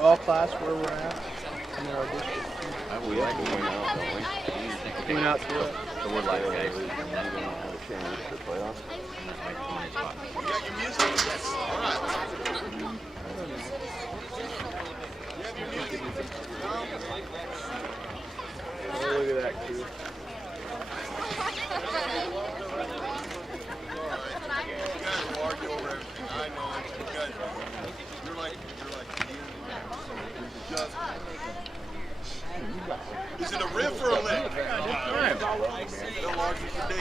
all class where we're at in our district. We like to win out, don't we? Went out to it. So we're like, guys. You don't have a chance to playoffs. You got your music? Yes. All right. Oh, look at that crew. You guys will argue over everything. I know it. You guys, you're like just. Is it a riff or a lick? They'll argue for days.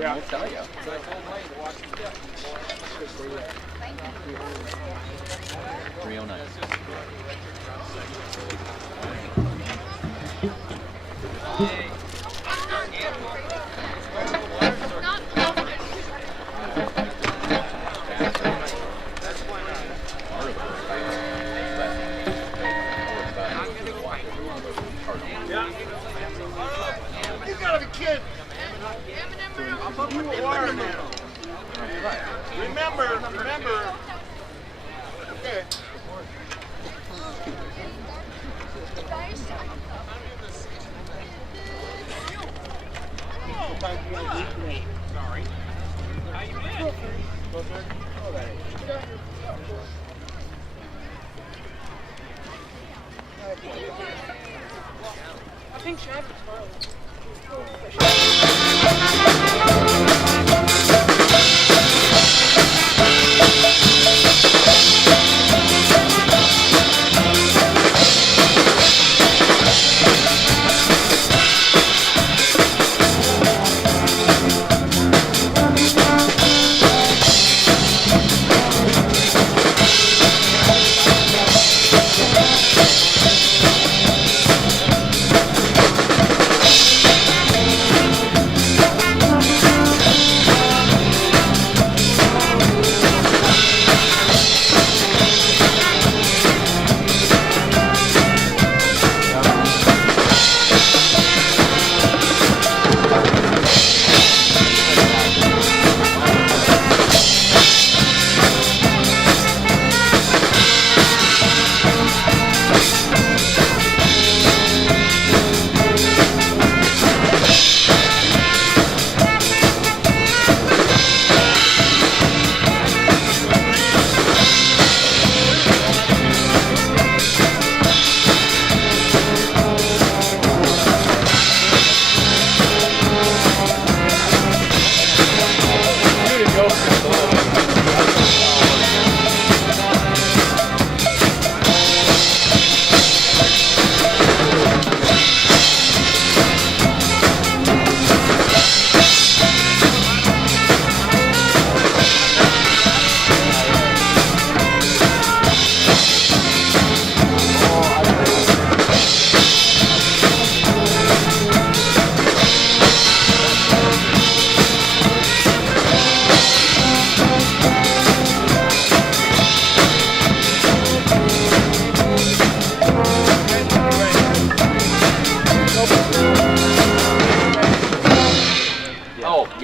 Yeah. I'll tell you. 309. You gotta be kidding. Remember. Okay. Sorry. How you been? I think Shaq is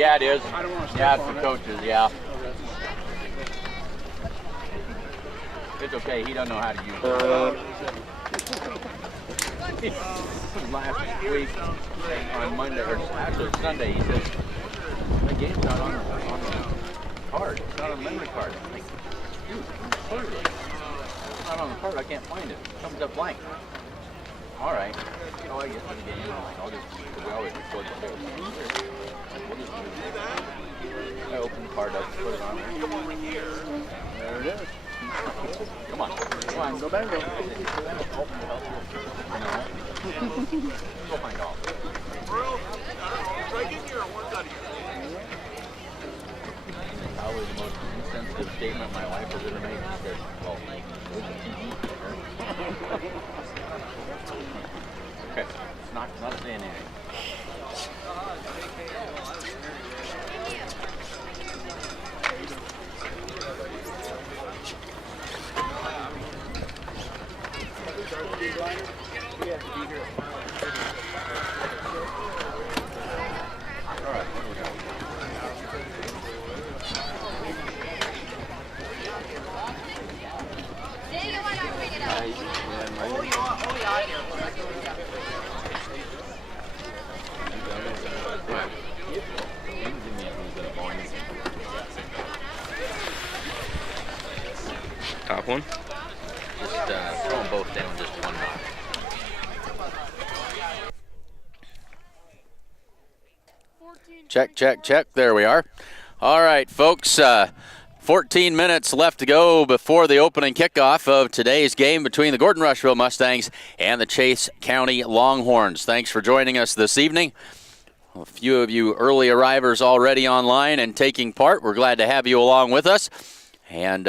Yeah, it is. I don't want to Yeah, step it's on the it. coaches, yeah. It's okay, he doesn't know how to use it. Last week on Monday, or actually Sunday, he says, the game's not on the card. It's not on the memory card. I'm like, dude, clearly. It's not on the card, I can't find it. It comes up blank. All right. Oh, I get the game. I'll just, we always record the whole thing. We'll just do it. I open the card up, put it on there. There it is. Come on. Come on. Go back. Go. No. Go find all. Probably the most insensitive statement my wife has ever made. She said, well, there's a TV there. Okay. Not saying anything. All right, what do we got? Top one? Just throw them both down just one notch. Check, check, check. There we are. All right, folks. 14 minutes left to go before the opening kickoff of today's game between the Gordon-Rushville Mustangs and the Chase County Longhorns. Thanks for joining us this evening. A few of you early arrivers already online and taking part. We're glad to have you along with us. And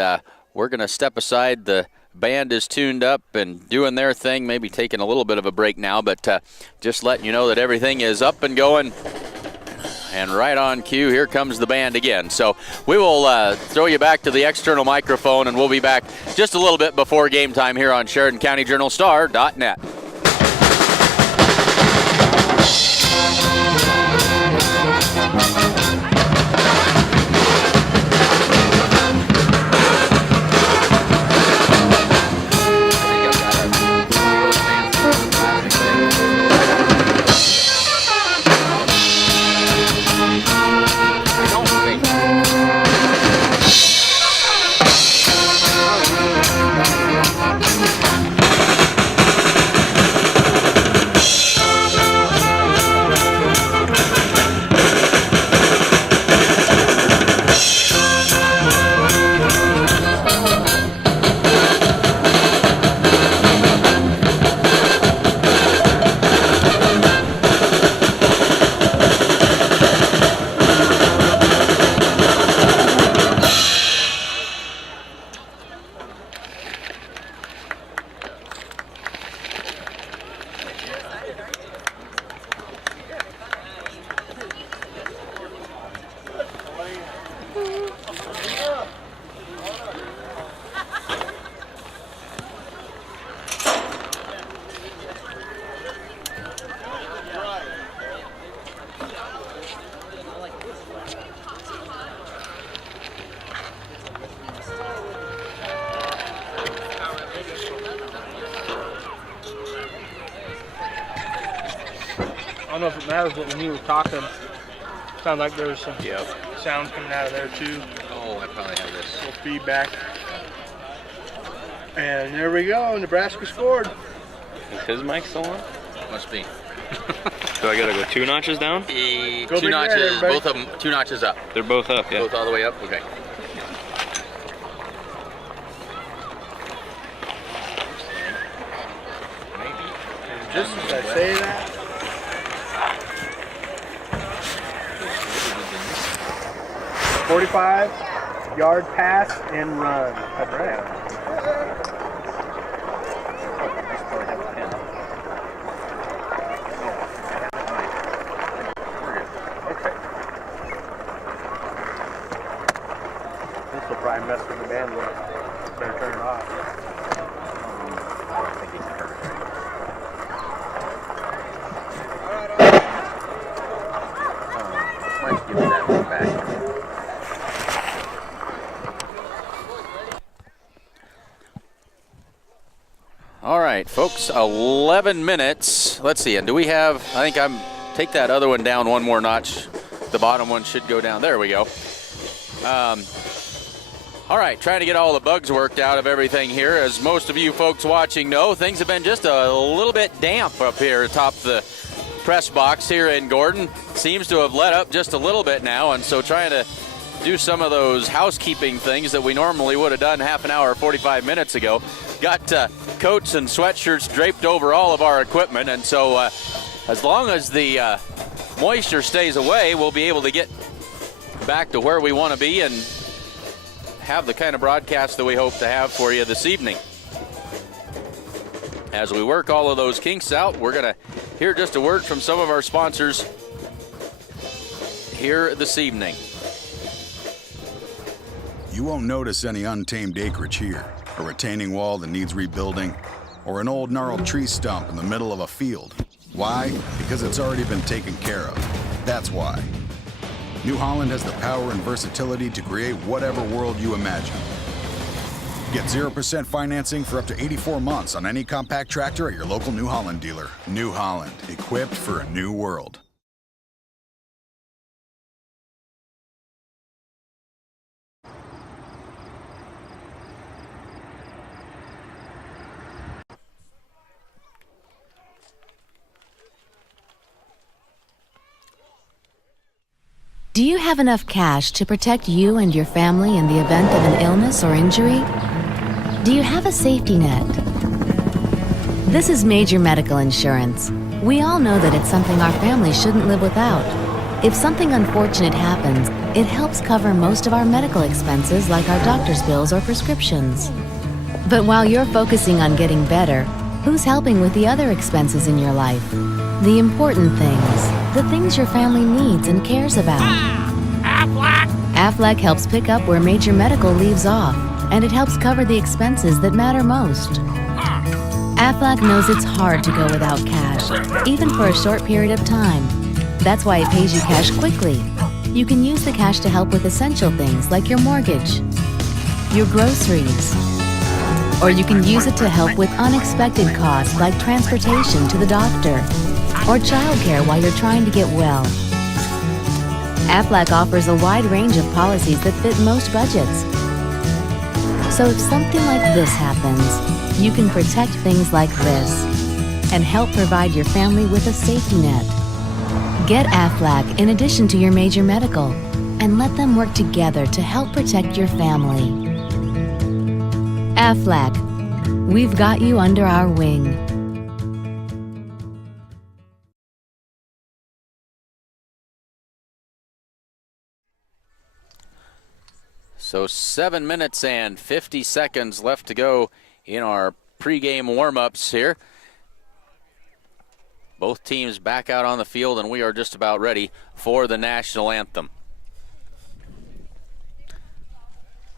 we're going to step aside. The band is tuned up and doing their thing, maybe taking a little bit of a break now, but just letting you know that everything is up and going. And right on cue, here comes the band again. So we will throw you back to the external microphone, and we'll be back just a little bit before game time here on SheridanCountyJournalStar.net. I don't know if it matters, but when you were talking, it sounded like there was some sound coming out of there too. Oh, I probably have this. A little feedback. And there we go. Nebraska scored. Is his mic still on? Must be. Do I gotta go 2 notches down? Go Two big red, notches, everybody. both of them, 2 notches up. They're both up, yeah. Both all the way up? Okay. Just as I say that, 45-yard pass and run. That's right. This will probably mess with the bandwidth. Better turn it off. I think he can turn it. Might give that. folks, 11 minutes. Let's see, and do we have, I think take that other one down one more notch. The bottom one should go down. There we go. All right, trying to get all the bugs worked out of everything here. As most of you folks watching know, things have been just a little bit damp up here atop the press box here in Gordon. Seems to have let up just a little bit now, and so trying to do some of those housekeeping things that we normally would have done half an hour or 45 minutes ago. Got coats and sweatshirts draped over all of our equipment, and so as long as the moisture stays away, we'll be able to get back to where we want to be and have the kind of broadcast that we hope to have for you this evening. As we work all of those kinks out, we're going to hear just a word from some of our sponsors here this evening. You won't notice any untamed acreage here, a retaining wall that needs rebuilding, or an old gnarled tree stump in the middle of a field. Why? Because it's already been taken care of. That's why. New Holland has the power and versatility to create whatever world you imagine. Get 0% financing for up to 84 months on any compact tractor at your local New Holland dealer. New Holland, equipped for a new world. Do you have enough cash to protect you and your family in the event of an illness or injury? Do you have a safety net? This is Major Medical Insurance. We all know that it's something our family shouldn't live without. If something unfortunate happens, it helps cover most of our medical expenses like our doctor's bills or prescriptions. But while you're focusing on getting better, who's helping with the other expenses in your life? The important things, the things your family needs and cares about. Aflac helps pick up where Major Medical leaves off, and it helps cover the expenses that matter most. Aflac knows it's hard to go without cash, even for a short period of time. That's why it pays you cash quickly. You can use the cash to help with essential things like your mortgage, your groceries, or you can use it to help with unexpected costs like transportation to the doctor or childcare while you're trying to get well. Aflac offers a wide range of policies that fit most budgets. So if something like this happens, you can protect things like this and help provide your family with a safety net. Get Aflac in addition to your Major Medical and let them work together to help protect your family. Aflac, we've got you under our wing. So 7 minutes and 50 seconds left to go in our pregame warm-ups here. Both teams back out on the field, and we are just about ready for the national anthem.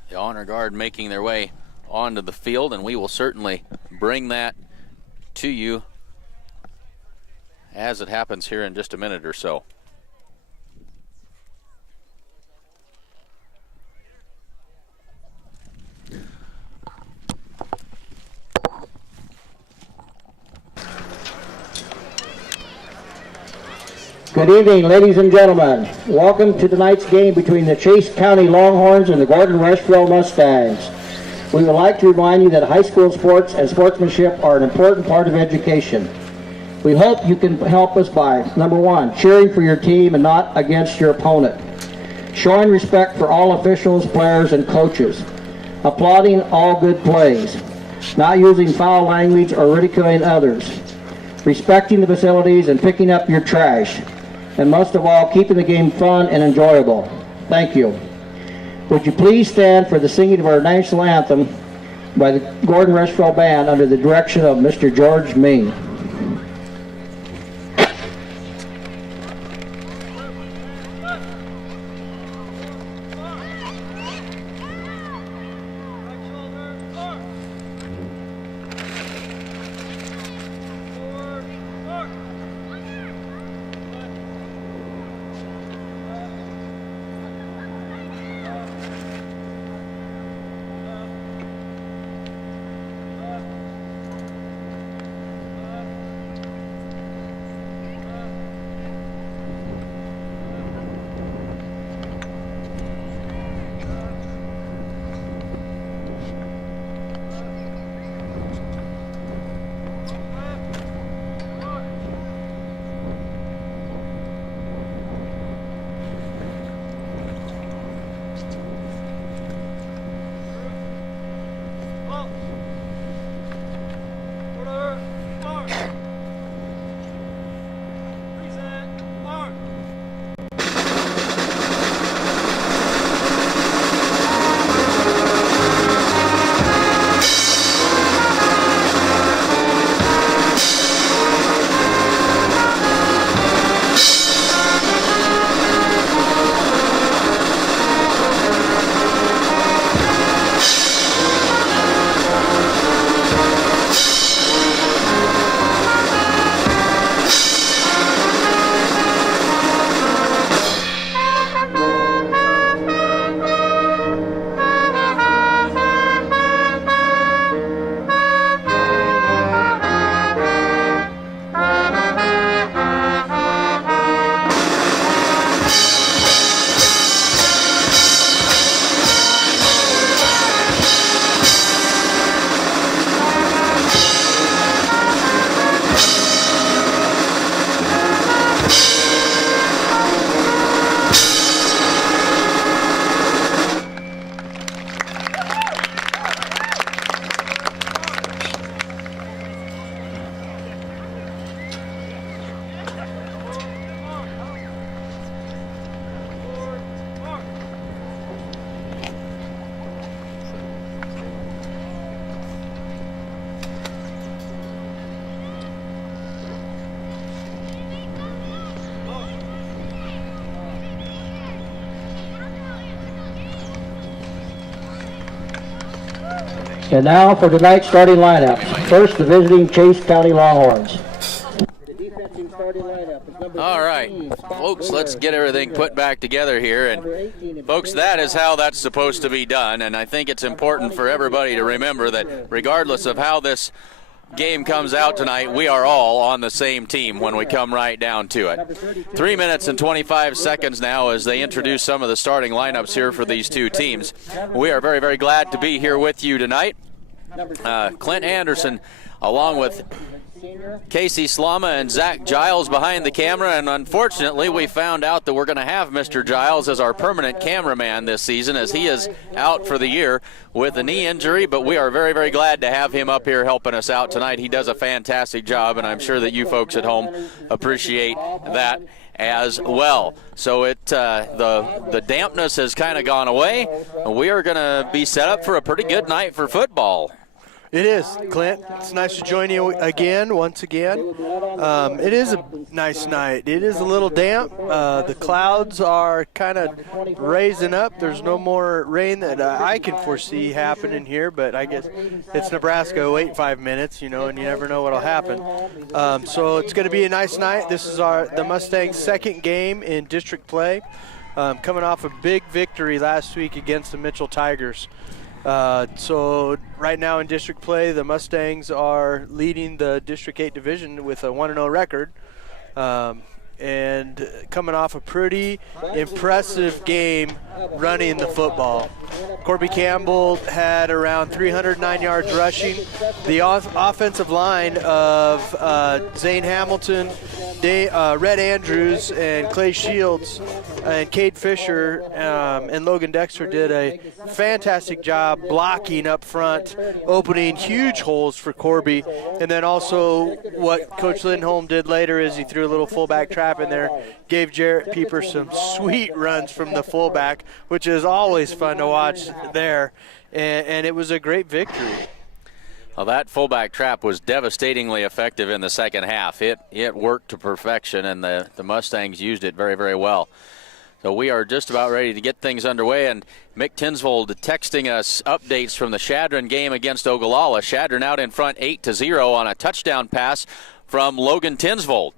The honor guard making their way onto the field, and we will certainly bring that to you as it happens here in just a minute or so. Good evening, ladies and gentlemen. Welcome to tonight's game between the Chase County Longhorns and the Gordon-Rushville Mustangs. We would like to remind you that high school sports and sportsmanship are an important part of education. We hope you can help us by, number one, cheering for your team and not against your opponent, showing respect for all officials, players, and coaches, applauding all good plays, not using foul language or ridiculing others, respecting the facilities and picking up your trash, and most of all, keeping the game fun and enjoyable. Thank you. Would you please stand for the singing of our national anthem by the Gordon-Rushville Band under the direction of Mr. George Ming. And now for tonight's starting lineup. First, the visiting Chase County Longhorns. The defensive starting lineup is number All right, 13, folks, let's get everything put back together here. And folks, that is how that's supposed to be done. And I think it's important for everybody to remember that regardless of how this game comes out tonight, we are all on the same team when we come right down to it. 3 minutes and 25 seconds now as they introduce some of the starting lineups here for these two teams. We are very, very glad to be here with you tonight. Clint Anderson, along with Casey Slama and Zach Giles behind the camera, and unfortunately we found out that we're going to have Mr. Giles as our permanent cameraman this season as he is out for the year with a knee injury, but we are very, very glad to have him up here helping us out tonight. He does a fantastic job, and I'm sure that you folks at home appreciate that as well. So the dampness has kind of gone away. We are going to be set up for a pretty good night for football. It is, Clint. It's nice to join you again, once again. It is a nice night. It is a little damp. The clouds are kind of raising up. There's no more rain that I can foresee happening here, but I guess it's Nebraska. Wait 5 minutes, and you never know what'll happen. So it's going to be a nice night. This is the Mustangs' second game in district play, coming off a big victory last week against the Mitchell Tigers. So right now in district play, the Mustangs are leading the District 8 division with a 1-0 record, and coming off a pretty impressive game running the football. Corby Campbell had around 309 yards rushing. The offensive line of Zane Hamilton, Red Andrews, and Clay Shields, and Cade Fisher and Logan Dexter did a fantastic job blocking up front, opening huge holes for Corby. And then also what Coach Lindholm did later is he threw a little fullback trap in there, gave Jarrett Pieper some sweet runs from the fullback, which is always fun to watch there. And it was a great victory. Well, that fullback trap was devastatingly effective in the second half. It worked to perfection, and the Mustangs used it very, very well. So we are just about ready to get things underway, and Mick Tinsvold texting us updates from the Shadron game against Ogallala. Shadron out in front 8-0 on a touchdown pass from Logan Tinsvold.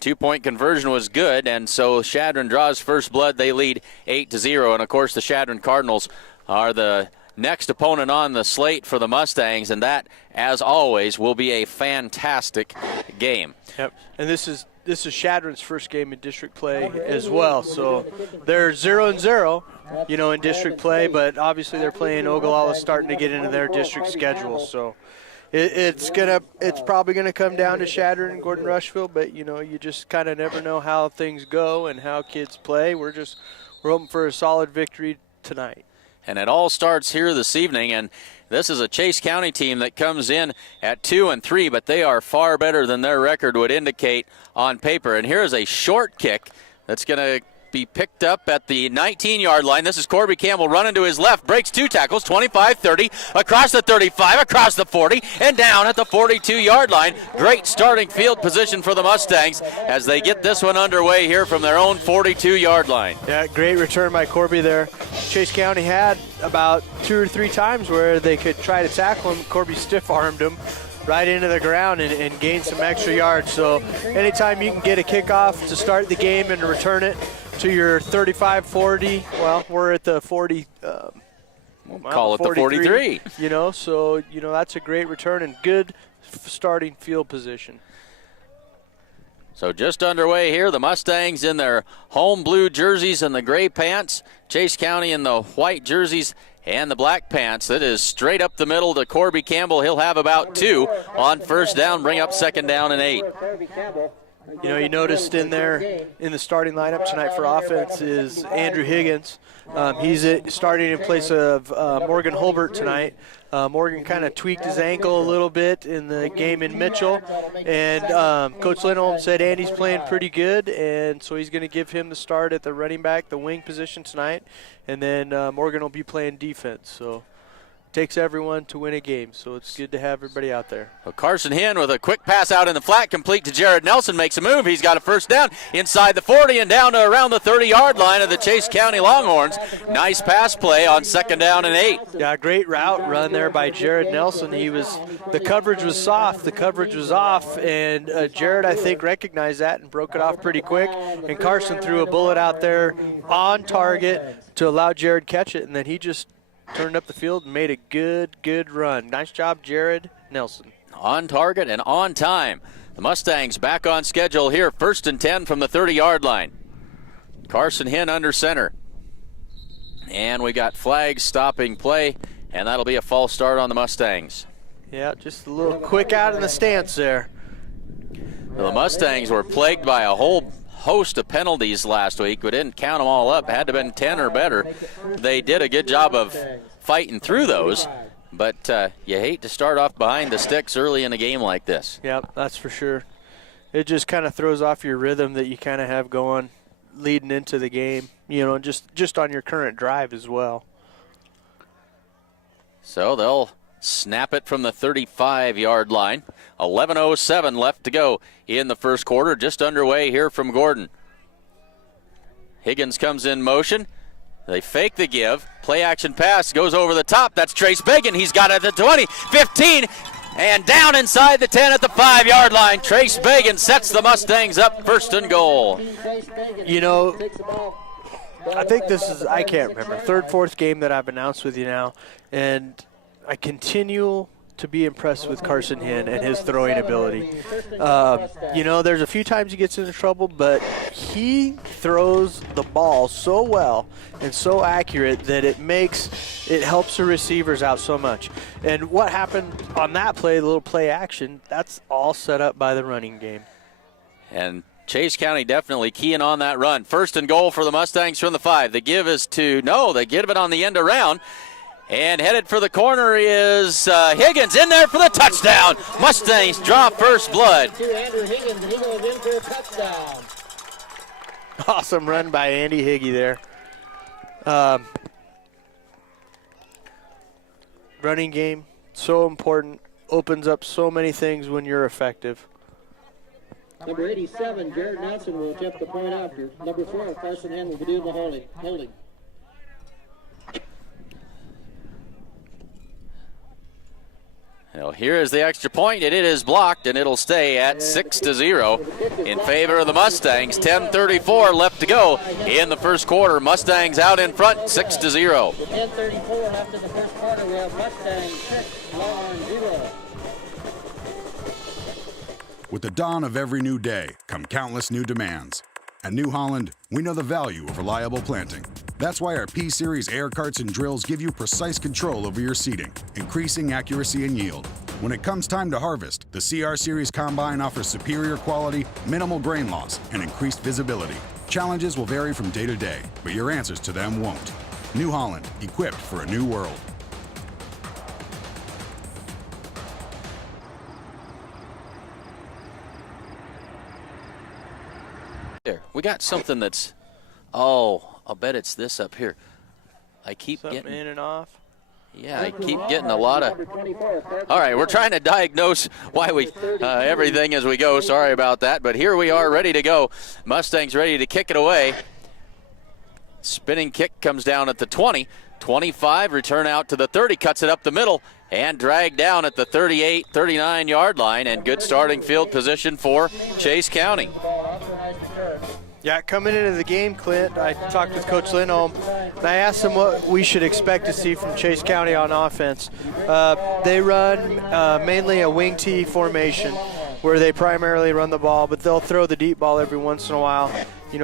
2-point conversion was good, and so Shadron draws first blood. They lead 8-0, and of course the Shadron Cardinals are the next opponent on the slate for the Mustangs, and that, as always, will be a fantastic game. Yep, and this is Shadron's first game in district play as well. So they're 0-0, in district play, but obviously they're playing Ogallala, starting to get into their district schedule. So it's probably gonna come down to Shadron and Gordon-Rushville, but you just kind of never know how things go and how kids play. We're hoping for a solid victory tonight. And it all starts here this evening, and this is a Chase County team that comes in at 2-3, but they are far better than their record would indicate on paper. And here's a short kick that's going to be picked up at the 19-yard line. This is Corby Campbell running to his left, breaks two tackles, 25-30, across the 35, across the 40, and down at the 42-yard line. Great starting field position for the Mustangs as they get this one underway here from their own 42-yard line. Yeah, great return by Corby there. Chase County had about 2 or 3 times where they could try to tackle him. Corby stiff-armed him right into the ground and gained some extra yards. So anytime you can get a kickoff to start the game and return it to your 35-40, well, we're at the 40. We'll call it the 43. So that's a great return and good starting field position. So just underway here, the Mustangs in their home blue jerseys and the gray pants. Chase County in the white jerseys and the black pants. That is straight up the middle to Corby Campbell. He'll have about 2 on first down, bring up second down and 8. You noticed in there in the starting lineup tonight for offense is Andrew Higgins. He's starting in place of Morgan Holbert tonight. Morgan kind of tweaked his ankle a little bit in the game in Mitchell, and Coach Lindholm said Andy's playing pretty good, and so he's going to give him the start at the running back, the wing position tonight, and then Morgan will be playing defense. So takes everyone to win a game, so it's good to have everybody out there. Well, Carson Hinn with a quick pass out in the flat, complete to Jared Nelson, makes a move. He's got a first down inside the 40 and down to around the 30-yard line of the Chase County Longhorns. Nice pass play on 2nd down and 8. Yeah, great route run there by Jared Nelson. The coverage was soft, the coverage was off, and Jared, I think, recognized that and broke it off pretty quick. And Carson threw a bullet out there on target to allow Jared catch it, and then he just turned up the field and made a good run. Nice job, Jared Nelson. On target and on time. The Mustangs back on schedule here, 1st and 10 from the 30-yard line. Carson Hinn under center. And we got flags stopping play, and that'll be a false start on the Mustangs. Yeah, just a little quick out in the stance there. Well, the Mustangs were plagued by a whole host of penalties last week. We didn't count them all up. It had to have been 10 or better. They did a good job of fighting through those, but you hate to start off behind the sticks early in a game like this. Yep, that's for sure. It just kind of throws off your rhythm that you kind of have going leading into the game, just on your current drive as well. So they'll snap it from the 35-yard line. 11:07 left to go in the first quarter, just underway here from Gordon. Higgins comes in motion. They fake the give. Play action pass goes over the top. That's Trace Bagan. He's got it at the 20, 15, and down inside the 10 at the 5-yard line. Trace Bagan sets the Mustangs up 1st and goal. I think this is, I can't remember, 3rd, 4th game that I've announced with you now, and I continue to be impressed with Carson Hinn and his throwing ability. There's a few times he gets into trouble, but he throws the ball so well and so accurate that it helps the receivers out so much. And what happened on that play, the little play action, that's all set up by the running game. And Chase County definitely keying on that run. 1st and goal for the Mustangs from the 5. The give is they give it on the end around. And headed for the corner is Higgins in there for the touchdown. Mustangs draw first blood. Andrew Higgins, and he goes in for a touchdown. Awesome run by Andy Higgy there. Running game, so important. Opens up so many things when you're effective. Number 87, Jared Nelson will attempt the point after. Number 4, Carson Hinn will do the holding. Well, here is the extra point, and it is blocked, and it'll stay at 6-0 in favor of the Mustangs. 10:34 left to go in the first quarter. Mustangs out in front, 6-0. 10:34 left in the first quarter. We have Mustangs 6, Longhorns 0. With the dawn of every new day come countless new demands. At New Holland, we know the value of reliable planting. That's why our P-Series air carts and drills give you precise control over your seeding, increasing accuracy and yield. When it comes time to harvest, the CR Series Combine offers superior quality, minimal grain loss, and increased visibility. Challenges will vary from day to day, but your answers to them won't. New Holland, equipped for a new world. There, we got something that's, I'll bet it's this up here. I keep Something getting in and off. Yeah, I keep getting a lot of. All right, we're trying to diagnose why we everything as we go. Sorry about that, but here we are, ready to go. Mustangs ready to kick it away. Spinning kick comes down at the 20, 25. Return out to the 30, cuts it up the middle, and dragged down at the 38, 39-yard line. And good starting field position for Chase County. Yeah, coming into the game, Clint, I talked with Coach Lindholm, and I asked him what we should expect to see from Chase County on offense. They run mainly a wing T formation where they primarily run the ball, but they'll throw the deep ball every once in a while,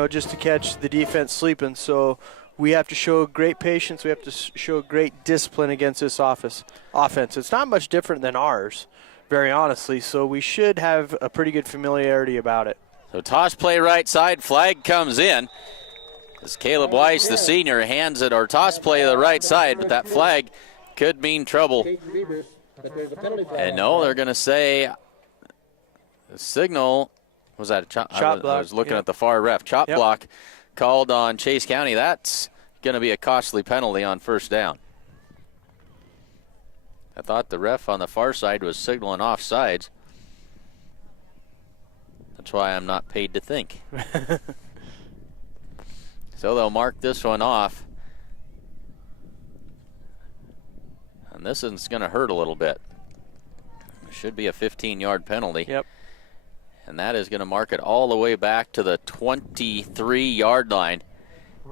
just to catch the defense sleeping. So we have to show great patience. We have to show great discipline against this offense. It's not much different than ours, very honestly, so we should have a pretty good familiarity about it. So toss play right side, flag comes in. As Caleb Weiss, the senior, hands it, or toss play to the right side, but that flag could mean trouble. And no, they're going to say the signal, was that a chop block? I was looking at the far ref. Chop block called on Chase County. That's going to be a costly penalty on first down. I thought the ref on the far side was signaling offsides. That's why I'm not paid to think. So they'll mark this one off. And this is going to hurt a little bit. It should be a 15-yard penalty. Yep. And that is going to mark it all the way back to the 23-yard line.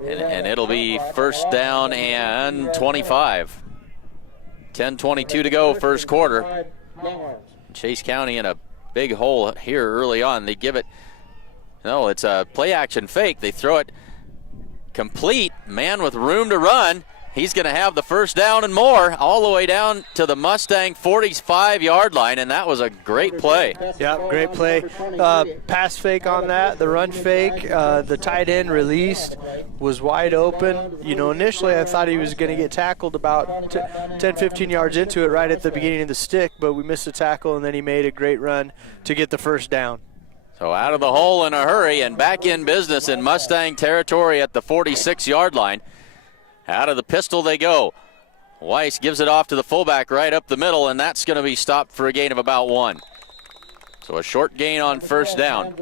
And it'll be first down and 25. 10:22 to go, first quarter. Chase County in a big hole here early on. They give it, no, it's a play action fake. They throw it complete, man with room to run. He's going to have the first down and more all the way down to the Mustang 45-yard line, and that was a great play. Yeah, great play. Pass fake on that, the run fake, the tight end released, was wide open. You know, initially I thought he was going to get tackled about 10, 15 yards into it right at the beginning of the stick, but we missed the tackle, and then he made a great run to get the first down. So out of the hole in a hurry and back in business in Mustang territory at the 46-yard line. Out of the pistol they go. Weiss gives it off to the fullback right up the middle, and that's going to be stopped for a gain of about 1. So a short gain on first down.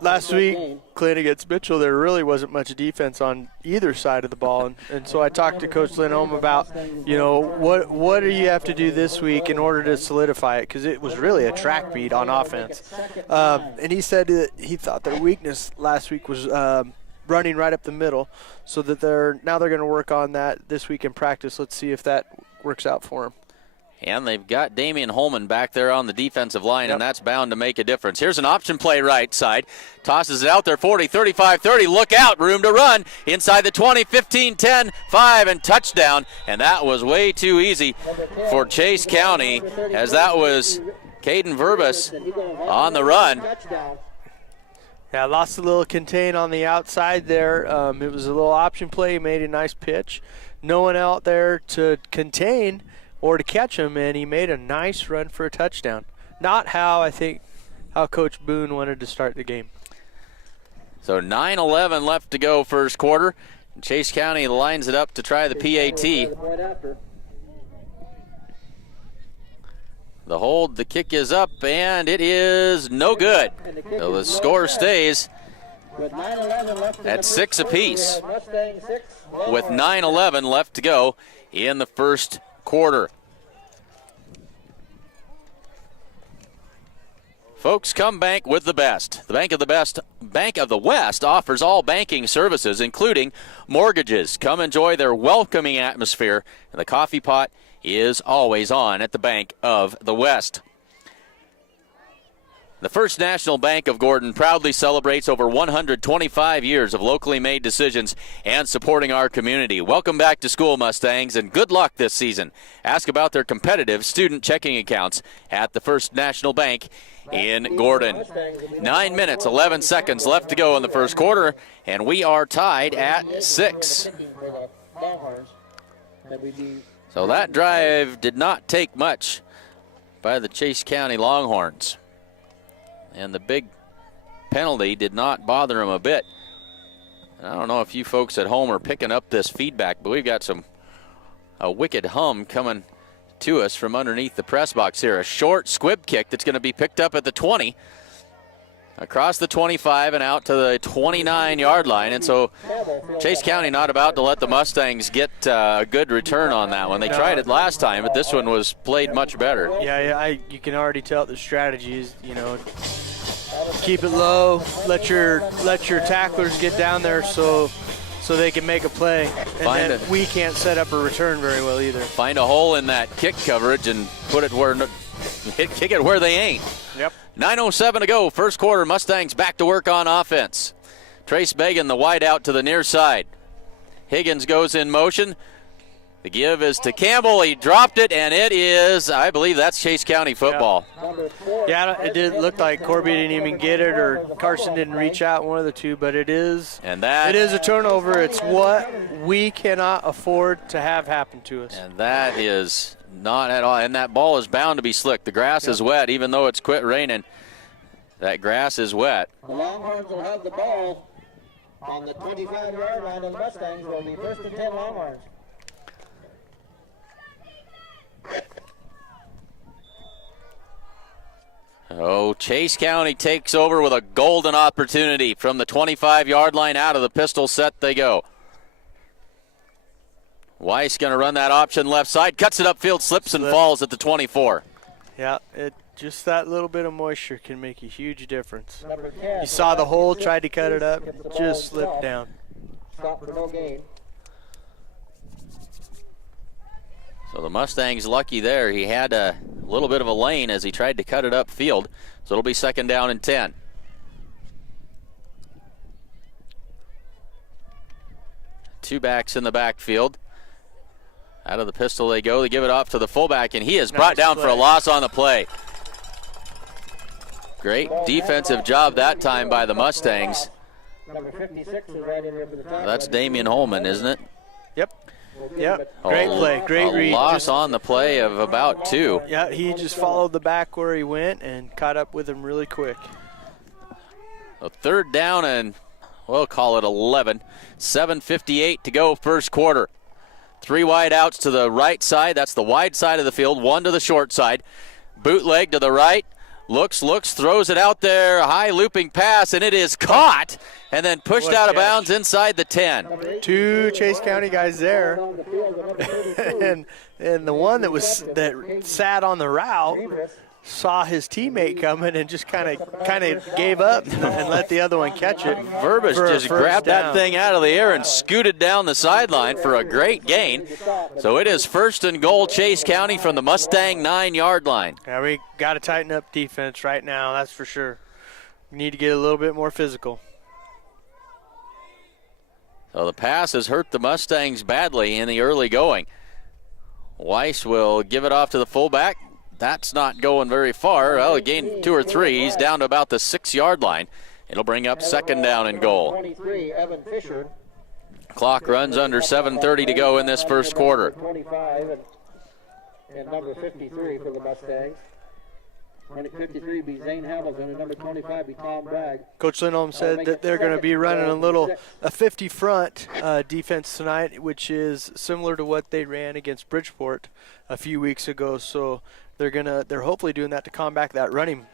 Last week, Clint against Mitchell, there really wasn't much defense on either side of the ball. And so I talked to Coach Lindholm about, you know, what do you have to do this week in order to solidify it? Because it was really a track beat on offense. And he said that he thought their weakness last week was running right up the middle, so that they're going to work on that this week in practice. Let's see if that works out for them. And they've got Damian Holman back there on the defensive line, and that's bound to make a difference. Here's an option play right side. Tosses it out there, 40, 35, 30. Look out, room to run. Inside the 20, 15, 10, 5, and touchdown. And that was way too easy for Chase County, as that was Caden Verbus on the run. Yeah, lost a little contain on the outside there. It was a little option play. He made a nice pitch. No one out there to contain or to catch him, and he made a nice run for a touchdown. Not how Coach Boone wanted to start the game. So 9:11 left to go first quarter. Chase County lines it up to try the PAT. The hold, the kick is up, and it is no good. So the score stays at 6 apiece with 9:11 left to go in the first quarter. Folks, come bank with the best. The Bank of the West offers all banking services, including mortgages. Come enjoy their welcoming atmosphere, and the coffee pot is always on at the Bank of the West. The First National Bank of Gordon proudly celebrates over 125 years of locally made decisions and supporting our community. Welcome back to school, Mustangs, and good luck this season. Ask about their competitive student checking accounts at the First National Bank in Gordon. 9 minutes, 11 seconds left to go in the first quarter, and we are tied at 6. So that drive did not take much by the Chase County Longhorns. And the big penalty did not bother them a bit. I don't know if you folks at home are picking up this feedback, but we've got a wicked hum coming to us from underneath the press box here. A short squib kick that's going to be picked up at the 20, across the 25 and out to the 29-yard line. And so Chase County not about to let the Mustangs get a good return on that one. They tried it last time, but this one was played much better. Yeah, you can already tell the strategy is, keep it low, let your tacklers get down there so they can make a play. And then we can't set up a return very well either. Find a hole in that kick coverage and put it kick it where they ain't. Yep. 9:07 to go, first quarter. Mustangs back to work on offense. Trace Began, the wide out to the near side. Higgins goes in motion. The give is to Campbell. He dropped it, and it is, I believe that's Chase County football. Yeah, it didn't look like Corby didn't even get it or Carson didn't reach out, one of the two, but it is a turnover. It's what we cannot afford to have happen to us. And that is not at all, and that ball is bound to be slick. The grass is wet, even though it's quit raining. That grass is wet. The Longhorns will have the ball on the 25-yard line, and the Mustangs will be first and 10 Longhorns. Oh, Chase County takes over with a golden opportunity. From the 25-yard line, out of the pistol set they go. Weiss going to run that option left side, cuts it upfield, slips and falls at the 24. Yeah, just that little bit of moisture can make a huge difference. You saw the hole, tried to cut it up, just slipped down. Stop for no gain. So the Mustangs lucky there. He had a little bit of a lane as he tried to cut it upfield. So it'll be 2nd down and 10. Two backs in the backfield. Out of the pistol they go. They give it off to the fullback, and he is brought down for a loss on the play. Great defensive job that time by the Mustangs. Number 56 is right in there for the tackle. That's Damian Holman, isn't it? Yep. Great play. Great read. Loss on the play of about 2. Yeah, he just followed the back where he went and caught up with him really quick. A 3rd down and we'll call it 11. 7:58 to go, first quarter. 3 wide outs to the right side. That's the wide side of the field. 1 to the short side. Bootleg to the right. Looks, throws it out there. A high looping pass, and it is caught and then pushed out of bounds inside the 10. 2 Chase County guys there. and the one that sat on the route saw his teammate coming and just kind of gave up and let the other one catch it. Verbus just grabbed that thing out of the air and scooted down the sideline for a great gain. So it is 1st and goal, Chase County from the Mustang 9-yard line. Yeah, we got to tighten up defense right now, that's for sure. We need to get a little bit more physical. So the pass has hurt the Mustangs badly in the early going. Weiss will give it off to the fullback. That's not going very far. Well, he gained 2 or 3. He's down to about the 6-yard line. It'll bring up 2nd down and goal. 23, Evan Fisher. Clock runs under 7:30 to go in this first quarter. 25 and number 53 for the Mustangs. 53 be Zane Hamilton, and number 25 be Tom Bragg. Coach Lindholm said that they're going to be running a 50 front defense tonight, which is similar to what they ran against Bridgeport a few weeks ago. So they're hopefully doing that to combat that running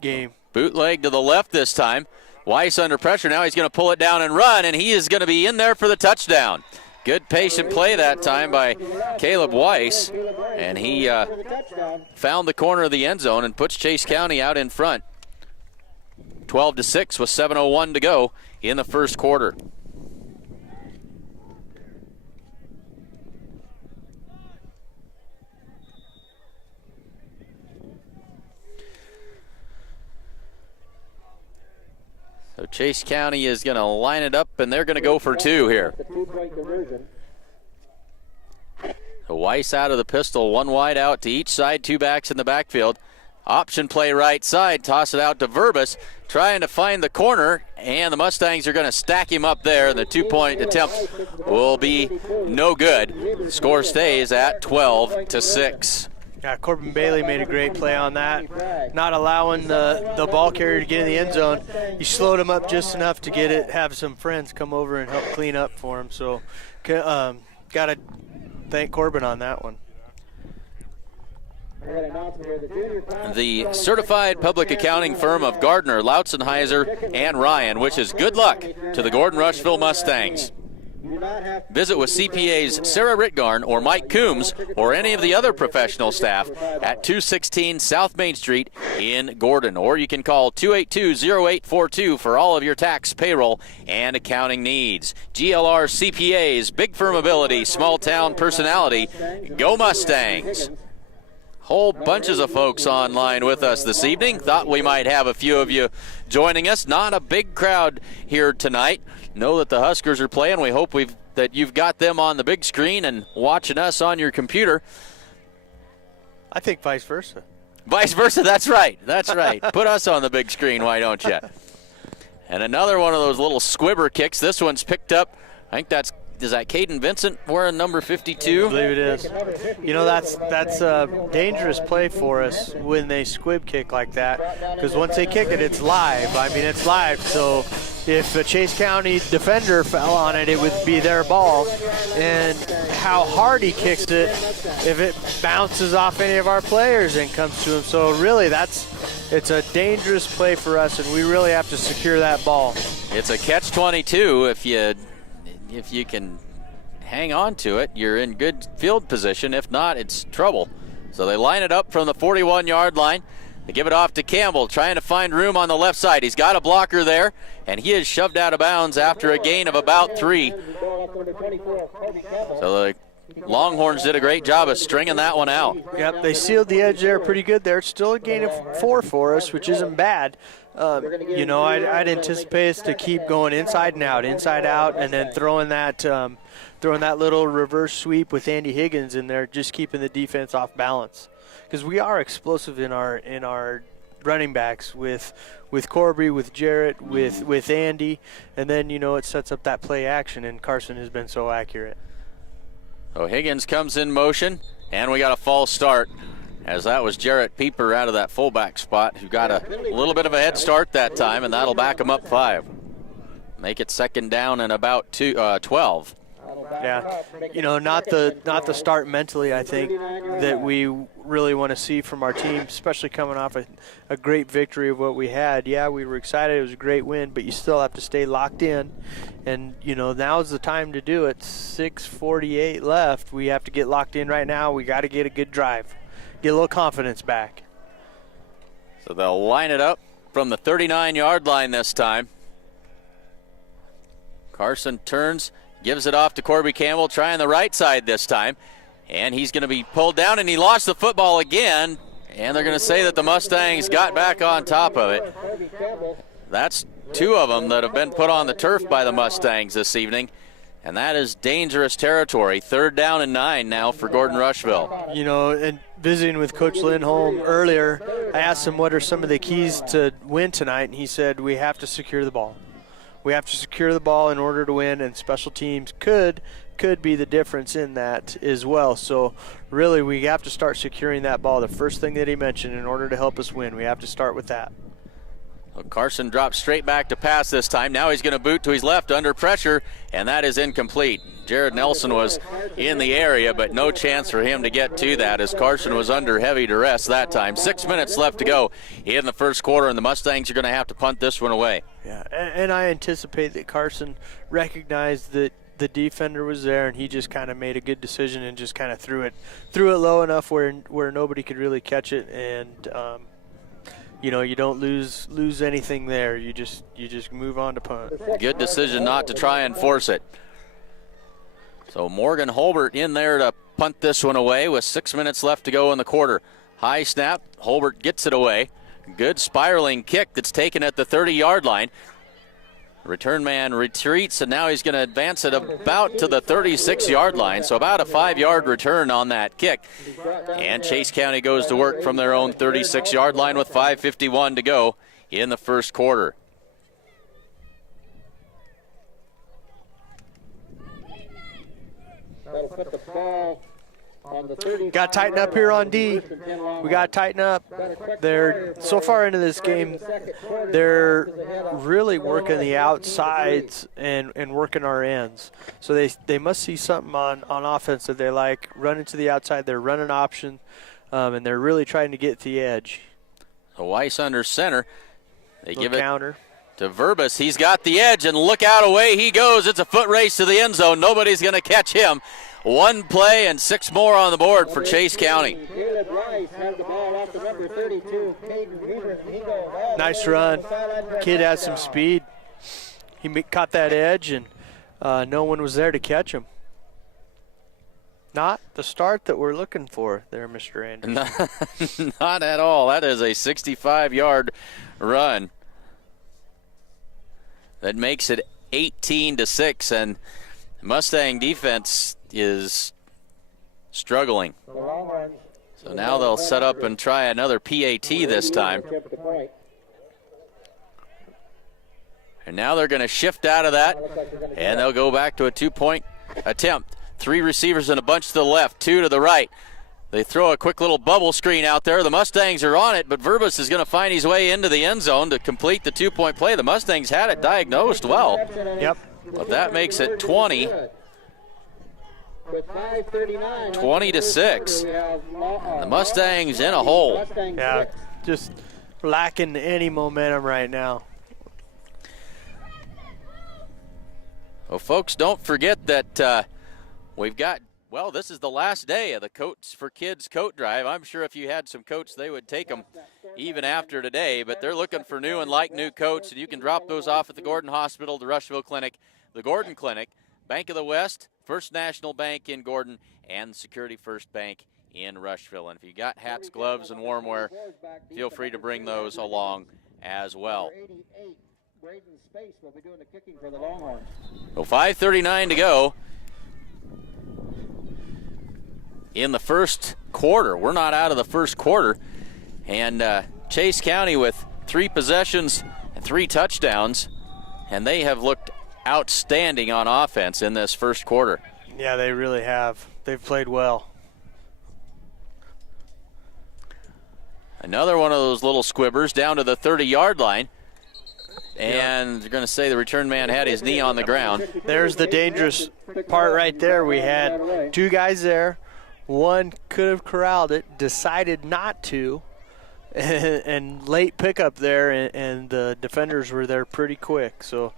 game. Bootleg to the left this time. Weiss under pressure now. He's going to pull it down and run, and he is going to be in there for the touchdown. Good patient play that time by Caleb Weiss, and he found the corner of the end zone and puts Chase County out in front. 12-6 with 7:01 to go in the first quarter. So Chase County is going to line it up, and they're going to go for 2 here. So Weiss out of the pistol, 1 wide out to each side, 2 backs in the backfield. Option play right side, toss it out to Verbus, trying to find the corner, and the Mustangs are going to stack him up there, and the 2-point attempt will be no good. Score stays at 12-6. Yeah, Corbin Bailey made a great play on that, not allowing the ball carrier to get in the end zone. He slowed him up just enough to have some friends come over and help clean up for him. So got to thank Corbin on that one. The certified public accounting firm of Gardner, Lautzenheiser, and Ryan wishes good luck to the Gordon-Rushville Mustangs. Visit with CPAs Sarah Ritgarn or Mike Coombs or any of the other professional staff at 216 South Main Street in Gordon. Or you can call 282-0842 for all of your tax, payroll, and accounting needs. GLR CPAs, big firm ability, small town personality. Go Mustangs! Whole bunches of folks online with us this evening. Thought we might have a few of you joining us. Not a big crowd here tonight. Know that the Huskers are playing. We hope that you've got them on the big screen and watching us on your computer. I think vice versa. Vice versa, that's right. That's right. Put us on the big screen, why don't you? And another one of those little squibber kicks. This one's picked up. I think is that Caden Vincent wearing number 52? I believe it is. You know, that's a dangerous play for us when they squib kick like that, because once they kick it, it's live. I mean, it's live, so if a Chase County defender fell on it, it would be their ball. And how hard he kicks it, if it bounces off any of our players and comes to him. So really, it's a dangerous play for us, and we really have to secure that ball. It's a catch-22. If you can hang on to it, you're in good field position. If not, it's trouble. So they line it up from the 41-yard line. They give it off to Campbell, trying to find room on the left side. He's got a blocker there, and he is shoved out of bounds after a gain of about 3. So the Longhorns did a great job of stringing that one out. Yep, they sealed the edge there pretty good there. It's still a gain of 4 for us, which isn't bad. I'd anticipate us to keep going inside and out, and then throwing that little reverse sweep with Andy Higgins in there, just keeping the defense off balance. Because we are explosive in our running backs with Corby, with Jarrett, with Andy, and then it sets up that play action, and Carson has been so accurate. So Higgins comes in motion, and we got a false start, as that was Jarrett Pieper out of that fullback spot, who got a little bit of a head start that time, and that'll back him up 5. Make it second down and about 12. Yeah, not the start mentally, I think, that we really want to see from our team, especially coming off a great victory of what we had. Yeah, we were excited. It was a great win, but you still have to stay locked in. And, now's the time to do it. 6:48 left. We have to get locked in right now. We got to get a good drive, get a little confidence back. So they'll line it up from the 39-yard line this time. Carson turns, gives it off to Corby Campbell, trying the right side this time. And he's going to be pulled down, and he lost the football again. And they're going to say that the Mustangs got back on top of it. That's 2 of them that have been put on the turf by the Mustangs this evening. And that is dangerous territory. 3rd down and 9 now for Gordon-Rushville. And visiting with Coach Lindholm earlier, I asked him what are some of the keys to win tonight, and he said we have to secure the ball. We have to secure the ball in order to win, and special teams could be the difference in that as well. So really, we have to start securing that ball. The first thing that he mentioned, in order to help us win, we have to start with that. Well, Carson drops straight back to pass this time. Now he's going to boot to his left under pressure, and that is incomplete. Jared Nelson was in the area, but no chance for him to get to that, as Carson was under heavy duress that time. 6 minutes left to go in the first quarter, and the Mustangs are going to have to punt this one away. Yeah, and I anticipate that Carson recognized that the defender was there, and he just kind of made a good decision and just kind of threw it low enough where nobody could really catch it, and you don't lose anything there. You just move on to punt. Good decision not to try and force it. So Morgan Holbert in there to punt this one away with 6 minutes left to go in the quarter. High snap, Holbert gets it away. Good spiraling kick that's taken at the 30-yard line. Return man retreats, and now he's going to advance it about to the 36-yard line, so about a 5-yard return on that kick. And Chase County goes to work from their own 36-yard line with 5:51 to go in the first quarter. That'll put the ball on the 30. Got to tighten up here on D. We got to tighten up. They're so far into this game, they're really working the outsides and working our ends. So they must see something on offense that they like. Running to the outside, they're running option, and they're really trying to get to the edge. So Weiss under center. They give it counter to Verbus. He's got the edge, and look out, away he goes. It's a foot race to the end zone. Nobody's going to catch him. 1 play and 6 more on the board for Chase County. Nice run. Kid has some speed. He caught that edge, and no one was there to catch him. Not the start that we're looking for there, Mr. Anderson. Not at all. That is a 65-yard run. That makes it 18-6, and Mustang defense is struggling. So now they'll set up and try another PAT this time. And now they're going to shift out of that, and they'll go back to a 2-point attempt. 3 receivers in a bunch to the left, 2 to the right. They throw a quick little bubble screen out there. The Mustangs are on it, but Verbus is going to find his way into the end zone to complete the 2-point play. The Mustangs had it diagnosed well. Yep. But that makes it 20. 20-6. The Mustangs in a hole. Yeah, just lacking any momentum right now. Well, folks, don't forget that we've got, well, this is the last day of the Coats for Kids coat drive. I'm sure if you had some coats, they would take them even after today, but they're looking for new and like-new coats, and you can drop those off at the Gordon Hospital, the Rushville Clinic, the Gordon Clinic, Bank of the West, First National Bank in Gordon, and Security First Bank in Rushville. And if you got hats, gloves, and warm wear, feel free to bring those along as well. Well, 5:39 to go in the first quarter. We're not out of the first quarter. And Chase County with 3 possessions and 3 touchdowns. And they have looked outstanding on offense in this first quarter. Yeah, they really have. They've played well. Another one of those little squibbers down to the 30-yard line. And they're going to say the return man had his knee on the ground. There's the dangerous part right there. We had 2 guys there. One could have corralled it, decided not to, and late pickup there, and the defenders were there pretty quick. So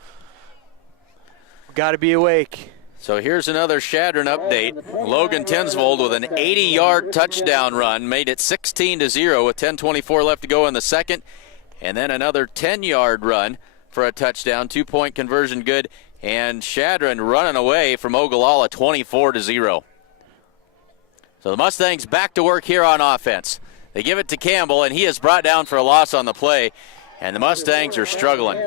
got to be awake. So here's another Shadron update. Logan Tensvold with an 80-yard touchdown run made it 16-0 with 10:24 left to go in the second. And then another 10-yard run for a touchdown, 2-point conversion good, and Shadron running away from Ogallala 24-0. So the Mustangs back to work here on offense. They give it to Campbell, and he is brought down for a loss on the play, and the Mustangs are struggling.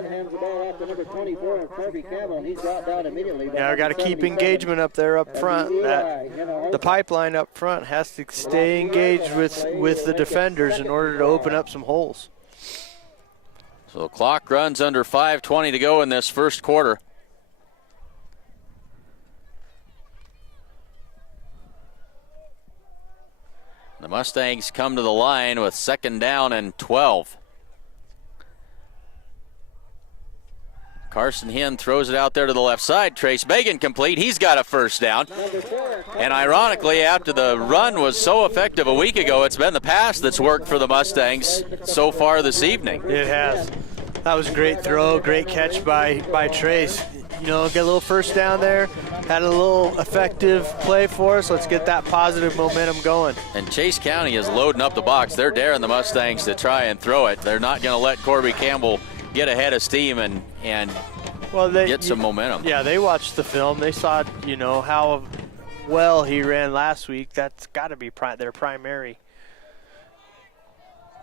Yeah, we got to keep engagement up there up front. The pipeline up front has to stay engaged with the defenders in order to open up some holes. So the clock runs under 5:20 to go in this first quarter. The Mustangs come to the line with 2nd down and 12. Carson Hinn throws it out there to the left side. Trace Megan complete. He's got a first down. And ironically, after the run was so effective a week ago, it's been the pass that's worked for the Mustangs so far this evening. It has. That was a great throw, great catch by Trace. You know, get a little first down there, had a little effective play for us. Let's get that positive momentum going. And Chase County is loading up the box. They're daring the Mustangs to try and throw it. They're not going to let Corby Campbell get ahead of steam and get some momentum. Yeah, they watched the film. They saw, you know, how well he ran last week. That's got to be their primary.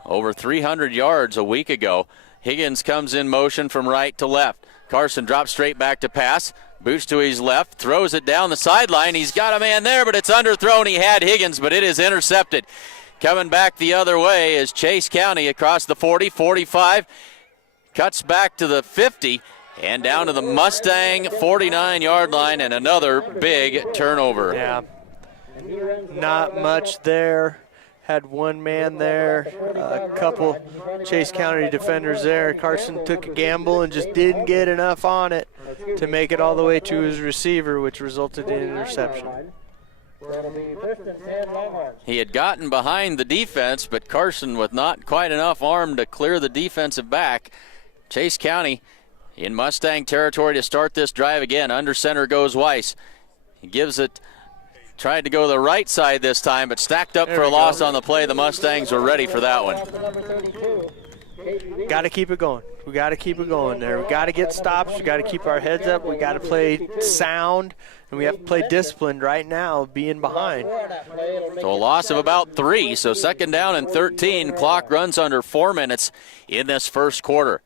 Over 300 yards a week ago. Higgins comes in motion from right to left. Carson drops straight back to pass. Boots to his left, throws it down the sideline. He's got a man there, but it's underthrown. He had Higgins, but it is intercepted. Coming back the other way is Chase County across the 40, 45. Cuts back to the 50 and down to the Mustang 49-yard line, and another big turnover. Yeah, not much there. Had one man there, a couple Chase County defenders there. Carson took a gamble and just didn't get enough on it to make it all the way to his receiver, which resulted in an interception. He had gotten behind the defense, but Carson with not quite enough arm to clear the defensive back. Chase County in Mustang territory to start this drive again. Under center goes Weiss. He gives it. Tried to go the right side this time, but stacked up for a loss on the play. The Mustangs were ready for that one. Got to keep it going. We got to keep it going there. We got to get stops. We got to keep our heads up. We got to play sound, and we have to play disciplined right now, being behind. So a loss of about 3. So 2nd down and 13. Clock runs under 4 minutes in this first quarter.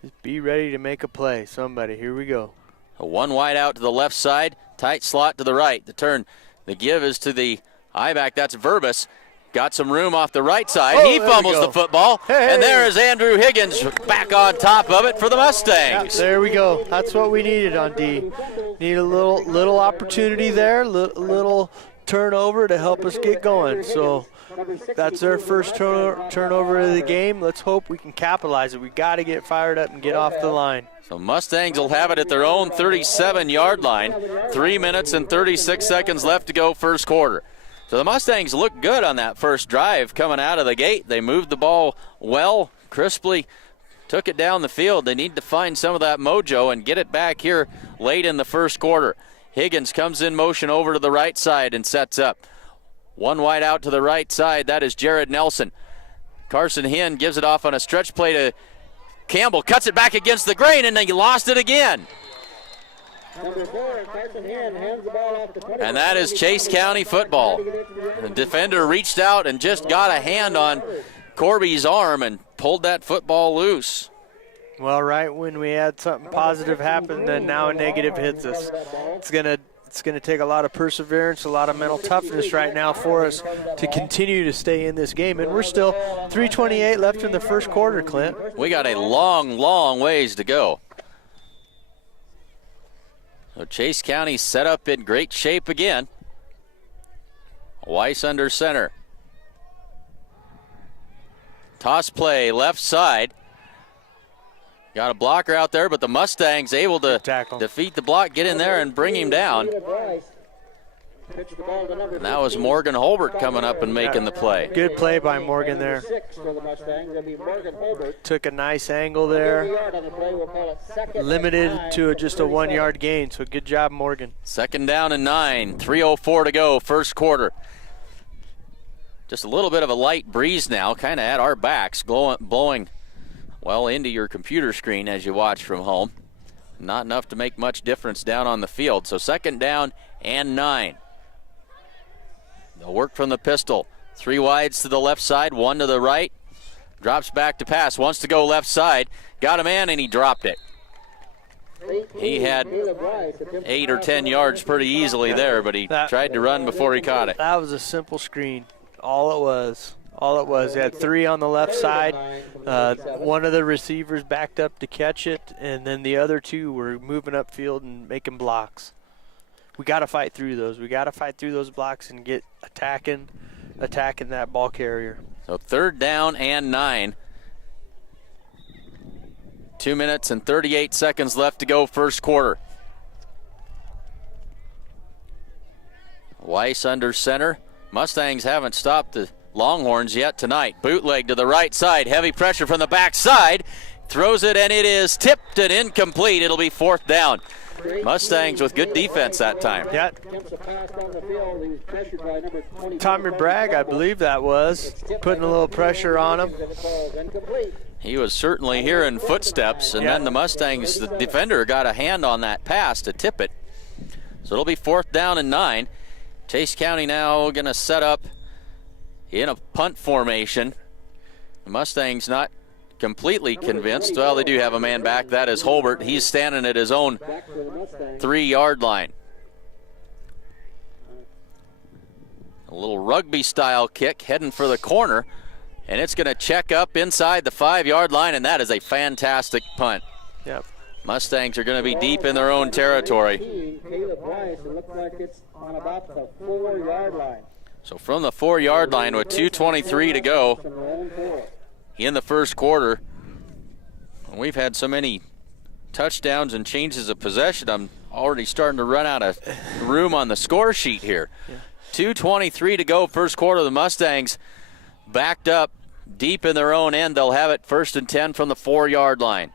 Just be ready to make a play. Somebody, here we go. A one wide out to the left side, tight slot to the right. The turn, the give is to the I-back. That's Verbus. got some room off the right side. Oh, He there we fumbles go. the football, Hey. and there is Andrew Higgins back on top of it for the Yeah, Mustangs. there we go. That's what we needed on D. Need a little opportunity there, little turnover to help us get going. So that's their first turnover of the game. Let's hope we can capitalize it. We got to get fired up and get off the line. So Mustangs will have it at their own 37-yard line. 3 minutes and 36 seconds left to go first quarter. So the Mustangs looked good on that first drive coming out of the gate. They moved the ball well, crisply, took it down the field. They need to find some of that mojo and get it back here late in the first quarter. Higgins comes in motion over to the right side and sets up. One wide out to the right side. That is Jared Nelson. Carson Hinn gives it off on a stretch play to Campbell, cuts it back against the grain, and then he lost it again. And that is Chase County football. The defender reached out and just got a hand on Corby's arm and pulled that football loose. Well, right when we had something positive happen, then now a negative hits us. It's gonna take a lot of perseverance, a lot of mental toughness right now for us to continue to stay in this game. And we're still 3:28 left in the first quarter, Clint. We got a long, long ways to go. So Chase County set up in great shape again. Weiss under center. Toss play left side. Got a blocker out there, but the Mustangs able to defeat the block, get in there and bring him down. And that was Morgan Holbert coming up and making the play. Good play by Morgan there. Took a nice angle there. Limited to just a 1 yard gain, so good job, Morgan. Second down and 9, 3:04 to go, first quarter. Just a little bit of a light breeze now, kind of at our backs, blowing well into your computer screen as you watch from home. Not enough to make much difference down on the field. So second down and 9. They'll work from the pistol. 3 wides to the left side, 1 to the right. Drops back to pass, wants to go left side. Got a man and he dropped it. He had 8 or 10 yards pretty easily there, but he tried to run before he caught it. That was a simple screen. All it was. He had 3 on the left side. One of the receivers backed up to catch it, and then the other 2 were moving upfield and making blocks. We got to fight through those. We got to fight through those blocks and get attacking that ball carrier. So third down and 9. 2 minutes and 38 seconds left to go first quarter. Weiss under center. Mustangs haven't stopped the Longhorns yet tonight. Bootleg to the right side. Heavy pressure from the backside. Throws it and it is tipped and incomplete. It'll be fourth down. Mustangs with good defense that time. Yeah. Tommy Bragg, I believe that was, putting a little pressure on him. He was certainly hearing footsteps, and then the Mustangs, the defender, got a hand on that pass to tip it. So it'll be fourth down and 9. Chase County now going to set up in a punt formation. The Mustangs not completely convinced. Well, they do have a man back. That is Holbert. He's standing at his own 3-yard line. A little rugby-style kick heading for the corner, and it's going to check up inside the 5-yard line, and that is a fantastic punt. Yep. Mustangs are going to be deep in their own territory. So from the 4-yard line with 2:23 to go in the first quarter, we've had so many touchdowns and changes of possession, I'm already starting to run out of room on the score sheet here. 2:23 to go first quarter. The Mustangs backed up deep in their own end. They'll have it first and 10 from the 4-yard line.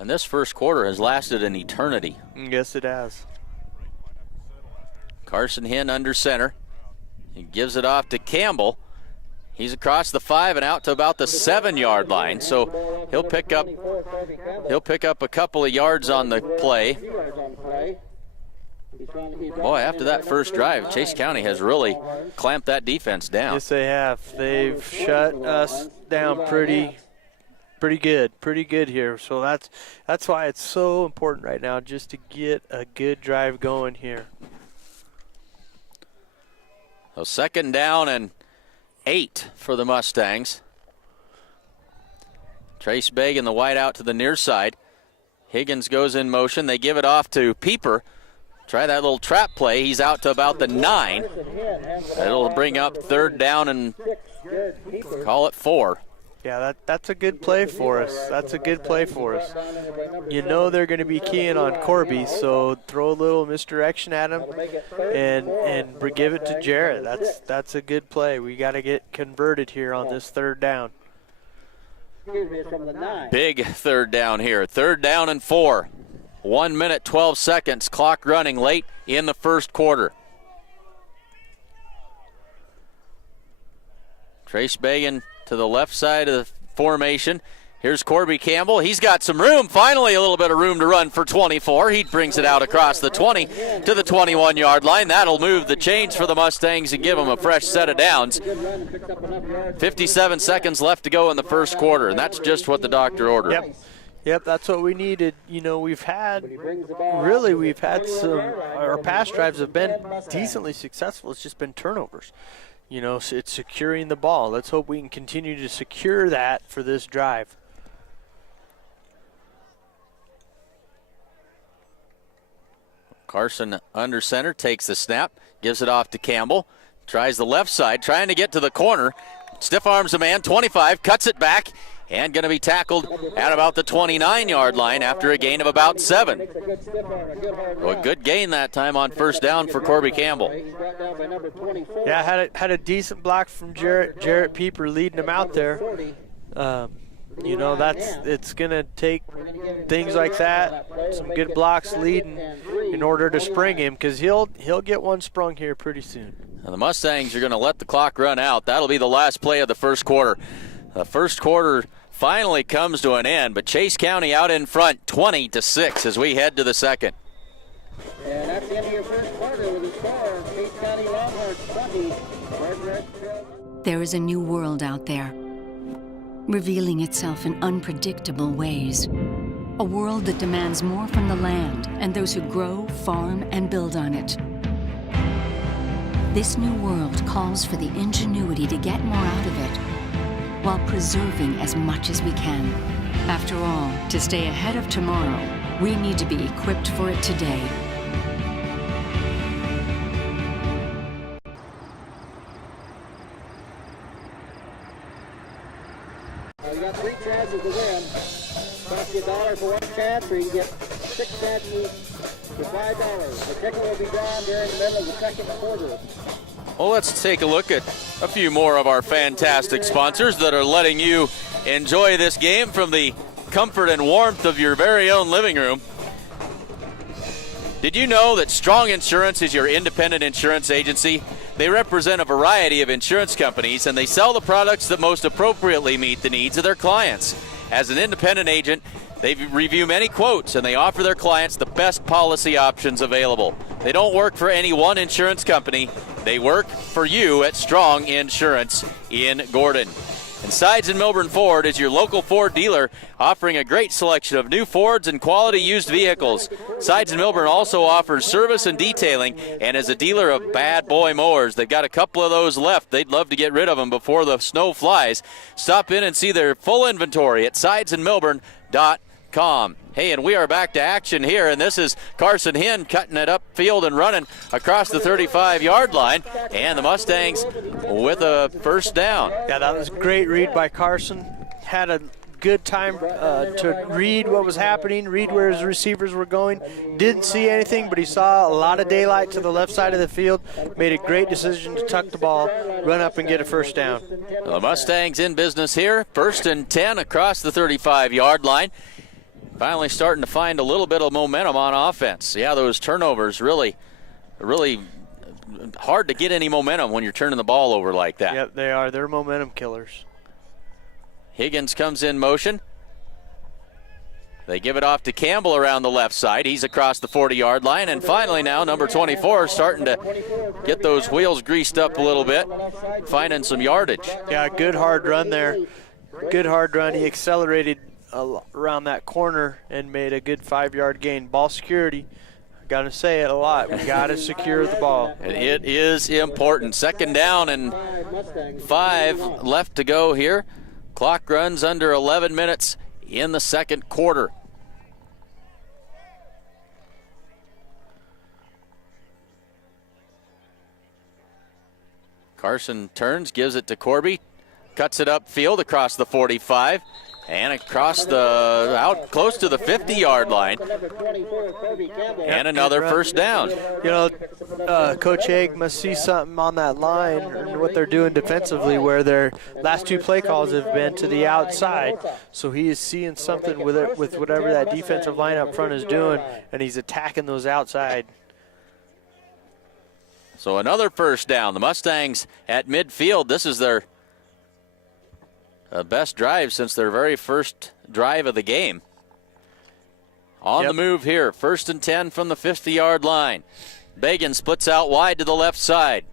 And this first quarter has lasted an eternity. Yes, it has. Carson Hinn under center. He gives it off to Campbell. He's across the 5 and out to about the 7-yard line. So he'll pick up a couple of yards on the play. Boy, after that first drive, Chase County has really clamped that defense down. Yes, they have. They've shut us down pretty pretty good here. So that's why it's so important right now, just to get a good drive going here. So 2nd down and 8 for the Mustangs. Trace Begg in the wide out to the near side. Higgins goes in motion. They give it off to Pieper. Try that little trap play. He's out to about the 9. It'll bring up 3rd down and call it 4. Yeah, that's a good play for us. That's a good play for us. You know they're going to be keying on Corby, so throw a little misdirection at him and give it to Jarrett. That's a good play. We got to get converted here on this 3rd down. Big 3rd down here. 3rd down and 4. 1 minute, 12 seconds. Clock running late in the 1st quarter. Trace Bagan to the left side of the formation. Here's Corby Campbell. He's got some room. Finally, a little bit of room to run for 24. He brings it out across the 20 to the 21-yard line. That'll move the chains for the Mustangs and give them a fresh set of downs. 57 seconds left to go in the 1st quarter, and that's just what the doctor ordered. Yep, that's what we needed. You know, we've had some, our pass drives have been decently successful. It's just been turnovers. You know, so it's securing the ball. Let's hope we can continue to secure that for this drive. Carson under center, takes the snap, gives it off to Campbell. Tries the left side, trying to get to the corner. Stiff arms a man, 25, cuts it back, and going to be tackled at about the 29-yard line after a gain of about 7. A good gain that time on 1st down for Corby Campbell. Yeah, had a decent block from Jarrett Pieper leading him out there. You know, it's going to take things like that, some good blocks leading in order to spring him, because he'll get one sprung here pretty soon. And the Mustangs are going to let the clock run out. That'll be the last play of the 1st quarter. The 1st quarter finally comes to an end, but Chase County out in front 20-6 as we head to the 2nd. And that's the end of your 1st quarter with the score, Chase County Longhorns 20, Gordon-Rushville. There is a new world out there, revealing itself in unpredictable ways. A world that demands more from the land and those who grow, farm, and build on it. This new world calls for the ingenuity to get more out of it, while preserving as much as we can. After all, to stay ahead of tomorrow, we need to be equipped for it today. You got 3 chances to win. Cost you $1 for 1 chance, or you can get 6 chances for $5. The ticket will be drawn during the middle of the 2nd quarter. Well, let's take a look at a few more of our fantastic sponsors that are letting you enjoy this game from the comfort and warmth of your very own living room. Did you know that Strong Insurance is your independent insurance agency? They represent a variety of insurance companies, and they sell the products that most appropriately meet the needs of their clients. As an independent agent, they review many quotes, and they offer their clients the best policy options available. They don't work for any one insurance company. They work for you at Strong Insurance in Gordon. And Sides and Milburn Ford is your local Ford dealer, offering a great selection of new Fords and quality used vehicles. Sides and Milburn also offers service and detailing, and is a dealer of bad boy mowers. They've got a couple of those left. They'd love to get rid of them before the snow flies. Stop in and see their full inventory at sidesandmilburn.com. Hey, and we are back to action here, and this is Carson Hinn cutting it upfield and running across the 35-yard line, and the Mustangs with a 1st down. Yeah, that was a great read by Carson. Had a good time to read what was happening, read where his receivers were going. Didn't see anything, but he saw a lot of daylight to the left side of the field. Made a great decision to tuck the ball, run up and get a 1st down. The Mustangs in business here, 1st and 10 across the 35-yard line. Finally starting to find a little bit of momentum on offense. Yeah, those turnovers really hard to get any momentum when you're turning the ball over like that. Yep, they are. They're momentum killers. Higgins comes in motion. They give it off to Campbell around the left side. He's across the 40-yard line. And finally now, number 24 starting to get those wheels greased up a little bit, finding some yardage. Yeah, good hard run there. good hard run. He accelerated around that corner and made a good 5-yard gain. Ball security, got to say it a lot. We got to secure the ball. And it is important. 2nd down and 5 left to go here. Clock runs under 11 minutes in the 2nd quarter. Carson turns, gives it to Corby, cuts it upfield across the 45 and across the out close to the 50-yard line. And another first down. You know, Coach Haig must see something on that line and what they're doing defensively, where their last 2 play calls have been to the outside. So he is seeing something with it, with whatever that defensive line up front is doing, and he's attacking those outside. So another first down. The Mustangs at midfield. This is their best drive since their very first drive of the game. On the move here. 1st and 10 from the 50-yard line. Bagan splits out wide to the left side.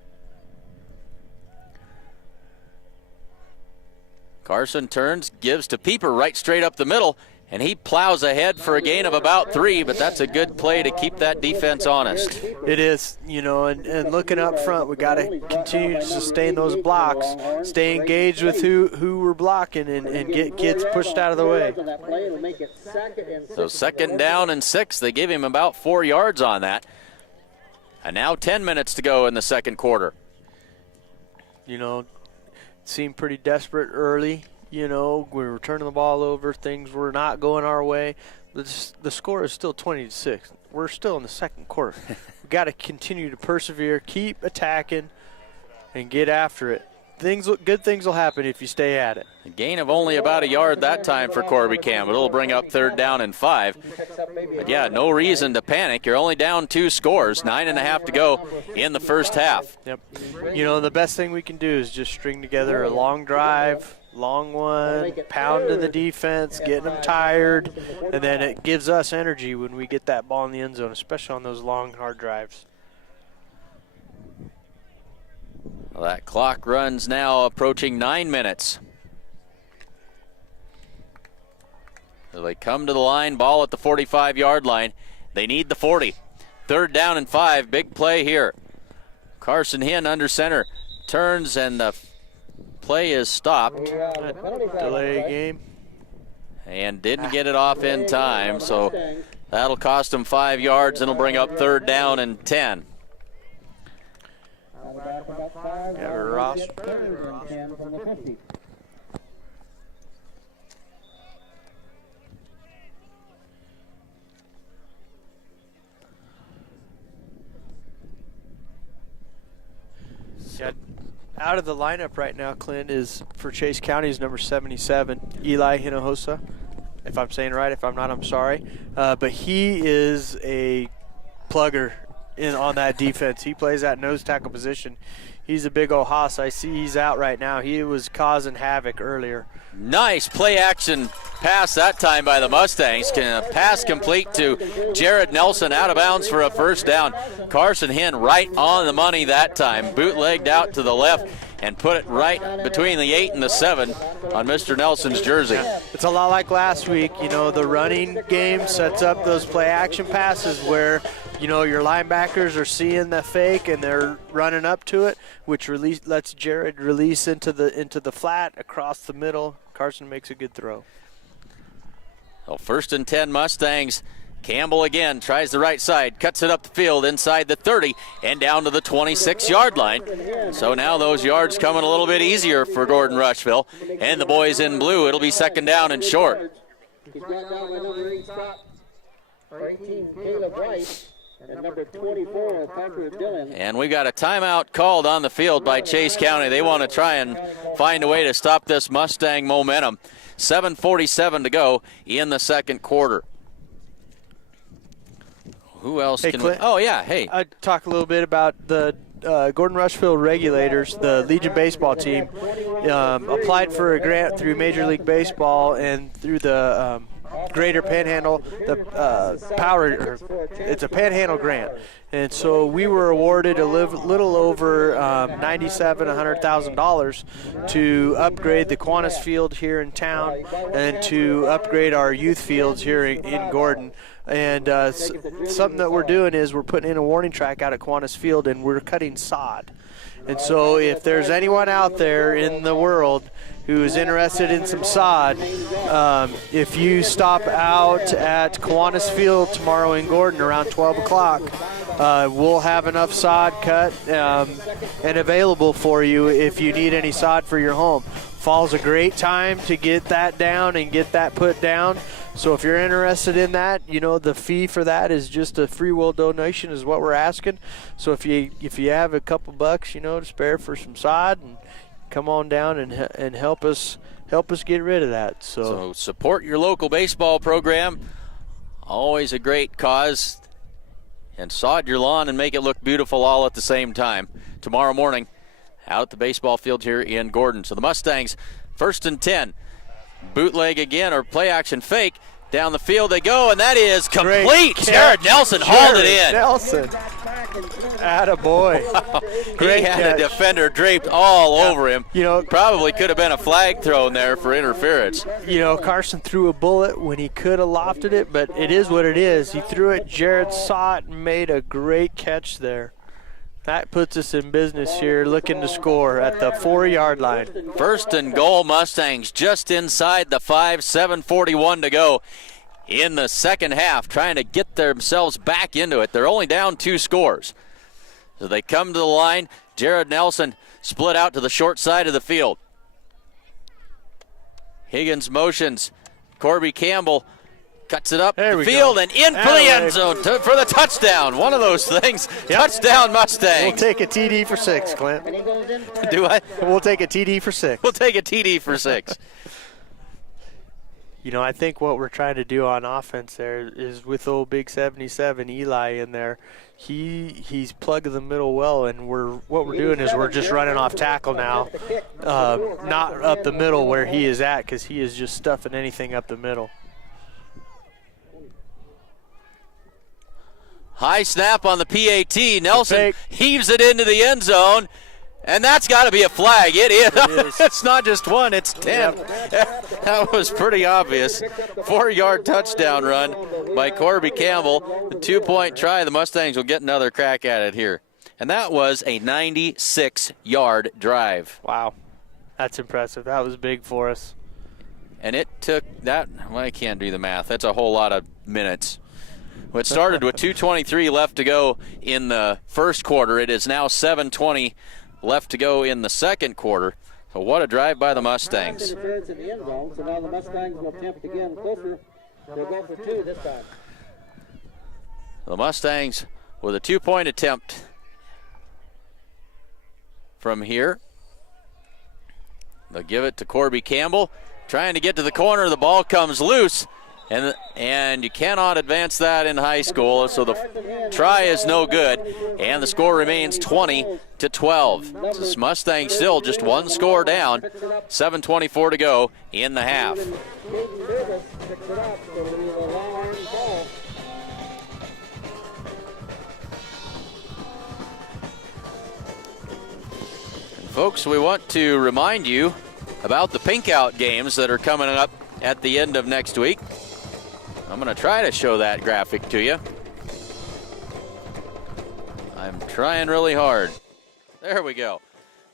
Carson turns, gives to Pieper right straight up the middle, and he plows ahead for a gain of about 3, but that's a good play to keep that defense honest. It is, you know, and looking up front, we got to continue to sustain those blocks, stay engaged with who we're blocking, and get kids pushed out of the way. So 2nd down and 6. They give him about 4 yards on that. And now 10 minutes to go in the 2nd quarter. You know, seemed pretty desperate early. You know, we were turning the ball over. Things were not going our way. The score is still 20-6. We're still in the 2nd quarter. We got to continue to persevere, keep attacking, and get after it. Good things will happen if you stay at it. A gain of only about a yard that time for Corby Campbell. It'll bring up 3rd down and 5. But yeah, no reason to panic. You're only down 2 scores, 9.5 to go in the first half. Yep. You know, the best thing we can do is just string together a long drive, long one, pound to the defense, getting them tired, and then it gives us energy when we get that ball in the end zone, especially on those long, hard drives. Well, that clock runs now approaching 9 minutes. So they come to the line, ball at the 45-yard line. They need the 40. 3rd down and 5, big play here. Carson Hinn under center, turns, and the play is stopped. Delay game. And didn't get it off in time, so that'll cost him 5 yards, and it'll bring up 3rd down and 10. Yeah, Ross. Yeah, out of the lineup right now, Clint, is for Chase County is number 77, Eli Hinojosa. If I'm saying it right, if I'm not, I'm sorry. But he is a plugger on that defense. He plays that nose tackle position. He's a big old hoss. I see he's out right now. He was causing havoc earlier. Nice play action pass that time by the Mustangs. Pass complete to Jared Nelson, out of bounds for a first down. Carson Hinn right on the money that time. Bootlegged out to the left and put it right between the 8 and the 7 on Mr. Nelson's jersey. It's a lot like last week. You know, the running game sets up those play action passes where, you know, your linebackers are seeing the fake and they're running up to it, which lets Jared release into the flat across the middle. Carson makes a good throw. Well, 1st and 10 Mustangs. Campbell again tries the right side, cuts it up the field inside the 30 and down to the 26-yard line. So now those yards coming a little bit easier for Gordon-Rushville. And the boys in blue, it'll be 2nd down and short. He's brought down by number 8 spot, 18, Caleb White, and number 24, Parker Dillon. And we've got a timeout called on the field by Chase County. They want to try and find a way to stop this Mustang momentum. 7:47 to go in the 2nd quarter. Who else can Clint, we? Oh, yeah, hey. I'd talk a little bit about the Gordon-Rushville Regulators, the Legion baseball team, applied for a grant through Major League Baseball and through the Greater Panhandle, it's a Panhandle grant. And so we were awarded a little over $100,000 to upgrade the Kiwanis field here in town and to upgrade our youth fields here in Gordon. And something that we're doing is we're putting in a warning track out at Kiwanis Field, and we're cutting sod. And so if there's anyone out there in the world who is interested in some sod, if you stop out at Kiwanis Field tomorrow in Gordon around 12 o'clock, we'll have enough sod cut and available for you if you need any sod for your home. Fall's a great time to get that down and get that put down. So if you're interested in that, the fee for that is just a free will donation is what we're asking. So if you have a couple bucks, to spare for some sod, and come on down and help us get rid of that. So support your local baseball program. Always a great cause. And sod your lawn and make it look beautiful all at the same time. Tomorrow morning, out at the baseball field here in Gordon. So the Mustangs, 1st and 10. Bootleg again, or play action fake. Down the field they go, and that is complete. Jared Nelson hauled it in. Nelson. Attaboy. Wow. He had a defender draped all over him. Probably could have been a flag thrown there for interference. Carson threw a bullet when he could have lofted it, but it is what it is. He threw it. Jared saw it and made a great catch there. That puts us in business here, looking to score at the 4-yard line. 1st and goal, Mustangs just inside the 5, 7:41 to go in the second half, trying to get themselves back into it. They're only down 2 scores. So they come to the line. Jared Nelson split out to the short side of the field. Higgins motions. Corby Campbell cuts it up the field and in for the end zone for the touchdown. One of those things. Yep. Touchdown, Mustangs. We'll take a TD for 6, Clint. Do what? We'll take a TD for 6. We'll take a TD for 6. I think what we're trying to do on offense there is with old Big 77, Eli, in there. He's plugged the middle well, and what we're doing is we're just running off tackle now, not up the middle where he is at, because he is just stuffing anything up the middle. High snap on the PAT. Nelson heaves it into the end zone, and that's got to be a flag. It is. It's not just 1, it's 10. Yep. That was pretty obvious. 4-yard touchdown run by Corby Campbell. The 2-point try. The Mustangs will get another crack at it here. And that was a 96-yard drive. Wow. That's impressive. That was big for us. And it took that. Well, I can't do the math. That's a whole lot of minutes. It started with 2:23 left to go in the first quarter. It is now 7:20 left to go in the second quarter. So what a drive by the Mustangs. So now the Mustangs will attempt again closer. They'll go for 2 this time. The Mustangs with a 2-point attempt from here. They'll give it to Corby Campbell. Trying to get to the corner. The ball comes loose. And you cannot advance that in high school, so the try is no good, and the score remains 20-12. This Mustang still just 1 score down, 7:24 to go in the half. And folks, we want to remind you about the Pink Out games that are coming up at the end of next week. I'm going to try to show that graphic to you. I'm trying really hard. There we go.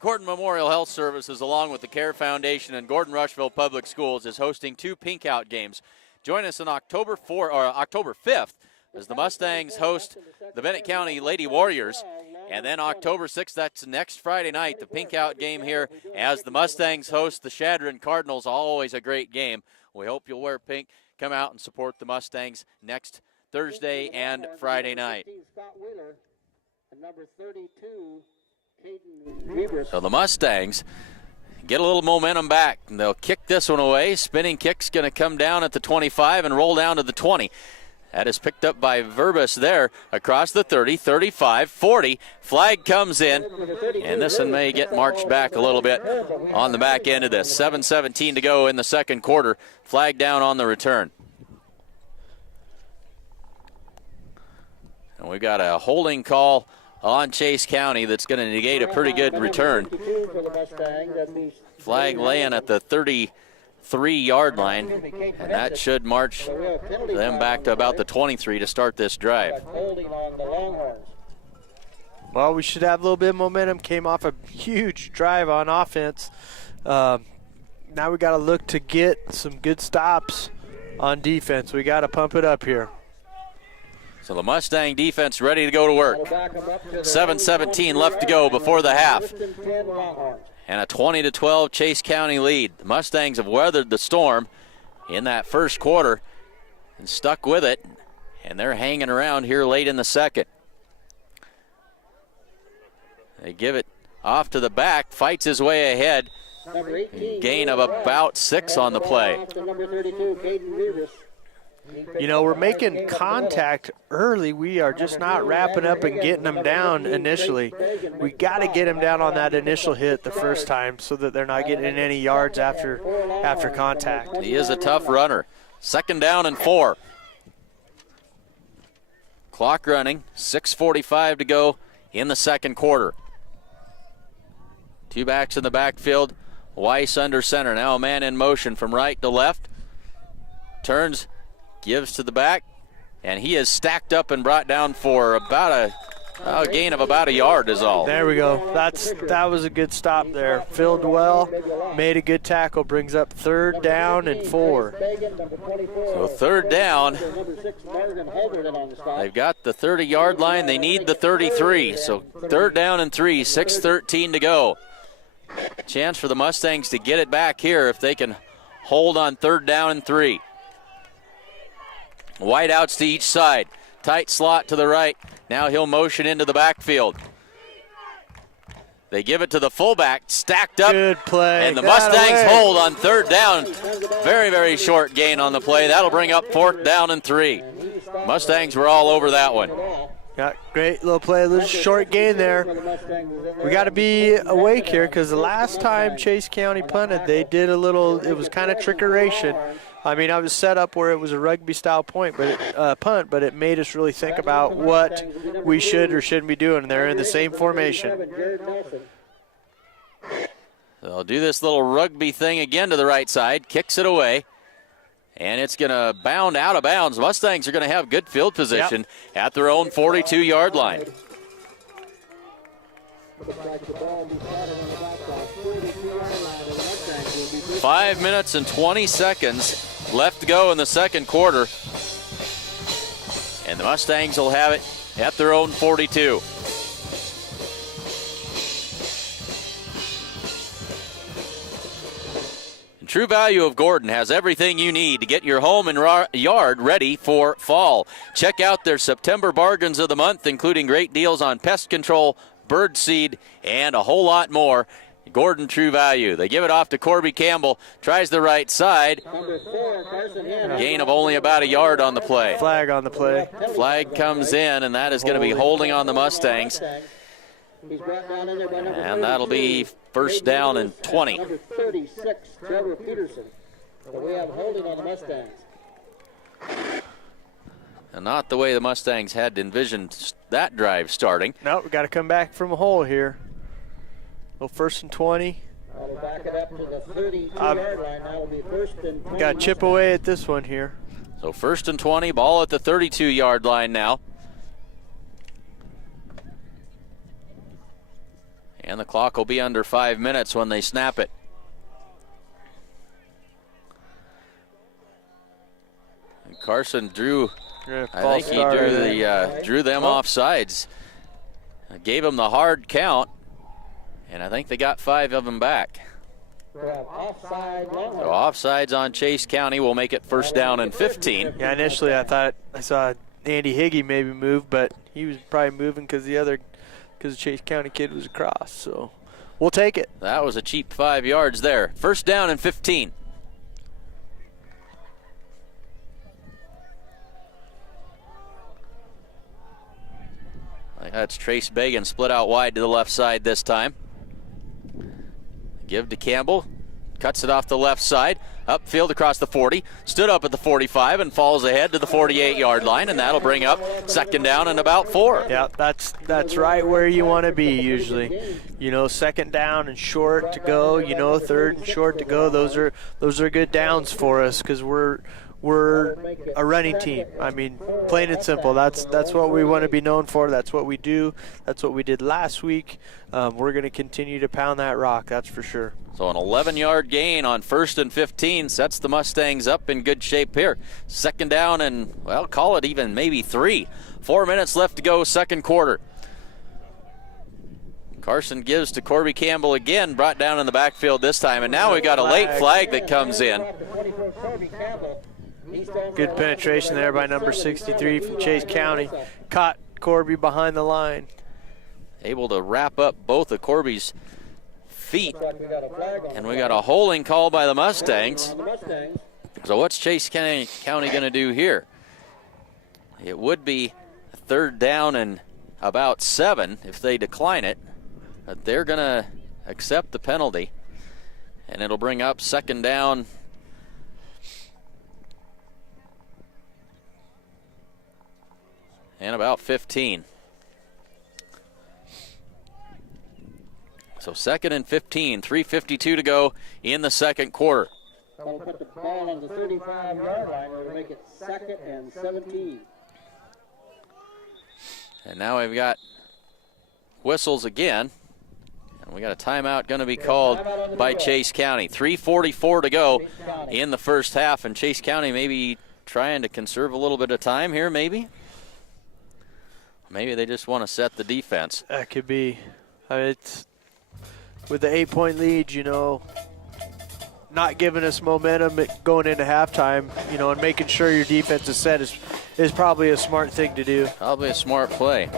Gordon Memorial Health Services, along with the Care Foundation and Gordon-Rushville Public Schools, is hosting 2 Pink Out games. Join us on October 5th as the Mustangs host the Bennett County Lady Warriors. And then October 6th, that's next Friday night, the Pink Out game here as the Mustangs host the Shadron Cardinals. Always a great game. We hope you'll wear pink. Come out and support the Mustangs next Thursday and Friday night. So the Mustangs get a little momentum back, and they'll kick this one away. Spinning kick's going to come down at the 25 and roll down to the 20. That is picked up by Verbus there across the 30, 35, 40. Flag comes in, and this one may get marched back a little bit on the back end of this. 7:17 to go in the second quarter. Flag down on the return. And we've got a holding call on Chase County that's going to negate a pretty good return. Flag laying at the 33-yard line, and that should march them back to about the 23 to start this drive. Well, we should have a little bit of momentum. Came off a huge drive on offense. Now we got to look to get some good stops on defense. We got to pump it up here. So the Mustang defense ready to go to work. 7:17 left to go before the half. And a 20-12 Chase County lead. The Mustangs have weathered the storm in that first quarter and stuck with it, and they're hanging around here late in the second. They give it off to the back, fights his way ahead. Gain of about 6 on the play. You know, we're making contact early. We are just not wrapping up and getting them down initially. We got to get them down on that initial hit the first time so that they're not getting any yards after contact. He is a tough runner. 2nd down and 4. Clock running, 6:45 to go in the second quarter. 2 backs in the backfield. Weiss under center. Now a man in motion from right to left. Turns, gives to the back, and he is stacked up and brought down for about a gain of about a yard is all. There we go. That was a good stop there. Filled well, made a good tackle, brings up 3rd down and 4. So 3rd down. They've got the 30-yard line. They need the 33. So 3rd down and 3, 6:13 to go. Chance for the Mustangs to get it back here if they can hold on 3rd down and 3. Wide outs to each side. Tight slot to the right. Now he'll motion into the backfield. They give it to the fullback, stacked up. Good play. And the Mustangs hold on 3rd down. Very, very short gain on the play. That'll bring up 4th down and 3. Mustangs were all over that one. Got great little play, a little short gain there. We got to be awake here because the last time Chase County punted, they did a little, it was kind of trickeration. I mean, I was set up where it was a rugby-style punt, but it made us really think about what we should or shouldn't be doing. They're in the same formation. They'll do this little rugby thing again to the right side, kicks it away, and it's going to bound out of bounds. Mustangs are going to have good field position at their own 42-yard line. Five minutes and 20 seconds left to go in the second quarter. And the Mustangs will have it at their own 42. True Value of Gordon has everything you need to get your home and yard ready for fall. Check out their September bargains of the month, including great deals on pest control, bird seed, and a whole lot more. Gordon True Value. They give it off to Corby Campbell. Tries the right side. Gain of only about a yard on the play. Flag on the play. Flag comes in, and that is going to be holding on the Mustangs. And that'll be 1st down and 20. Number 36, Trevor Peterson. We have holding on the Mustangs. And not the way the Mustangs had envisioned that drive starting. No, we got to come back from a hole here. Well, 1st and 20. I'll back it up to the 32-yard line. That'll be 1st and 20. Got to chip away at this one here. So 1st and 20, ball at the 32-yard line now. And the clock will be under 5 minutes when they snap it. And Carson drew, I think he drew them off sides. Gave them the hard count, and I think they got 5 of them back. We have offside. So offsides on Chase County will make it 1st down and 15. Yeah, initially I thought I saw Andy Higgy maybe move, but he was probably moving because the Chase County kid was across. So we'll take it. That was a cheap 5 yards there. 1st down and 15. That's Trace Bagan split out wide to the left side this time. Give to Campbell. Cuts it off the left side. upfield across the 40, stood up at the 45 and falls ahead to the 48-yard line, and that'll bring up second down and about 4. Yeah, that's right where you want to be usually. You know, second down and short to go, you know, third and short to go. Those are good downs for us because we're a running team. I mean, plain and simple. That's what we want to be known for. That's what we do. That's what we did last week. We're going to continue to pound that rock, that's for sure. So an 11-yard gain on 1st and 15 sets the Mustangs up in good shape here. Second down and, well, call it even maybe 3. 4 minutes left to go, second quarter. Carson gives to Corby Campbell again, brought down in the backfield this time, and now we've got a late flag that comes in. Good penetration there by number 63 from Chase County. Caught Corby behind the line. Able to wrap up both of Corby's feet. And we got a holding call by the Mustangs. So what's Chase County going to do here? It would be third down and about 7 if they decline it. But they're going to accept the penalty. And it'll bring up second down and about 15. So second and 15, 3:52 to go in the second quarter. We'll put the ball on the 35-yard line. We'll make it second and 17. And now we've got whistles again. And we got a timeout going to be called by Chase County. 3:44 to go in the first half, and Chase County maybe trying to conserve a little bit of time here, maybe? Maybe they just want to set the defense. That could be. I mean, it's with the 8-point lead, you know, not giving us momentum going into halftime, you know, and making sure your defense is set is probably a smart thing to do. Probably a smart play.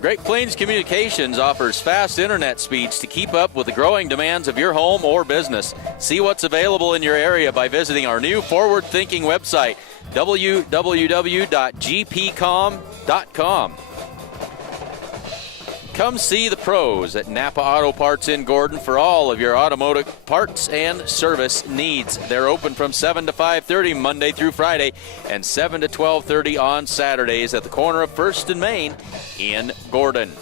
Great Plains Communications offers fast internet speeds to keep up with the growing demands of your home or business. See what's available in your area by visiting our new forward-thinking website, www.gpcom.com. Come see the pros at Napa Auto Parts in Gordon for all of your automotive parts and service needs. They're open from 7 to 5:30 Monday through Friday and 7 to 12:30 on Saturdays at the corner of 1st and Main in Gordon.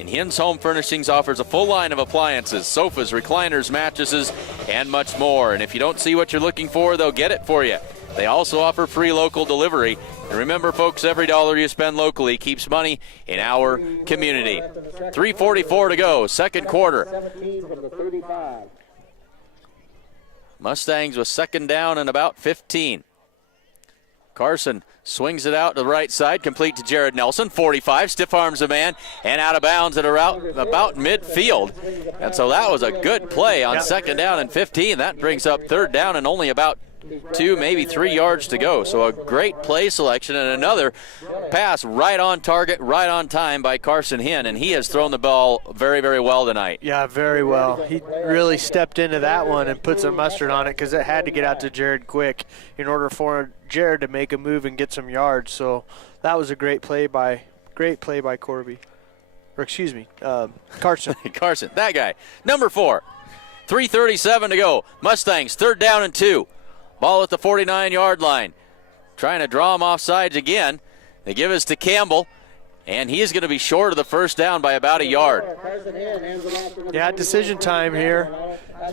And Hins Home Furnishings offers a full line of appliances, sofas, recliners, mattresses, and much more. And if you don't see what you're looking for, they'll get it for you. They also offer free local delivery. And remember, folks, every dollar you spend locally keeps money in our community. 3:44 to go, second quarter. Mustangs with second down and about 15. Carson swings it out to the right side, complete to Jared Nelson. 45, stiff arms a man, and out of bounds at about midfield. And so that was a good play on second down and 15. That brings up third down and only about 2, maybe 3 yards to go. So a great play selection and another pass right on target, right on time by Carson Hinn, and he has thrown the ball very, very well tonight. Yeah, very well. He really stepped into that one and put some mustard on it because it had to get out to Jared quick in order for Jared to make a move and get some yards. So that was a great play by Corby. Or excuse me, Carson. Carson, that guy. Number 4. 3:37 to go. Mustangs, third down and 2. Ball at the 49-yard line. Trying to draw him off sides again. They give us to Campbell, and he is going to be short of the first down by about a yard. Yeah, decision time here.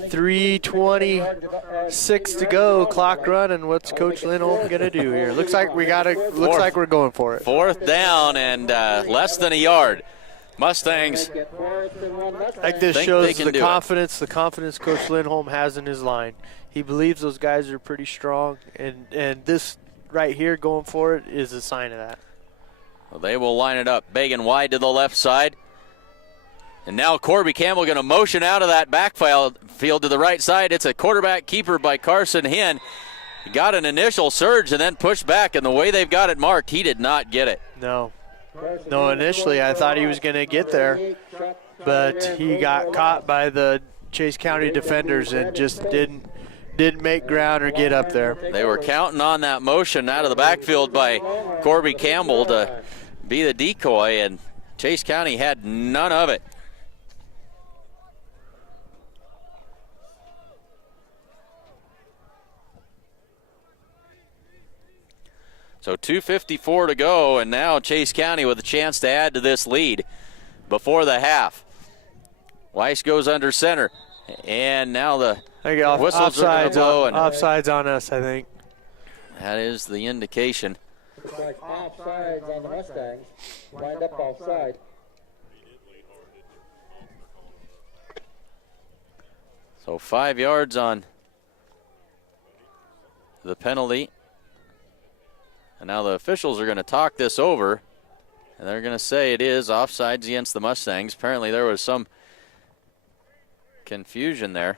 3:26 to go, clock running. What's Coach Lindholm going to do here? Looks like we're going for it. Fourth down and less than a yard. Mustangs. Like this shows the confidence Coach Lindholm has in his line. He believes those guys are pretty strong, and this right here going for it is a sign of that. Well, they will line it up. Bagan wide to the left side. And now Corby Campbell going to motion out of that backfield to the right side. It's a quarterback keeper by Carson Hinn. He got an initial surge and then pushed back, and the way they've got it marked, he did not get it. No, initially I thought he was going to get there, but he got caught by the Chase County defenders and just didn't make ground or get up there. They were counting on that motion out of the backfield by Corby Campbell to be the decoy, and Chase County had none of it. So 2:54 to go, and now Chase County with a chance to add to this lead before the half. Weiss goes under center, and now the whistles are going to blow. And offsides on us, I think. that is the indication. Looks like offsides on the Mustangs. Lined up offside. So 5 yards on the penalty. And now the officials are going to talk this over, and they're going to say it is offsides against the Mustangs. Apparently there was some confusion there.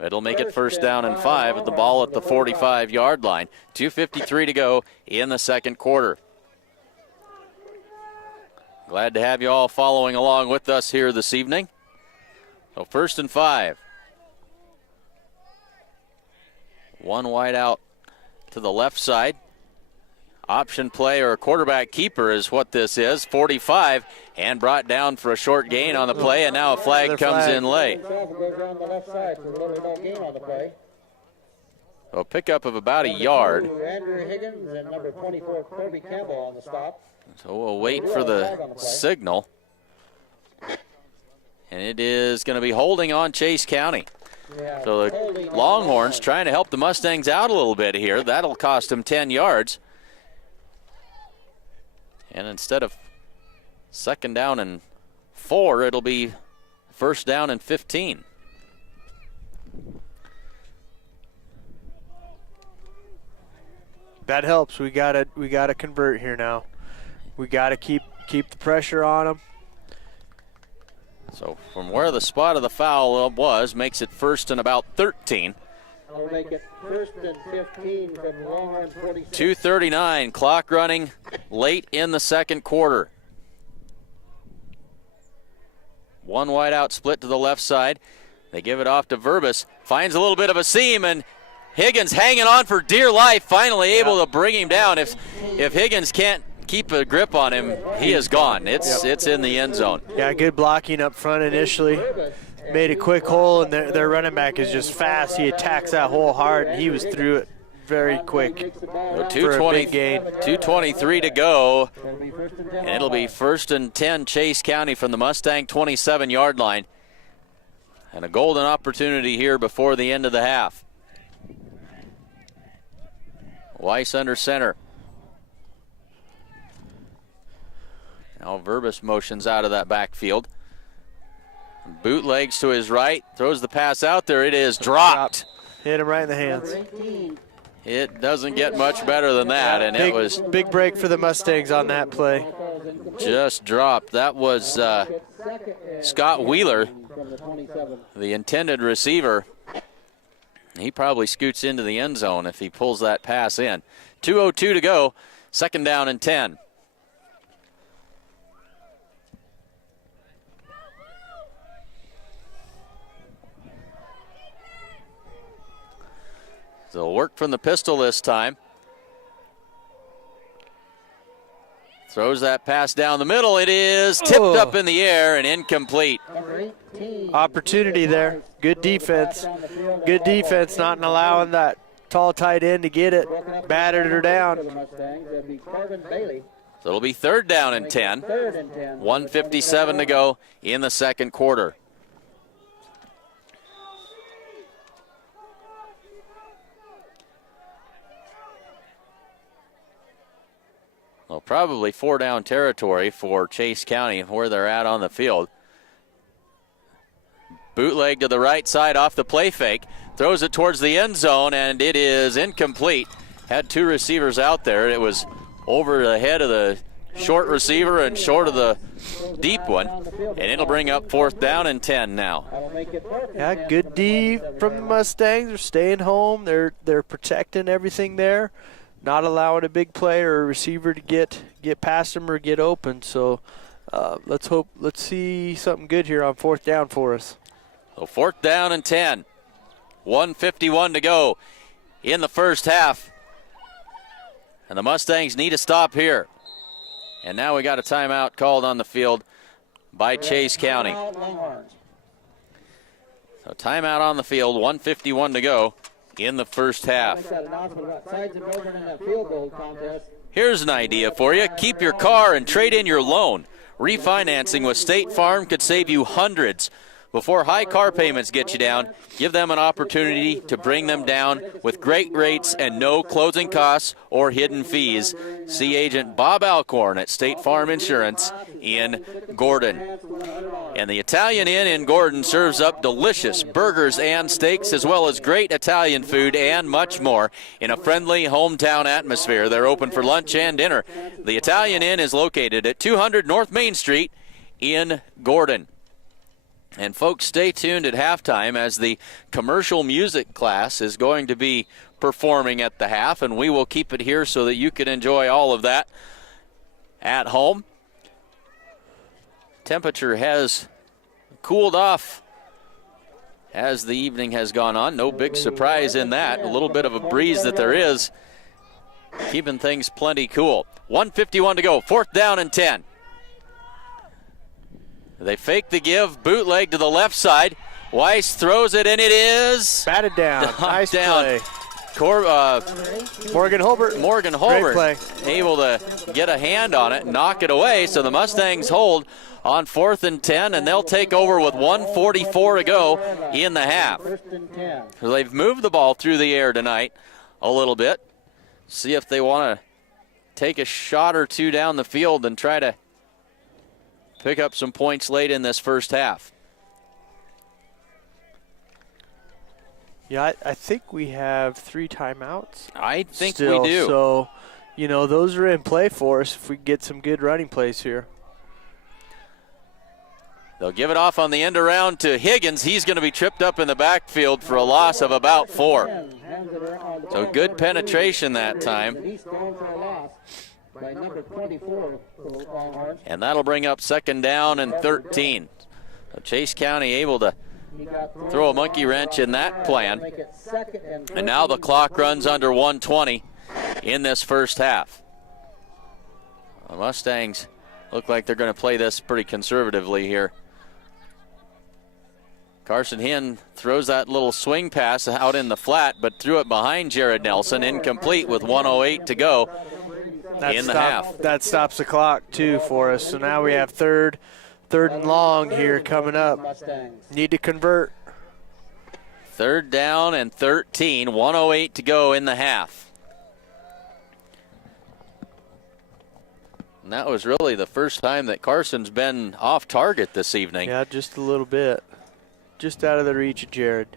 It'll make it first down and 5 with the ball at the 45-yard line. 2:53 to go in the second quarter. Glad to have you all following along with us here this evening. So first and 5. One wide out to the left side. Option play or quarterback keeper is what this is. 45 and brought down for a short gain on the play, and now a flag comes in late. So a pickup of about a yard. Andrew Higgins and number 24 Corby Campbell on the stop. So we'll wait for the signal. And it is going to be holding on Chase County. So the Longhorns trying to help the Mustangs out a little bit here. That'll cost them 10 yards. And instead of second down and 4, it'll be first down and 15. That helps. We gotta convert here now. We gotta keep the pressure on them. So from where the spot of the foul was, makes it first and about 13. I'll make it first and 15 from Longhorn 46. 2:39, clock running late in the second quarter. One wide out split to the left side. They give it off to Verbus. Finds a little bit of a seam, and Higgins hanging on for dear life, finally able to bring him down. If Higgins can't keep a grip on him, he is gone. It's in the end zone. Yeah, good blocking up front initially. Made a quick hole, and their running back is just fast. He attacks that hole hard, and he was through it very quick for a big gain. 2:23 to go, and it'll be first and 10 Chase County from the Mustang 27-yard line. And a golden opportunity here before the end of the half. Weiss under center. Now Verbus motions out of that backfield. Bootlegs to his right, throws the pass out there. It is dropped. Hit him right in the hands. It doesn't get much better than that, and it was big break for the Mustangs on that play. Just dropped. That was Scott Wheeler, the intended receiver. He probably scoots into the end zone if he pulls that pass in. 2:02 to go, second down and 10. So work from the pistol this time. Throws that pass down the middle. It is tipped up in the air and incomplete. Opportunity there. Good defense. Good defense, not allowing that tall tight end to get it. Battered her down. So it'll be third down and 10. 1:57 to go in the second quarter. Well, probably 4-down territory for Chase County where they're at on the field. Bootleg to the right side off the play fake. Throws it towards the end zone, and it is incomplete. Had two receivers out there. It was over the head of the short receiver and short of the deep one. And it'll bring up fourth down and 10 now. Yeah, good D from the Mustangs. They're staying home. They're protecting everything there. Not allowing a big play or a receiver to get past them or get open. So let's see something good here on fourth down for us. So fourth down and 10. 1:51 to go in the first half. And the Mustangs need a stop here. And now we got a timeout called on the field by Chase County. So timeout on the field, 1:51 to go in the first half. Make that announcement about sides and over in that field goal contest. Here's an idea for you. Keep your car and trade in your loan. Refinancing with State Farm could save you hundreds. Before high car payments get you down, give them an opportunity to bring them down with great rates and no closing costs or hidden fees. See Agent Bob Alcorn at State Farm Insurance in Gordon. And the Italian Inn in Gordon serves up delicious burgers and steaks, as well as great Italian food and much more in a friendly hometown atmosphere. They're open for lunch and dinner. The Italian Inn is located at 200 North Main Street in Gordon. And folks, stay tuned at halftime as the commercial music class is going to be performing at the half, and we will keep it here so that you can enjoy all of that at home. Temperature has cooled off as the evening has gone on. No big surprise in that. A little bit of a breeze that there is, keeping things plenty cool. 1:51 to go, 4th down and 10. They fake the give, bootleg to the left side. Weiss throws it, and it is batted down. Nice down. Play. Morgan Holbert. Great play. Able to get a hand on it, knock it away. So the Mustangs hold on 4th and 10, and they'll take over with 1:44 to go in the half. So they've moved the ball through the air tonight a little bit. See if they want to take a shot or two down the field and try to pick up some points late in this first half. Yeah, I think we have 3 timeouts. I think still, we do. So, those are in play for us if we get some good running plays here. They'll give it off on the end around to Higgins. He's going to be tripped up in the backfield for a loss of about 4. So good penetration that time. By number 24 for the Longhorns. And that'll bring up 2nd down and 13. So Chase County able to throw a monkey wrench in that plan. And now the clock runs under 1:20 in this first half. The Mustangs look like they're going to play this pretty conservatively here. Carson Hinn throws that little swing pass out in the flat, but threw it behind Jared Nelson, incomplete with 1:08 to go. In the half. That stops the clock, too, for us. So now we have third and long here coming up. Need to convert. 3rd down and 13, 1:08 to go in the half. And that was really the first time that Carson's been off target this evening. Yeah, just a little bit. Just out of the reach of Jared.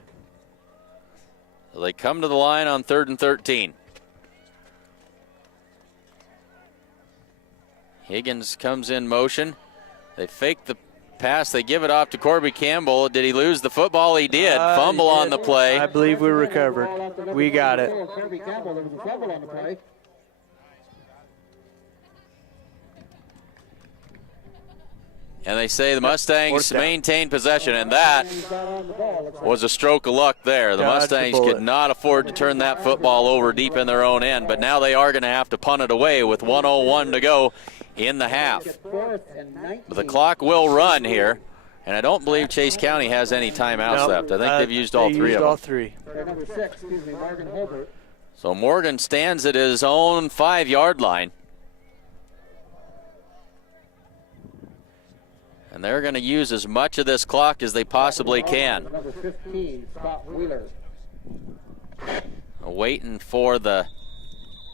So they come to the line on 3rd and 13. Higgins comes in motion. They fake the pass. They give it off to Corby Campbell. Did he lose the football? He did. Fumble on the play. I believe we recovered. We got it. Corby Campbell, there was a fumble on the play. And they say the Mustangs maintain possession, and that was a stroke of luck there. The Mustangs could not afford to turn that football over deep in their own end, but now they are going to have to punt it away with 1:01 to go in the half. But the clock will run here, and I don't believe Chase County has any timeouts left. I think they've used all 3 of them. All 3. Number 6, Morgan Holbert. So Morgan stands at his own 5-yard line. And they're going to use as much of this clock as they possibly can. Number 15, Scott Wheeler. Waiting for the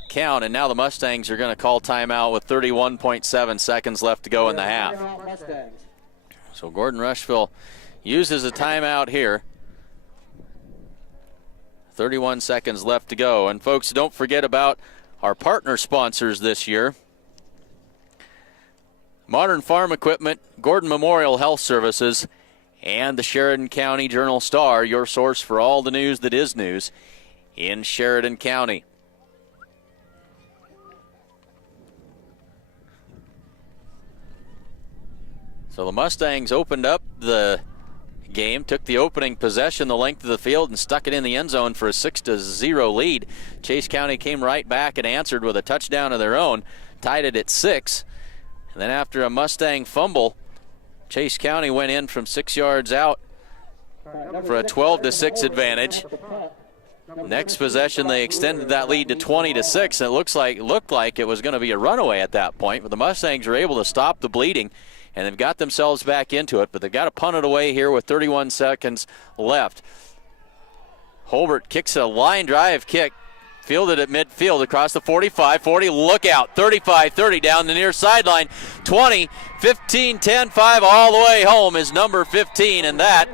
count, and now the Mustangs are going to call timeout with 31.7 seconds left to go in the half. So Gordon-Rushville uses a timeout here. 31 seconds left to go. And folks, don't forget about our partner sponsors this year. Modern Farm Equipment, Gordon Memorial Health Services, and the Sheridan County Journal-Star, your source for all the news that is news in Sheridan County. So the Mustangs opened up the game, took the opening possession the length of the field and stuck it in the end zone for a 6-0 lead. Chase County came right back and answered with a touchdown of their own, tied it at 6. And then after a Mustang fumble, Chase County went in from 6 yards out for a 12-6 advantage. Next possession, they extended that lead to 20-6, and it looked like it was going to be a runaway at that point, but the Mustangs were able to stop the bleeding, and they've got themselves back into it, but they've got to punt it away here with 31 seconds left. Holbert kicks a line drive kick, fielded at midfield across the 45-40. Look out, 35-30 down the near sideline. 20, 15, 10, 5, all the way home is number 15, and that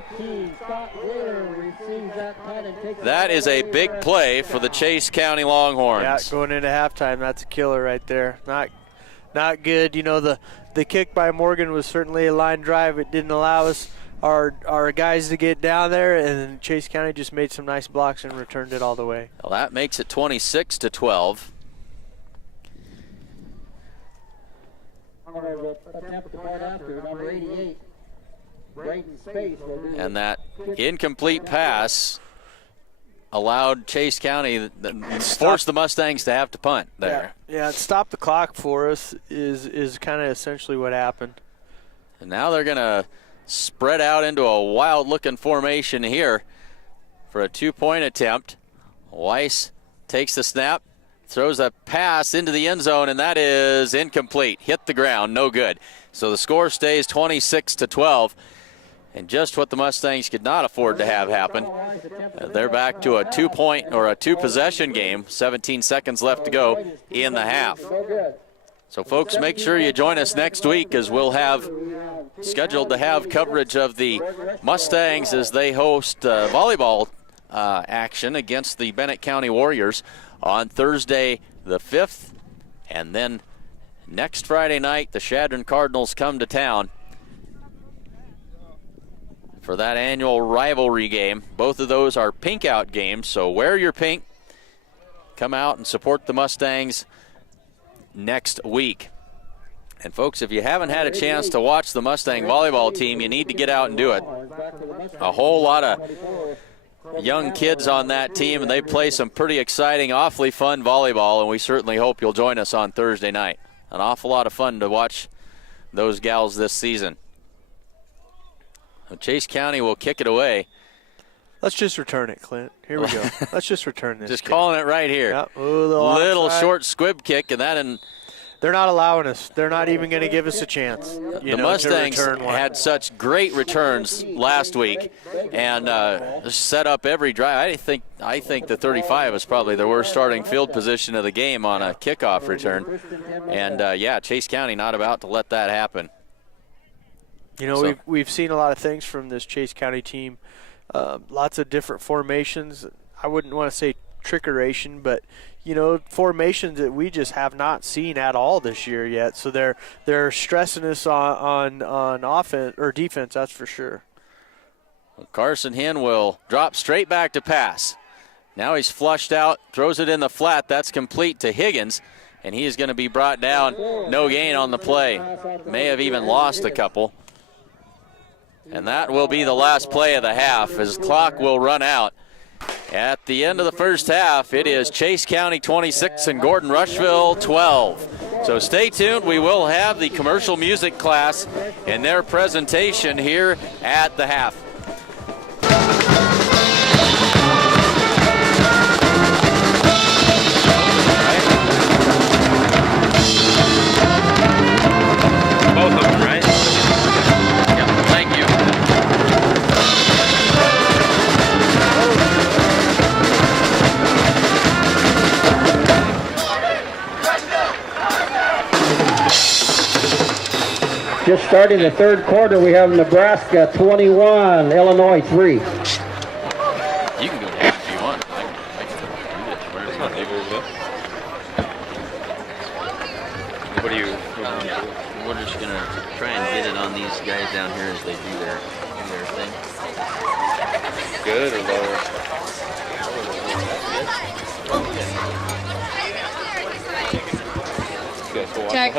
is a big play for the Chase County Longhorns. Yeah, going into halftime, that's a killer right there. Not good. You know, the kick by Morgan was certainly a line drive. It didn't allow us our guys to get down there, and Chase County just made some nice blocks and returned it all the way. Well, that makes it 26-12. And that incomplete pass allowed Chase County, forced the Mustangs to have to punt there. Yeah, stop the clock for us is kind of essentially what happened. And now they're going to spread out into a wild-looking formation here for a two-point attempt. Weiss takes the snap, throws a pass into the end zone, and that is incomplete. Hit the ground, no good. So the score stays 26-12. And just what the Mustangs could not afford to have happen. They're back to a two-point or a two-possession game. 17 seconds left to go in the half. So, folks, make sure you join us next week, as we'll have scheduled to have coverage of the Mustangs as they host volleyball action against the Bennett County Warriors on Thursday the 5th. And then next Friday night, the Chadron Cardinals come to town for that annual rivalry game. Both of those are pink out games, so wear your pink. Come out and support the Mustangs next week. And folks, if you haven't had a chance to watch the Mustang volleyball team, you need to get out and do it. A whole lot of young kids on that team, and they play some pretty exciting, awfully fun volleyball, and we certainly hope you'll join us on Thursday night. An awful lot of fun to watch those gals this season. Chase County will kick it away. Let's just return it, Clint. Here we go. Let's just return this. Just calling it right here. Yep. Little short squib kick, and that in. They're not allowing us. They're not even going to give us a chance. The Mustangs had such great returns last week, and set up every drive. I think the 35 was probably the worst starting field position of the game on a kickoff return, and Chase County not about to let that happen. You know, we've seen a lot of things from this Chase County team. Lots of different formations. I wouldn't want to say trickeration, but you know, formations that we just have not seen at all this year yet. So they're stressing us on offense or defense, that's for sure. Well, Carson Hinn will drop straight back to pass. Now he's flushed out, throws it in the flat. That's complete to Higgins, and he is going to be brought down. No gain on the play. May have even lost a couple. And that will be the last play of the half, as clock will run out. At the end of the first half, it is Chase County 26 and Gordon-Rushville 12. So stay tuned. We will have the commercial music class in their presentation here at the half. Both of them, right? Yeah, thank you. Just starting the third quarter, we have Nebraska 21, Illinois 3. You can go down if you want. I can do this. Where's my table? What do you? We're just going to try and get it on these guys down here as they do their thing. Good or lower? Check.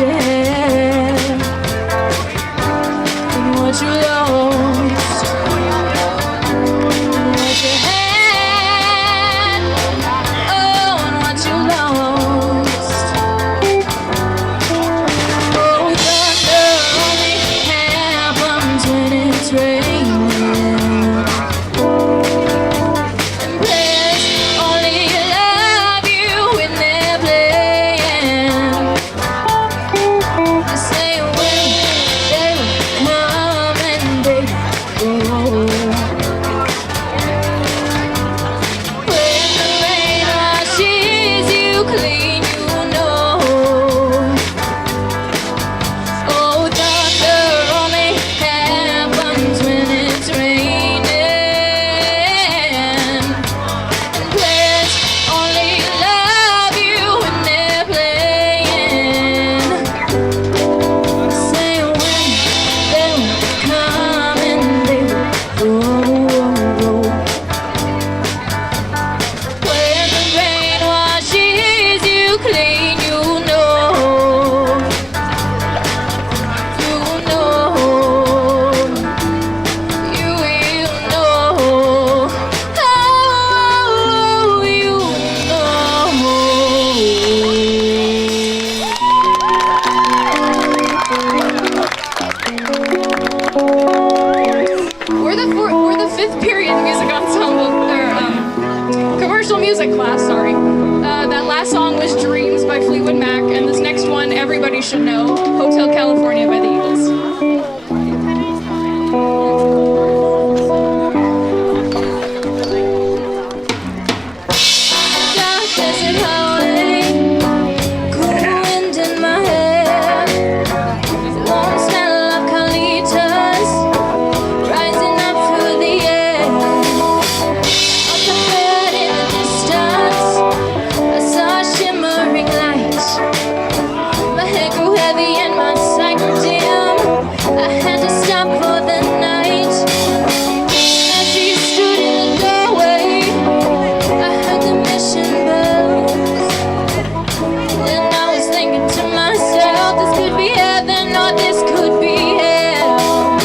you had and what you lost. What you had, oh, and what you lost. Oh, thunder only happens when it's raining. And players only love you when they're playing. They say when they come and they go. When the rain washes you clean, you know. Oh, thunder only happens when it's raining. And players only love you when they're playing. Say when they come and they go. When the rain washes you clean, you know. You know. You will know. Oh, you We're the fifth period music ensemble, or commercial music class, sorry. That last song was Dreams by Fleetwood Mac, and this next one everybody should know, Hotel California by the Eagles. Dark desert highway, cool wind in my hair, warm smell of colitas rising up through the air. Up ahead in the distance, I saw a shimmering light. My head grew heavy and my sight grew dim. I had to stop for the night. As she stood in the doorway, I heard the mission bells. Then I was thinking to myself, this could be heaven or this could be hell.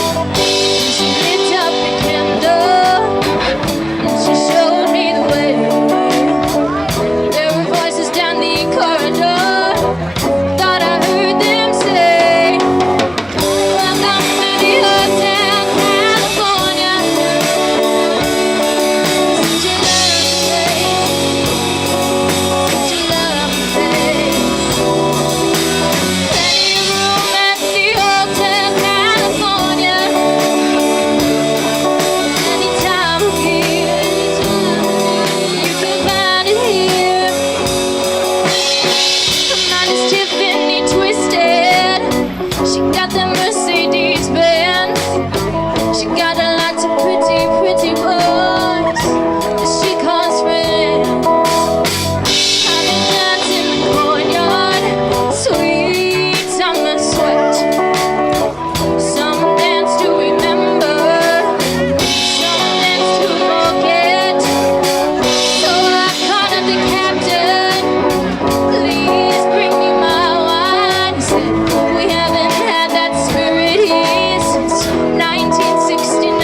She lit up a candle and she showed me the way. There were voices down the corridor. Thought I heard them say, welcome to the Hotel California. Such a lovely place. Such a lovely place. Plenty of room at the Hotel California. Any time of year, you can find it here. Her mind is Tiffany twisted. She got the Mercedes Benz. She got a lot of pretty, pretty boys that she calls friends. I've been dancing in the courtyard, sweet summer sweat. Some dance to remember, some dance to forget. So I called up the captain, please bring me my wine. He said, we haven't had that spirit here since 1969.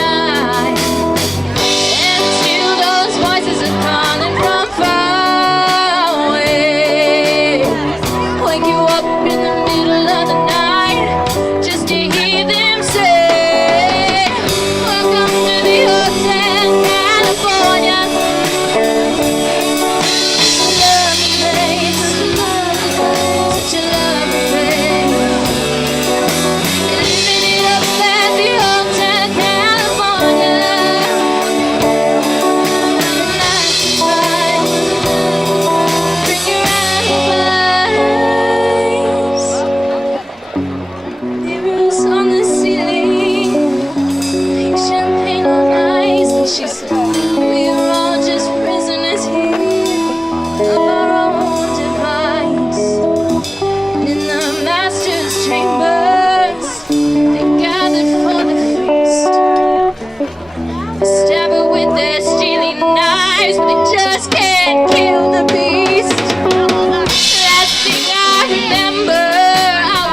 And still those voices are calling from far away. Wake you up in the middle of the night just to hear them say, welcome to the Hotel California. Lovely place, such a lovely place. Living it up at the Hotel California. Nice time, bring your eyes. Mirrors on the ceiling, pink champagne on ice, and she said, we are all just prisoners here of our own device. And in the master's chambers, they gathered for the feast. They stab her with their steely knives, but they just can't kill the beast. Last thing I remember, I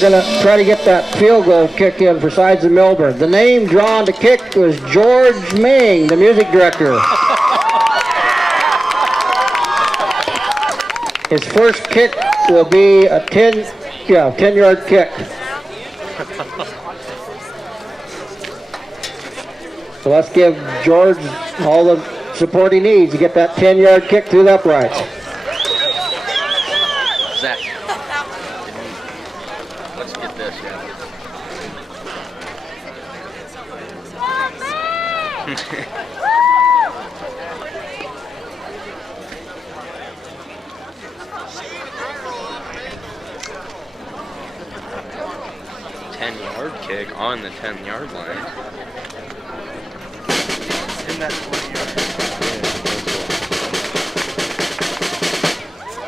going to try to get that field goal kick in for Sides and Milburn. The name drawn to kick was George Ming, the music director. His first kick will be a 10-yard kick. So let's give George all the support he needs to get that 10-yard kick through the uprights. Zach, let's get this. Kick on the 10-yard line. In that 20-yard.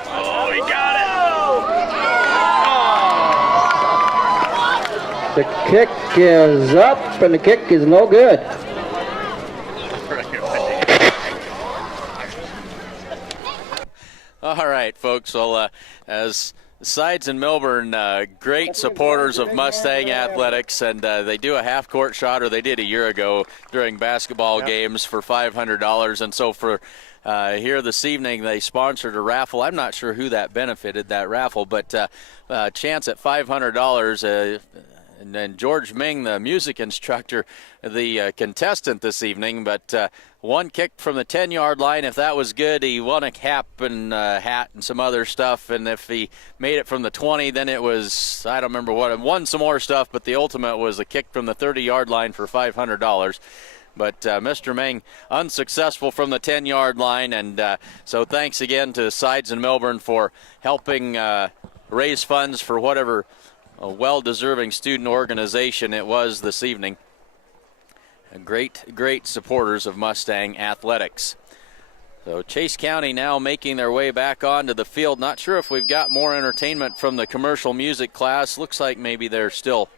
Oh, he got it! The kick is up, and the kick is no good. All right, folks. Well, as Sides and Milburn, great supporters of Mustang athletics, and they do a half-court shot, or they did a year ago during basketball games for $500. And so for here this evening, they sponsored a raffle. I'm not sure who that benefited, that raffle, but chance at $500. And then George Ming, the music instructor, the contestant this evening. But one kick from the 10-yard line. If that was good, he won a cap and hat and some other stuff. And if he made it from the 20, then it was, I don't remember what, won some more stuff. But the ultimate was a kick from the 30-yard line for $500. But Mr. Ming unsuccessful from the 10-yard line. And so thanks again to Sides and Milburn for helping raise funds for whatever a well-deserving student organization it was this evening. Great supporters of Mustang athletics. So Chase County now making their way back onto the field. Not sure if we've got more entertainment from the commercial music class. Looks like maybe they're still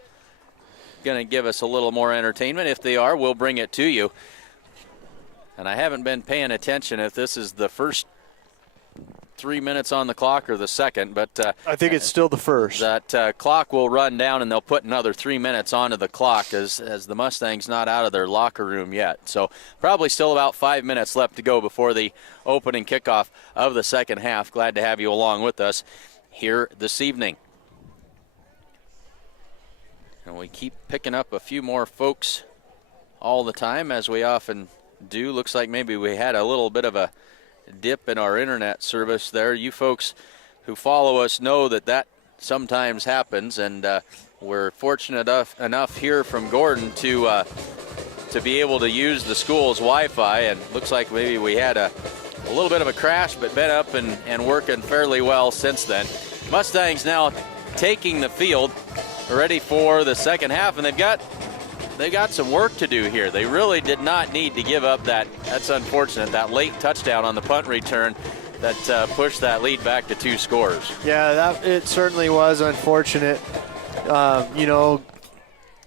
going to give us a little more entertainment. If they are, we'll bring it to you. And I haven't been paying attention if this is the first 3 minutes on the clock or the second, but I think it's still the first. That clock will run down, and they'll put another 3 minutes onto the clock as the Mustangs not out of their locker room yet. So probably still about 5 minutes left to go before the opening kickoff of the second half. Glad to have you along with us here this evening. And we keep picking up a few more folks all the time, as we often do. Looks like maybe we had a little bit of a dip in our internet service there. You folks who follow us know that sometimes happens, and we're fortunate enough here from Gordon to be able to use the school's Wi-Fi, and looks like maybe we had a little bit of a crash, but been up and working fairly well since then. Mustangs now taking the field, ready for the second half, and they've got some work to do here. They really did not need to give up that's unfortunate, that late touchdown on the punt return that pushed that lead back to 2 scores. Yeah, it certainly was unfortunate.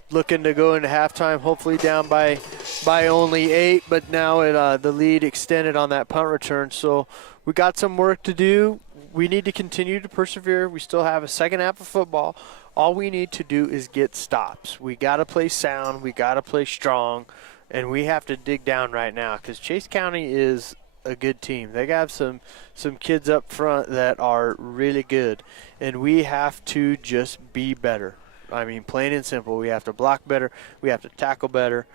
Looking to go into halftime, hopefully down by only 8, but now the lead extended on that punt return. So we got some work to do. We need to continue to persevere. We still have a second half of football. All we need to do is get stops. We got to play sound. We got to play strong. And we have to dig down right now because Chase County is a good team. They got some kids up front that are really good. And we have to just be better. I mean, plain and simple. We have to block better. We have to tackle better.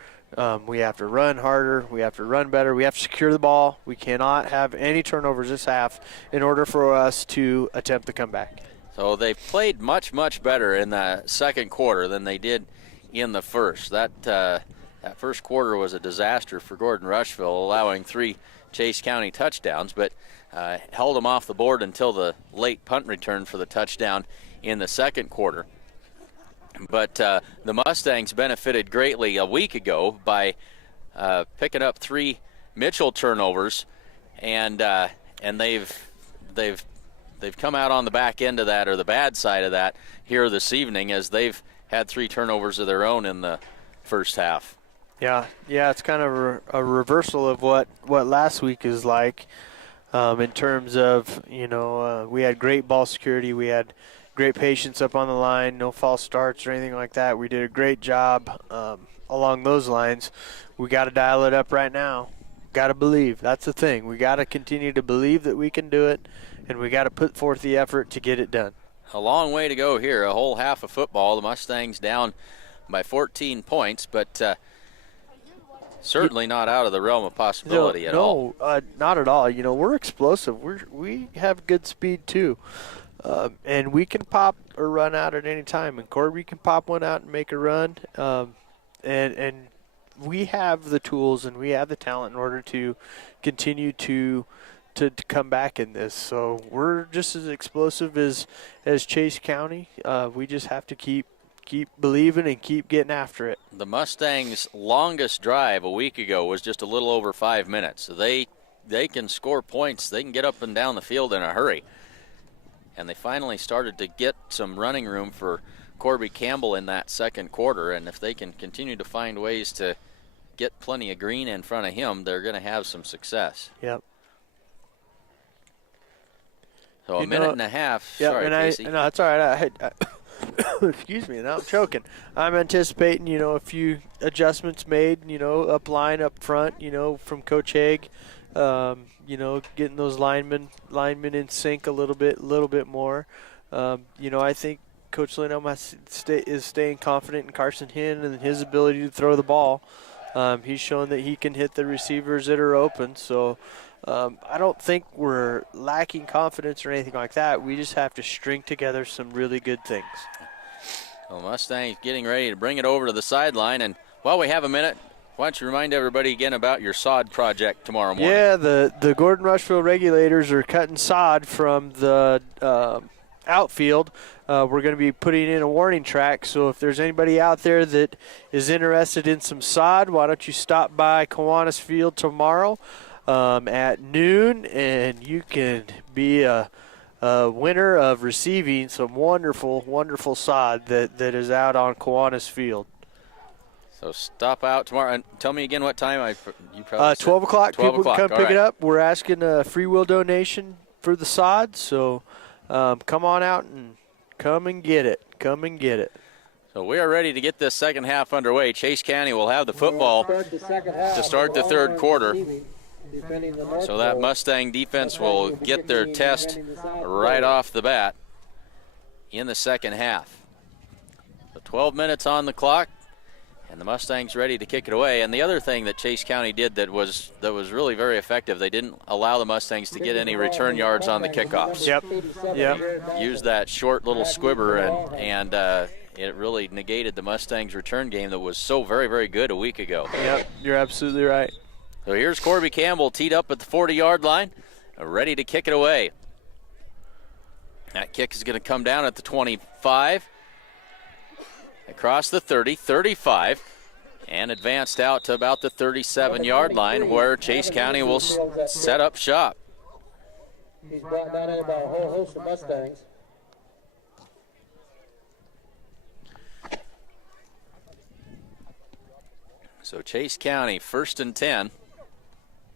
We have to run harder. We have to run better. We have to secure the ball. We cannot have any turnovers this half in order for us to attempt the comeback. So they played much, much better in the second quarter than they did in the first. That first quarter was a disaster for Gordon-Rushville, allowing 3 Chase County touchdowns, but held them off the board until the late punt return for the touchdown in the second quarter. But the Mustangs benefited greatly a week ago by picking up 3 Mitchell turnovers, and they've come out on the back end of that, or the bad side of that, here this evening, as they've had 3 turnovers of their own in the first half. Yeah, it's kind of a reversal of what last week is like in terms of, we had great ball security. We had, great patience up on the line, no false starts or anything like that. We did a great job along those lines. We got to dial it up right now. Got to believe. That's the thing. We got to continue to believe that we can do it, and we got to put forth the effort to get it done. A long way to go here. A whole half of football. The Mustangs down by 14 points, but certainly not out of the realm of possibility at all. No, not at all. You know, we're explosive. We have good speed too, and we can pop or run out at any time. And Corby can pop one out and make a run, and we have the tools and we have the talent in order to continue to come back in this. So we're just as explosive as Chase County. We just have to keep believing and keep getting after it. The Mustangs' longest drive a week ago was just a little over 5 minutes. So they can score points. They can get up and down the field in a hurry. And they finally started to get some running room for Corby Campbell in that second quarter. And if they can continue to find ways to get plenty of green in front of him, they're going to have some success. Yep. So a minute and a half. Yeah, sorry, Casey. No, that's all right. Excuse me, now I'm choking. I'm anticipating, a few adjustments made, up line, up front, from Coach Haig. Getting those linemen in sync a little bit more. I think Coach Leno is staying confident in Carson Hinn and his ability to throw the ball. He's shown that he can hit the receivers that are open. So I don't think we're lacking confidence or anything like that. We just have to string together some really good things. Well, Mustangs getting ready to bring it over to the sideline. And while we have a minute, why don't you remind everybody again about your sod project tomorrow morning? Yeah, the Gordon-Rushville regulators are cutting sod from the outfield. We're going to be putting in a warning track, so if there's anybody out there that is interested in some sod, why don't you stop by Kiwanis Field tomorrow at noon, and you can be a winner of receiving some wonderful, wonderful sod that is out on Kiwanis Field. So stop out tomorrow and tell me again what time. You probably 12 o'clock. 12 People o'clock. can come pick it up. We're asking a free will donation for the sod, so come on out and come and get it. Come and get it. So we are ready to get this second half underway. Chase County will have the football to start the third quarter. So that Mustang defense will get their test right off the bat in the second half. So 12 minutes on the clock, and the Mustangs ready to kick it away. And the other thing that Chase County did that was really very effective, they didn't allow the Mustangs to get any return yards on the kickoffs. Yep. Used that short little squibber, and it really negated the Mustangs' return game that was so very, very good a week ago. Yep, you're absolutely right. So here's Corby Campbell teed up at the 40-yard line, ready to kick it away. That kick is going to come down at the 25, across the 30, 35, and advanced out to about the 37-yard line where Chase County will set up shop. He's brought down in about a whole host of Mustangs. So Chase County, 1st and 10.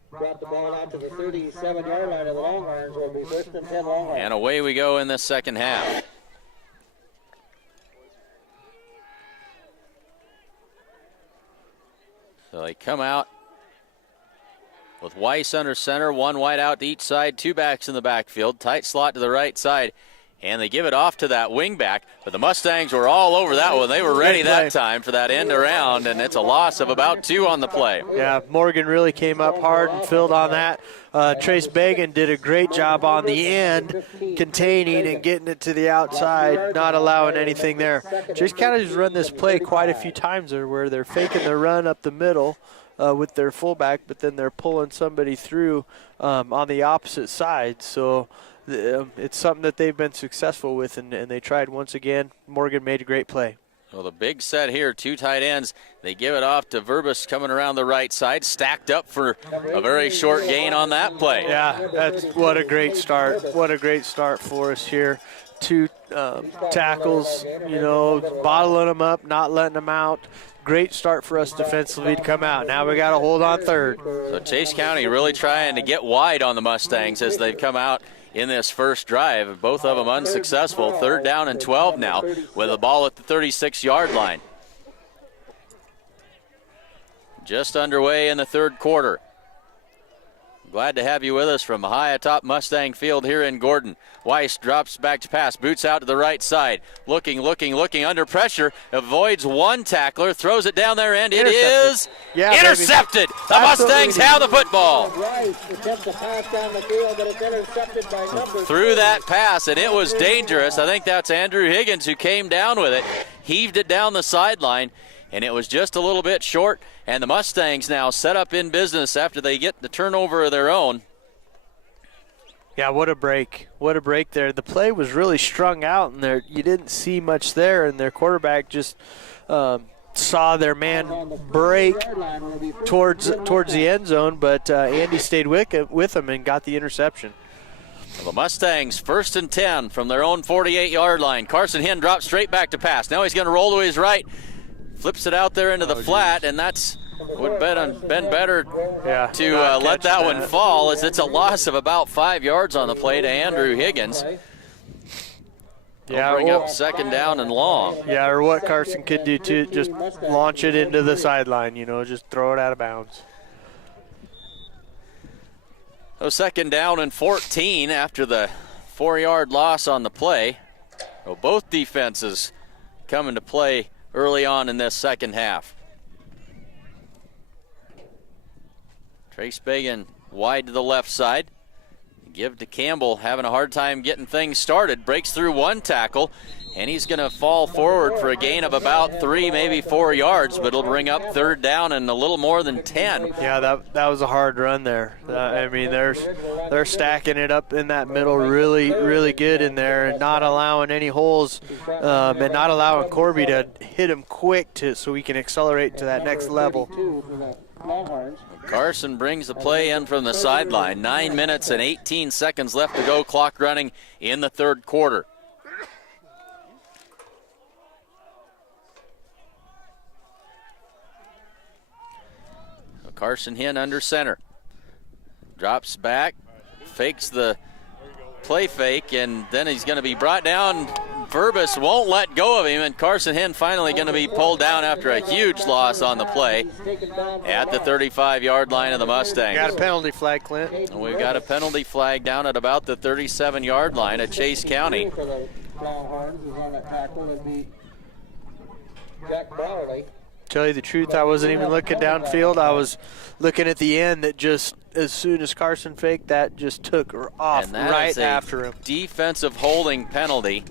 Brought the ball out to the 37-yard line of the Longhorns. Will be 1st and 10 Longhorns. And away we go in the second half. So they come out with Weiss under center, one wide out to each side, two backs in the backfield, tight slot to the right side, and they give it off to that wing back. But the Mustangs were all over that one. They were ready that time for that end around, and it's a loss of about 2 on the play. Yeah, Morgan really came up hard and filled on that. Trace Bagan did a great job on the end, containing and getting it to the outside, not allowing anything there. Chase County's run this play quite a few times there where they're faking their run up the middle with their fullback, but then they're pulling somebody through on the opposite side. So it's something that they've been successful with, and they tried once again. Morgan made a great play. Well, the big set here, 2 tight ends. They give it off to Verbus coming around the right side, stacked up for a very short gain on that play. Yeah, what a great start. What a great start for us here. two tackles, you know, bottling them up, not letting them out. Great start for us defensively to come out. Now we got to hold on third. So Chase County really trying to get wide on the Mustangs as they've come out in this first drive. Both of them unsuccessful. 3rd down and 12 now with the ball at the 36-yard line. Just underway in the 3rd quarter. Glad to have you with us from high atop Mustang Field here in Gordon. Weiss drops back to pass, boots out to the right side. Looking, under pressure. Avoids one tackler, throws it down there, and it is intercepted. Baby. The Mustangs have the football. Through that pass, and it was dangerous. I think that's Andrew Higgins who came down with it, heaved it down the sideline, and it was just a little bit short. And the Mustangs now set up in business after they get the turnover of their own. Yeah, what a break. What a break there. The play was really strung out, and there you didn't see much there, and their quarterback just saw their man break towards the end zone, but Andy stayed with him and got the interception. Well, the Mustangs 1st and 10 from their own 48-yard line. Carson Hinn drops straight back to pass. Now he's going to roll to his right. Flips it out there into the flat, and that's would been better to let that one fall, as it's a loss of about 5 yards on the play to Andrew Higgins. Yeah, bring up 2nd down and long. Yeah, or what Carson could do too, just launch it into the sideline, you know, just throw it out of bounds. So 2nd down and 14 after the 4-yard loss on the play. So both defenses coming to play early on in this second half. Trace Bagan wide to the left side. Give to Campbell, having a hard time getting things started. Breaks through one tackle, and he's going to fall forward for a gain of about 3, maybe 4 yards, but it'll bring up 3rd down and a little more than 10. Yeah, that was a hard run there. I mean, they're stacking it up in that middle really, really good in there, and not allowing any holes, and not allowing Corby to hit him quick so we can accelerate to that next level. Carson brings the play in from the sideline. 9 minutes and 18 seconds left to go. Clock running in the 3rd quarter. So Carson Hinn under center. Drops back, fakes the play fake, and then he's going to be brought down. Verbus won't let go of him, and Carson Hinn finally going to be pulled down after a huge loss on the play at the 35-yard line of the Mustangs. Got a penalty flag, Clint. And we've got a penalty flag down at about the 37-yard line at Chase County. Tell you the truth, I wasn't even looking downfield. I was looking at the end that just, as soon as Carson faked, that just took her off right after him. Defensive holding penalty.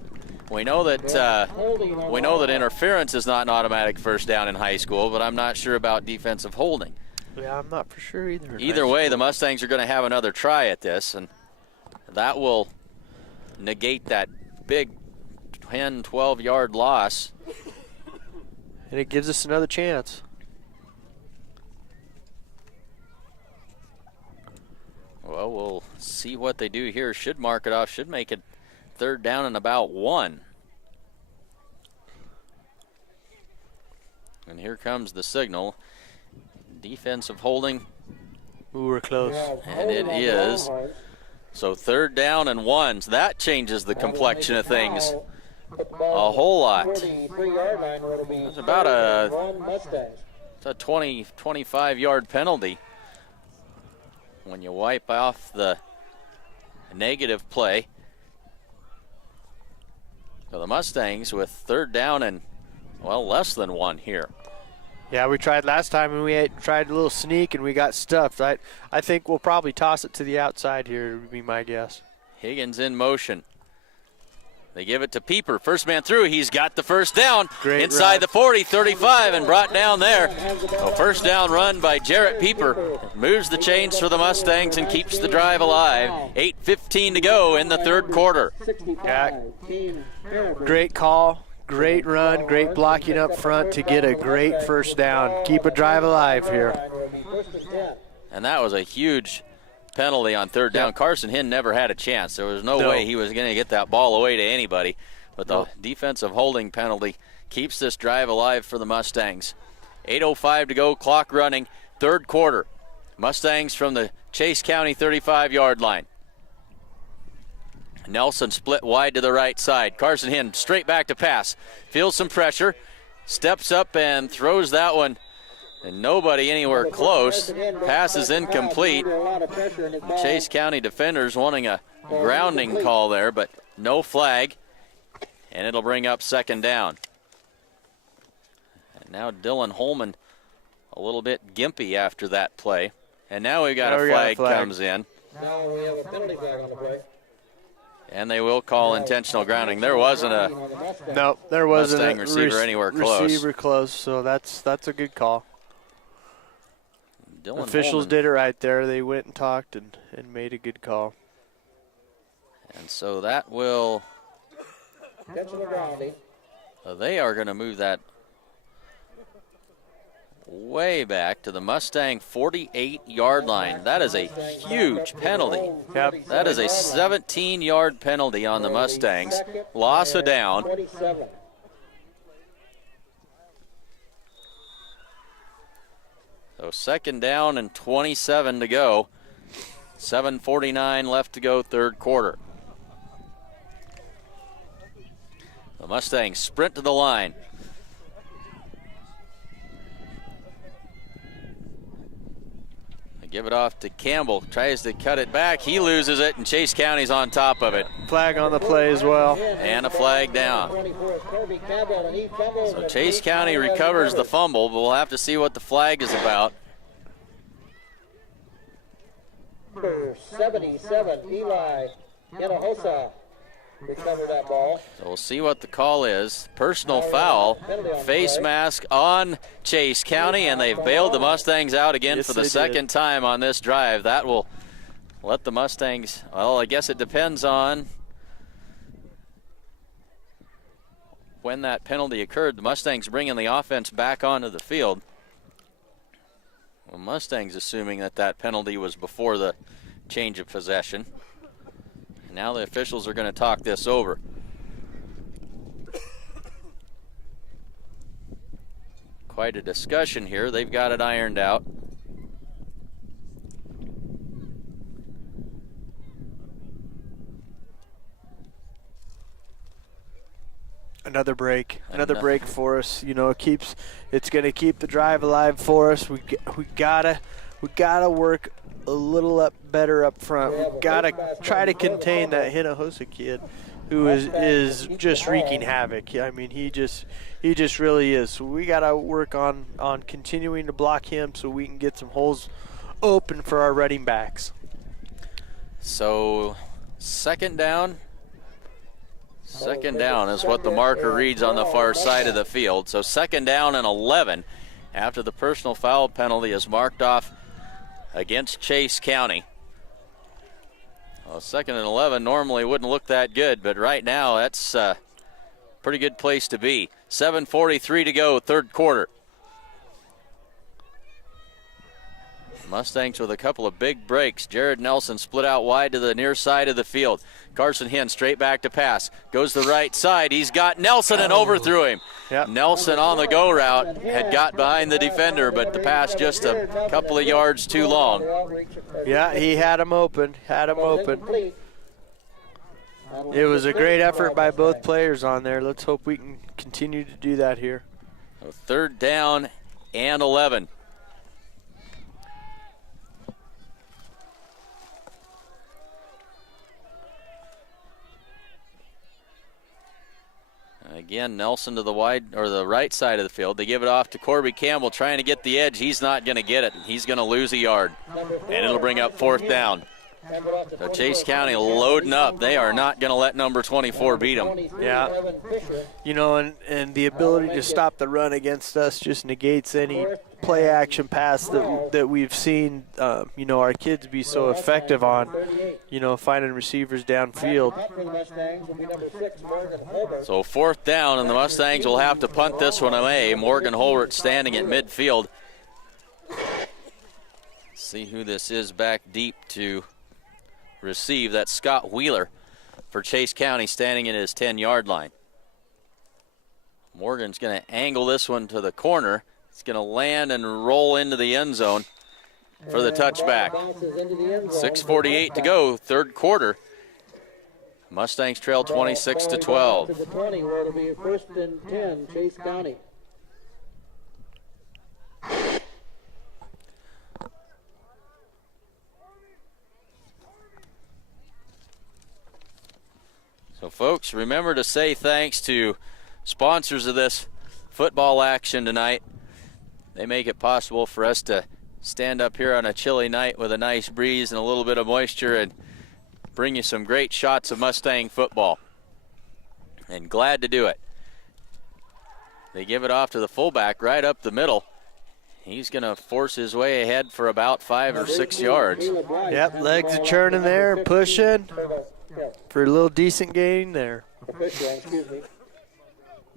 We know that interference is not an automatic first down in high school, but I'm not sure about defensive holding. Yeah, I'm not for sure either. Either way, the Mustangs are going to have another try at this, and that will negate that big 10, 12-yard loss. And it gives us another chance. Well, we'll see what they do here. Should mark it off, should make it 3rd down and about 1. And here comes the signal. Defensive holding. Ooh, we're close. And it is. So 3rd down and 1. So that changes the complexion of things a whole lot. It's about a 20, 25-yard penalty when you wipe off the negative play. So the Mustangs with 3rd down and, well, less than 1 here. Yeah, we tried last time, and we tried a little sneak, and we got stuffed. I think we'll probably toss it to the outside here, would be my guess. Higgins in motion. They give it to Pieper. First man through. He's got the first down. Great inside run. the 40, 35, and brought down there. A first down run by Jarrett Pieper. Moves the chains for the Mustangs and keeps the drive alive. 8:15 to go in the 3rd quarter. Yeah. Great call. Great run. Great blocking up front to get a great first down. Keep a drive alive here. And that was a huge penalty on third down. Carson Hinn never had a chance. There was no way he was going to get that ball away to anybody. But the defensive holding penalty keeps this drive alive for the Mustangs. 8:05 to go, clock running, third quarter. Mustangs from the Chase County 35-yard line. Nelson split wide to the right side. Carson Hinn straight back to pass. Feels some pressure. Steps up and throws that one. And nobody anywhere close. Pass is incomplete. Chase County defenders wanting a grounding call there, but no flag. And it'll bring up second down. And now Dylan Holman a little bit gimpy after that play. And now we've got a flag comes in. Now we have a penalty flag on the play. And they will call intentional grounding. There wasn't a there wasn't Mustang a receiver anywhere close. Receiver close, so that's a good call. Dylan Officials Holman did it right there. They went and talked and made a good call. And so that will. They are going to move that way back to the Mustang 48-yard line. That is a huge penalty. Yep. That is a 17-yard penalty on the Mustangs. Loss of down. So second down and 27 to go. 7:49 left to go, third quarter. The Mustangs sprint to the line. They give it off to Campbell. Tries to cut it back. He loses it, and Chase County's on top of it. Flag on the play as well. And a flag down. So Chase County recovers the fumble, but we'll have to see what the flag is about. Number 77, Eli Hinojosa recovered that ball. So we'll see what the call is. Personal foul, face mask on Chase County, and they've bailed the Mustangs out again for the second time on this drive. That will let the Mustangs, well, I guess it depends on when that penalty occurred. The Mustangs bringing the offense back onto the field. Well, Mustangs assuming that penalty was before the change of possession. Now the officials are going to talk this over. Quite a discussion here. They've got it ironed out. Another break for us. You know, it's going to keep the drive alive for us. We gotta work a little better up front. We gotta try to contain that Hinojosa kid, who is just wreaking havoc. I mean, he just really is. So we gotta work on continuing to block him so we can get some holes open for our running backs. So second down. Second down is what the marker reads on the far side of the field. So second down and 11 after the personal foul penalty is marked off against Chase County. Well, second and 11 normally wouldn't look that good, but right now that's a pretty good place to be. 7:43 to go, third quarter. Mustangs with a couple of big breaks. Jared Nelson split out wide to the near side of the field. Carson Hinn straight back to pass. Goes the right side. He's got Nelson and overthrew him. Yep. Nelson on the go route had got behind the defender, but the pass just a couple of yards too long. Yeah, he had him open. It was a great effort by both players on there. Let's hope we can continue to do that here. So third down and 11. Again, Nelson to the wide or the right side of the field. They give it off to Corby Campbell trying to get the edge. He's not going to get it. He's going to lose a yard. And it'll bring up fourth down. So Chase County loading up. They are not going to let number 24 beat them. Yeah. You know, and the ability to stop the run against us just negates any play action pass that we've seen, you know, our kids be so effective on, you know, finding receivers downfield. So fourth down, and the Mustangs will have to punt this one away. Morgan Holbert standing at midfield. See who this is back deep to receive. That's Scott Wheeler for Chase County, standing at his 10-yard line. Morgan's going to angle this one to the corner. It's going to land and roll into the end zone for the touchback. 6:48 to go, third quarter. Mustangs trail 26-12. To the 20, where it'll be first and 10, Chase County. So, folks, remember to say thanks to sponsors of this football action tonight. They make it possible for us to stand up here on a chilly night with a nice breeze and a little bit of moisture and bring you some great shots of Mustang football. And glad to do it. They give it off to the fullback right up the middle. He's going to force his way ahead for about 5 or 6 yards. Yep, legs are churning there, pushing for a little decent gain there. Excuse me.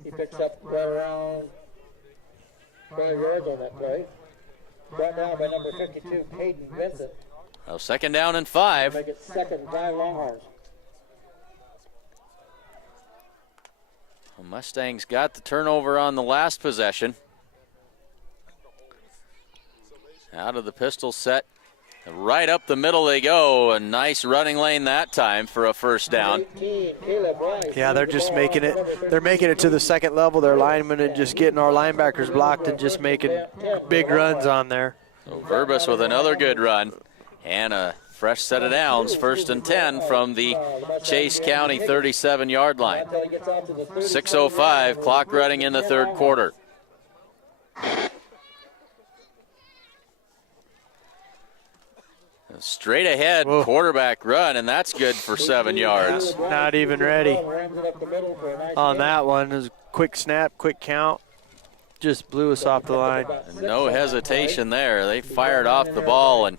He picks up right around 5 yards on that play. Brought down by number 52, Caden Vincent. Well, second down and 5. Make it second time Longhorns. Well, Mustangs got the turnover on the last possession. Out of the pistol set. Right up the middle they go. A nice running lane that time for a first down. Yeah, they're just making it. They're making it to the second level. Their linemen and just getting our linebackers blocked and just making big runs on there. So Verbus with another good run and a fresh set of downs. First and 10 from the Chase County 37-yard line. 6:05, clock running in the third quarter. Straight ahead quarterback run, and that's good for 7 yards. Not even ready on that one. It was a quick snap, quick count. Just blew us off the line. And no hesitation there. They fired off the ball, and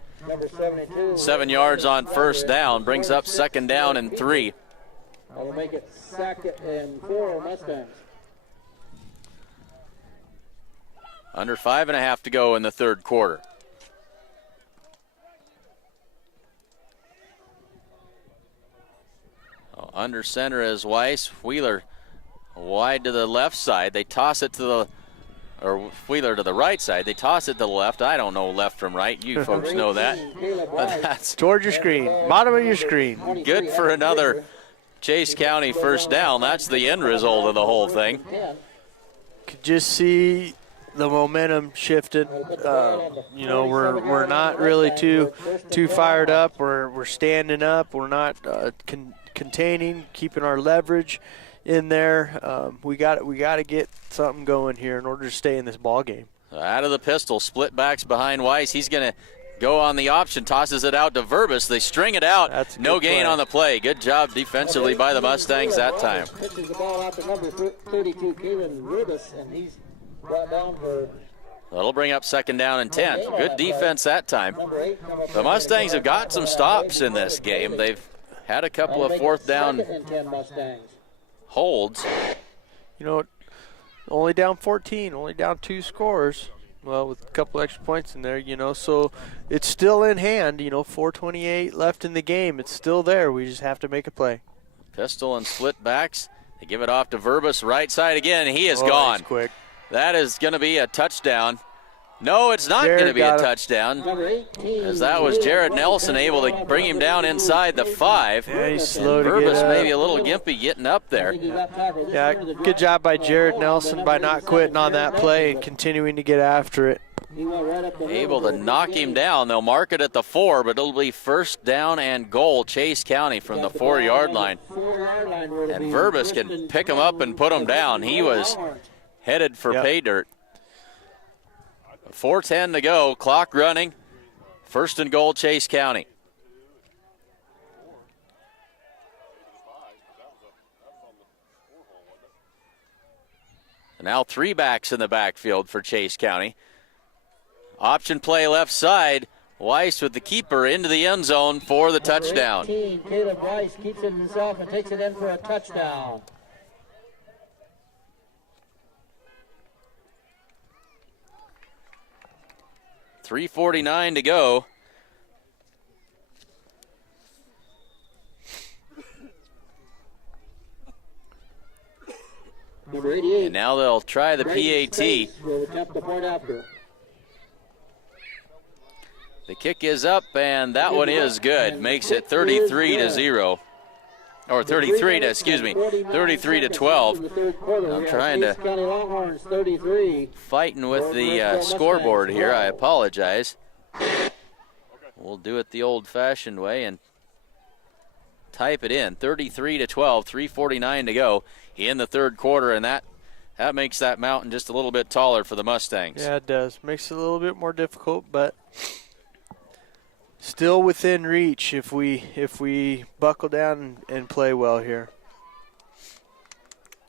7 yards on first down brings up second down and 3. I'll make it second and 4 Mustangs. Under 5.5 to go in the third quarter. Under center is Weiss. Wheeler wide to the left side. They toss it to the, or Wheeler to the right side. They toss it to the left. I don't know left from right. You folks know that. But that's towards your screen, bottom of your screen. Good for another Chase County first down. That's the end result of the whole thing. Could just see the momentum shifted. You know, we're not really too fired up. We're standing up. We're not containing, keeping our leverage in there. We got to get something going here in order to stay in this ball game. Out of the pistol, split backs behind Weiss. He's going to go on the option, tosses it out to Verbus. They string it out. No gain on the play. Good job defensively by the Mustangs that time. Pitches the ball out to number 32, Kevin Verbus, and he's brought down for. That'll bring up second down and 10. Good defense that time. The Mustangs have got some stops in this game. They've had a couple of fourth down holds. You know, only down 14, only down 2 scores. Well, with a couple extra points in there, you know, so it's still in hand. You know, 4:28 left in the game. It's still there. We just have to make a play. Pistol and split backs. They give it off to Verbus, right side again. He is gone. He's quick. That is going to be a touchdown. No, it's not going to be a touchdown, as that was Jared Nelson able to bring him down inside the 5. Yeah, he's slow to Verbus get up. maybe a little gimpy getting up there. Yeah, good job by Jared Nelson by not quitting on that play and continuing to get after it. Able to knock him down. They'll mark it at the 4, but it'll be first down and goal, Chase County from the 4-yard line. And Verbus can pick him up and put him down. He was headed for pay dirt. 4:10 to go, clock running. First and goal, Chase County. And now 3 backs in the backfield for Chase County. Option play left side. Weiss with the keeper into the end zone for the touchdown. 18, Caleb Weiss keeps it himself and takes it in for a touchdown. .349 to go. try the PAT. Will attempt the point after. The kick is up, and that one is good. Makes it 33-0. Or 33 to 12. I'm trying to fighting with the scoreboard here. I apologize. We'll do it the old-fashioned way and type it in. 33 to 12, 3:49 to go in the third quarter, and that makes that mountain just a little bit taller for the Mustangs. Yeah, it does. Makes it a little bit more difficult, but still within reach if we buckle down and play well here.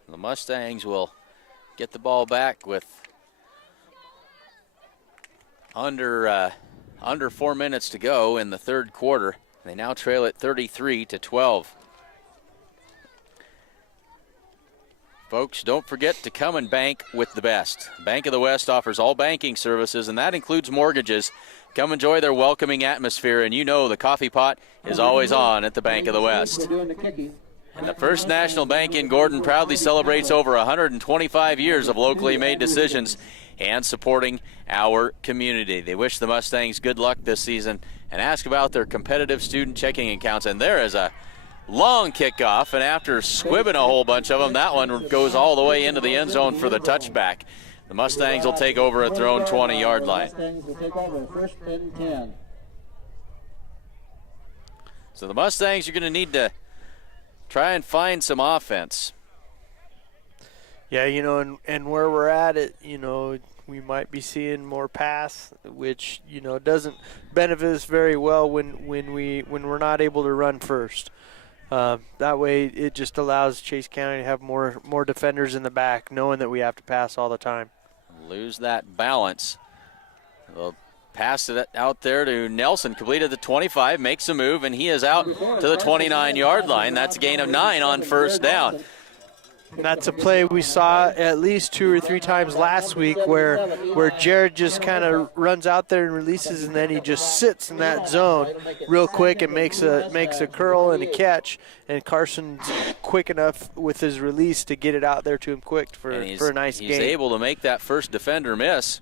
The Mustangs will get the ball back with under 4 minutes to go in the third quarter. They now trail it 33 to 12. Folks, don't forget to come and bank with the best. Bank of the West offers all banking services, and that includes mortgages. Come enjoy their welcoming atmosphere, and you know the coffee pot is always on at the Bank of the West. And the First National Bank in Gordon proudly celebrates over 125 years of locally made decisions and supporting our community. They wish the Mustangs good luck this season and ask about their competitive student checking accounts. And there is a long kickoff, and after squibbing a whole bunch of them, that one goes all the way into the end zone for the touchback. The Mustangs will take over at their own 20-yard line. So the Mustangs are going to need to try and find some offense. Yeah, you know, and where we're at it, you know, we might be seeing more pass, which, you know, doesn't benefit us very well when we're not able to run first. That way it just allows Chase County to have more defenders in the back, knowing that we have to pass all the time. Lose that balance. They'll pass it out there to Nelson, completed the 25, makes a move, and he is out to the 29-yard line. That's a gain of 9 on first down. And that's a play we saw at least 2 or 3 times last week where Jared just kind of runs out there and releases, and then he just sits in that zone real quick and makes a curl and a catch, and Carson's quick enough with his release to get it out there to him quick for a nice gain. He's able to make that first defender miss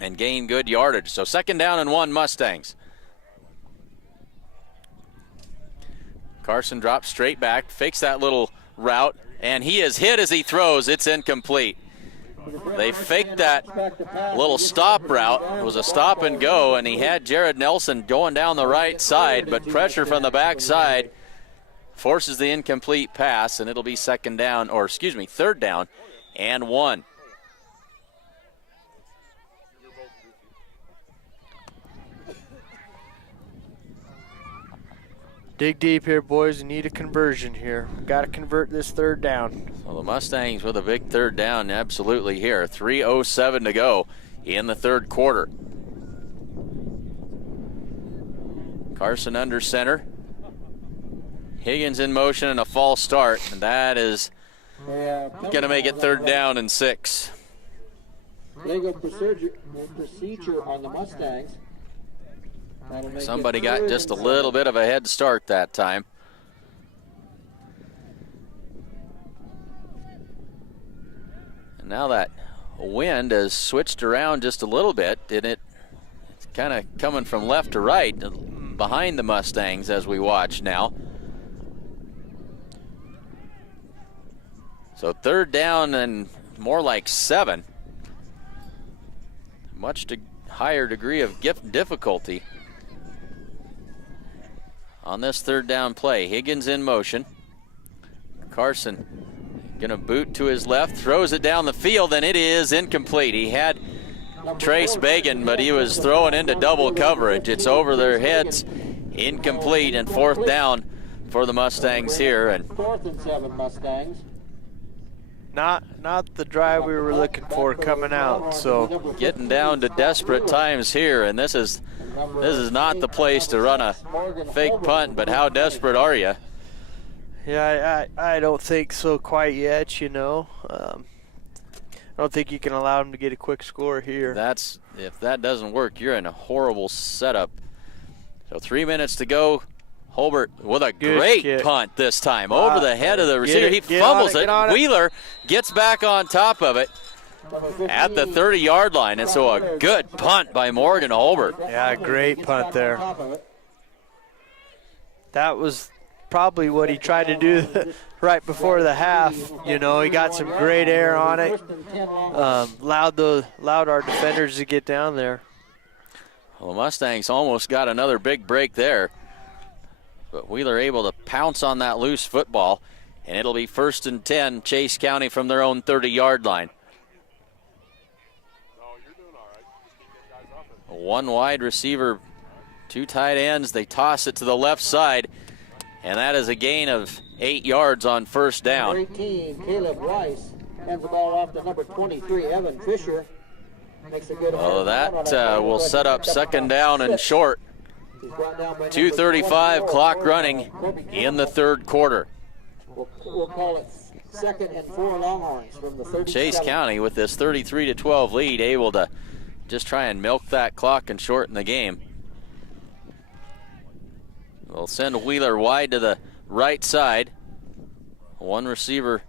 and gain good yardage. So 2nd down and 1 Mustangs. Carson drops straight back, fakes that little route, and he is hit as he throws. It's incomplete. They faked that little stop route. It was a stop and go, and he had Jared Nelson going down the right side, but pressure from the backside forces the incomplete pass, and it'll be 3rd down and 1. Dig deep here, boys. You need a conversion here. Got to convert this 3rd down. Well, the Mustangs with a big 3rd down, absolutely here. 3:07 to go in the third quarter. Carson under center. Higgins in motion and a false start, and that is going to make it 3rd down and 6. Legal procedure on the Mustangs. Somebody got just a little bit of a head start that time. And now that wind has switched around just a little bit, and it's kind of coming from left to right behind the Mustangs as we watch now. So 3rd down and more like 7. Much higher degree of difficulty on this 3rd down play. Higgins in motion. Carson gonna boot to his left, throws it down the field, and it is incomplete. He had Trace Bagan, but he was throwing into double coverage. It's over their heads, incomplete, and 4th down for the Mustangs here. And 4th and 7 Mustangs. Not the drive we were looking for coming out. So getting down to desperate times here, and this is not the place to run a fake punt, but how desperate are you? Yeah, I don't think so quite yet, you know. I don't think you can allow them to get a quick score here. If that doesn't work, you're in a horrible setup. So 3 minutes to go. Holbert with a Good great kick. punt this time. Wow. Over the head of the receiver. He Get fumbles on it, it. get on it. Wheeler gets back on top of it at the 30-yard line. And so a good punt by Morgan Holbert. Yeah, great punt there. That was probably what he tried to do right before the half. You know, he got some great air on it. Allowed our defenders to get down there. Well, the Mustangs almost got another big break there. But Wheeler able to pounce on that loose football. And it'll be 1st and 10, Chase County from their own 30-yard line. One wide receiver, 2 tight ends. They toss it to the left side. And that is a gain of 8 yards on 1st down. 18, Caleb Weiss hands the ball off to number 23, Evan Fisher. Makes a good Oh, that will set up 2nd down and short. 2:35 clock running in the 3rd quarter. We'll call it 2nd and 4 Longhorns from the 37. Chase County with this 33-12 lead, able to just try and milk that clock and shorten the game. We'll send Wheeler wide to the right side. One receiver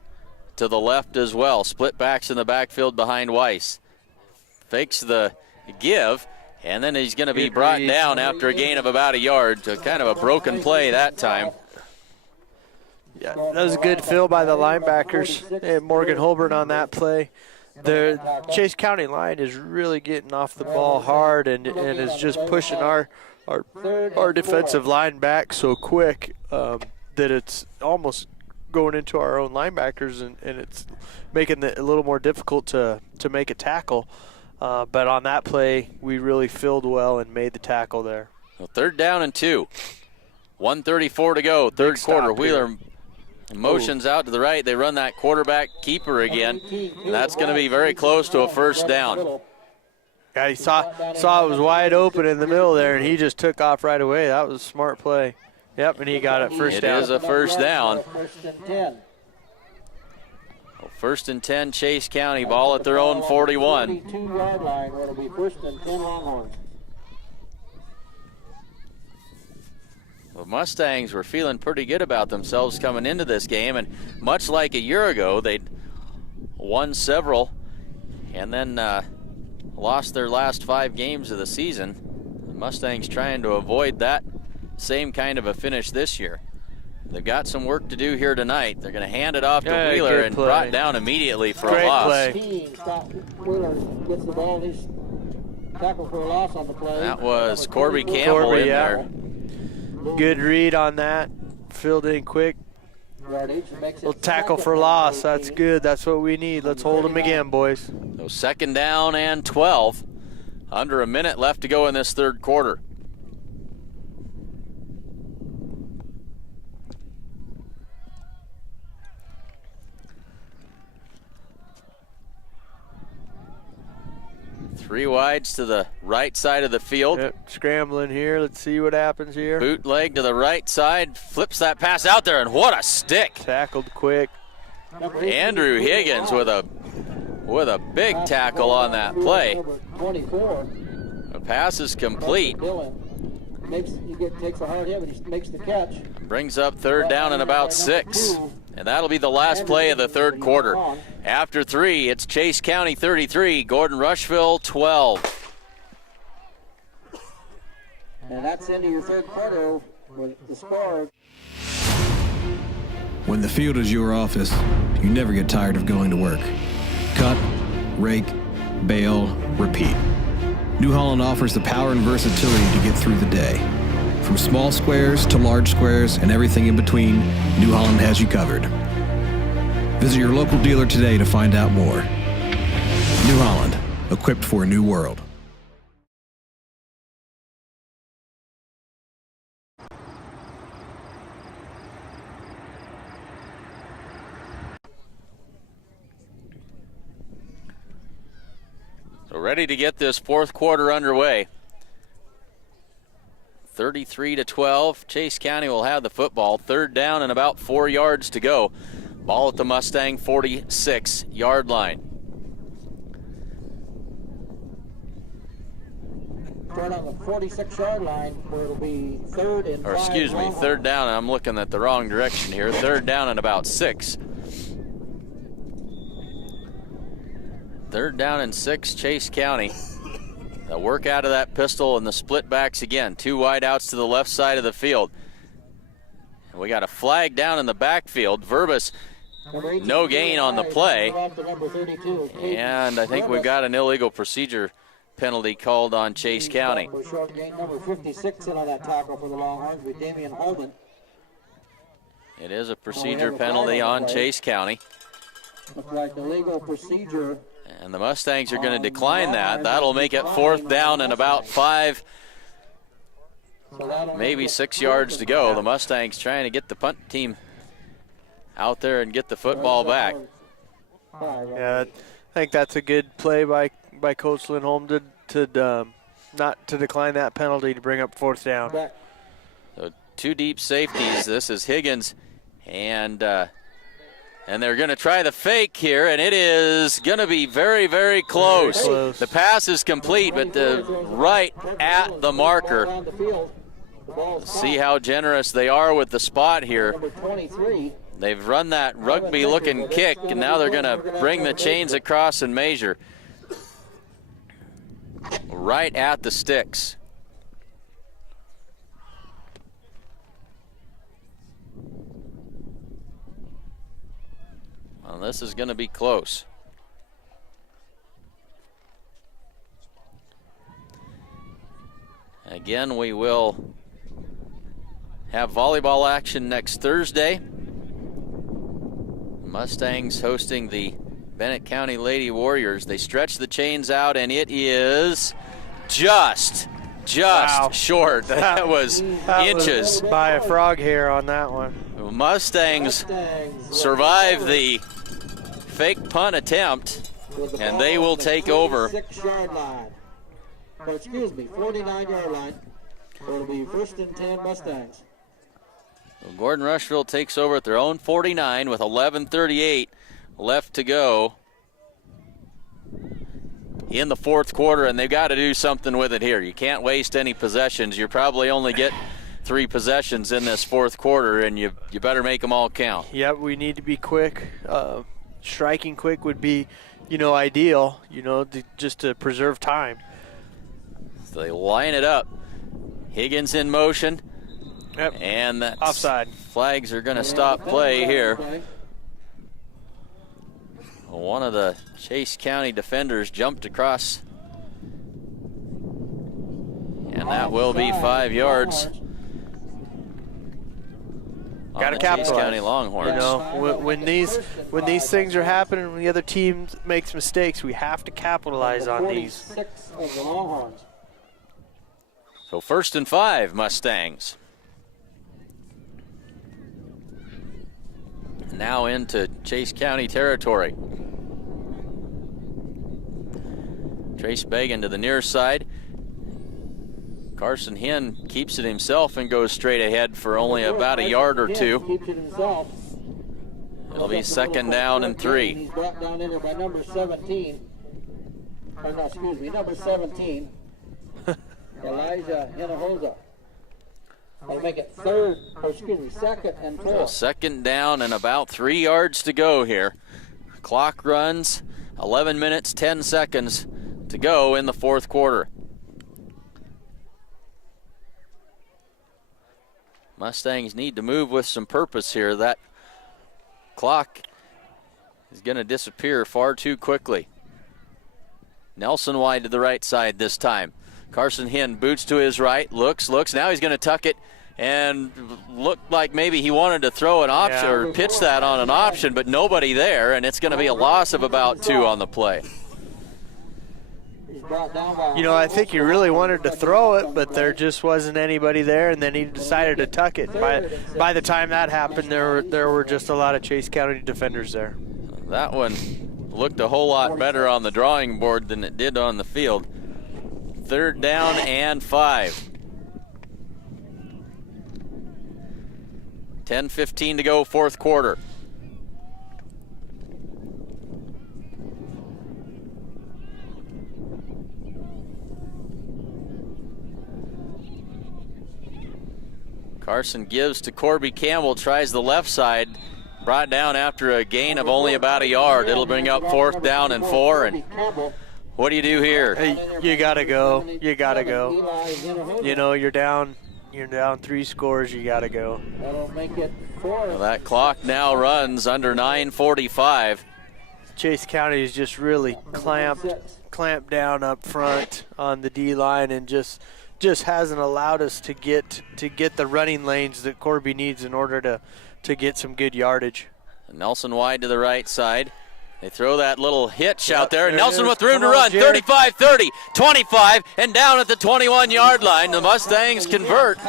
to the left as well. Split backs in the backfield behind Weiss. Fakes the give, and then he's going to be brought down after a gain of about a yard. So kind of a broken play that time. Yeah, that was a good fill by the linebackers and Morgan Holbert on that play. The Chase County line is really getting off the ball hard and is just pushing our defensive line back so quick that it's almost going into our own linebackers and it's making it a little more difficult to make a tackle. But on that play, we really filled well and made the tackle there. Well, 3rd down and 2. 1:34 to go, 3rd quarter. Wheeler motions out to the right. They run that quarterback keeper again. And that's going to be very close to a 1st down. Yeah, he saw it was wide open in the middle there, and he just took off right away. That was a smart play. Yep, and he got it 1st down. It is a 1st down. 1st and 10. Well, 1st and 10, Chase County, ball at their own 41. 42-yard line, where it'll be 1st and 10 Longhorns. The Mustangs were feeling pretty good about themselves coming into this game, and much like a year ago, they'd won several and then lost their last 5 games of the season. The Mustangs trying to avoid that same kind of a finish this year. They've got some work to do here tonight. They're going to hand it off to Wheeler and brought down immediately for a loss. Wheeler gets the ball. He's tackled for a loss on the play. That was Corby Campbell in there. Good read on that. Filled in quick. Little tackle for loss. That's good. That's what we need. Let's hold them again, boys. So 2nd down and 12. Under a minute left to go in this 3rd quarter. Three wides to the right side of the field. Yep, scrambling here. Let's see what happens here. Bootleg to the right side, flips that pass out there, and what a stick. Tackled quick. Andrew Higgins with a big tackle on that play. The pass is complete. Takes a hard hit, but he makes the catch. Brings up 3rd down and about 6. And that'll be the last play of the 3rd quarter. After 3, it's Chase County 33, Gordon-Rushville 12. And that's into your 3rd quarter with the score. When the field is your office, you never get tired of going to work. Cut, rake, bale, repeat. New Holland offers the power and versatility to get through the day. From small squares to large squares and everything in between, New Holland has you covered. Visit your local dealer today to find out more. New Holland, equipped for a new world. So ready to get this 4th quarter underway. 33-12. Chase County will have the football. 3rd down and about 4 yards to go. Ball at the Mustang 46-yard line. Start on the 46-yard line where it'll be third and Or excuse me, third down. I'm looking at the wrong direction here. Third down and about 6. Third down and 6, Chase County. They'll work out of that pistol and the split backs again. 2 wide outs to the left side of the field. And we got a flag down in the backfield. Verbus, no gain on the play. And I think we've got an illegal procedure penalty called on Chase County. We're short gain number 56 in on that tackle for the Longhorns with Damian Holden. It is a procedure penalty on Chase County. Looks like the legal procedure. And the Mustangs are going to decline that. That'll make it 4th down and about 5, maybe 6 yards to go. The Mustangs trying to get the punt team out there and get the football back. Yeah, I think that's a good play by Coach Lindholm to not to decline that penalty to bring up 4th down. So 2 deep safeties. This is Higgins, and they're going to try the fake here, and it is going to be very, very close. The pass is complete, but right at the marker. See how generous they are with the spot here. They've run that rugby-looking kick, and now they're going to bring the chains across and measure. Right at the sticks. Well, this is going to be close. Again, we will have volleyball action next Thursday. Mustangs hosting the Bennett County Lady Warriors. They stretch the chains out, and it is just short. That was inches. By a frog hair on that one. Mustangs survive the fake punt attempt, and they will take over. 6-yard line. Or excuse me, 49-yard line. It'll be 1st and 10 Mustangs. Gordon-Rushville takes over at their own 49 with 11:38 left to go in the 4th quarter, and they've got to do something with it here. You can't waste any possessions. You probably only get 3 possessions in this 4th quarter, and you better make them all count. Yep, we need to be quick. Striking quick would be, ideal, just to preserve time. So they line it up. Higgins in motion. Yep. And that offside. Flags are going to stop play here. One of the Chase County defenders jumped across, and that will be 5 yards. Got to capitalize. Chase County Longhorns. When these things are happening, when the other team makes mistakes, we have to capitalize on these. So 1st and 5, Mustangs. Now into Chase County territory. Trace Bagan to the near side. Carson Hinn keeps it himself and goes straight ahead for only about a yard or 2. It'll be 2nd down and 3. He's brought down in there by number 17. Or no, excuse me, number 17. Elijah Hinojosa. I'll make it 2nd and 4. So 2nd down and about 3 yards to go here. Clock runs, 11 minutes, 10 seconds to go in the 4th quarter. Mustangs need to move with some purpose here. That clock is going to disappear far too quickly. Nelson wide to the right side this time. Carson Hinn boots to his right, looks. Now he's going to tuck it and looked like maybe he wanted to throw an option or pitch that on an option, but nobody there, and it's going to be a loss of about 2 on the play. I think he really wanted to throw it, but there just wasn't anybody there, and then he decided to tuck it. By the time that happened, there were just a lot of Chase County defenders there. That one looked a whole lot better on the drawing board than it did on the field. 3rd down and 5. 10:15 to go, 4th quarter. Carson gives to Corby Campbell, tries the left side, brought down after a gain of only about a yard. It'll bring up 4th down and 4. And what do you do here? Hey, you gotta go. You gotta go. You know, you're down 3 scores. You gotta go. Well, that clock now runs under 9:45. Chase County is just really clamped down up front on the D line and just hasn't allowed us to get the running lanes that Corby needs in order to get some good yardage. Nelson wide to the right side. They throw that little hitch out there. There Nelson it is. with room Come to on, run. Jared. 35, 30, 25, and down at the 21-yard line. The Mustangs convert.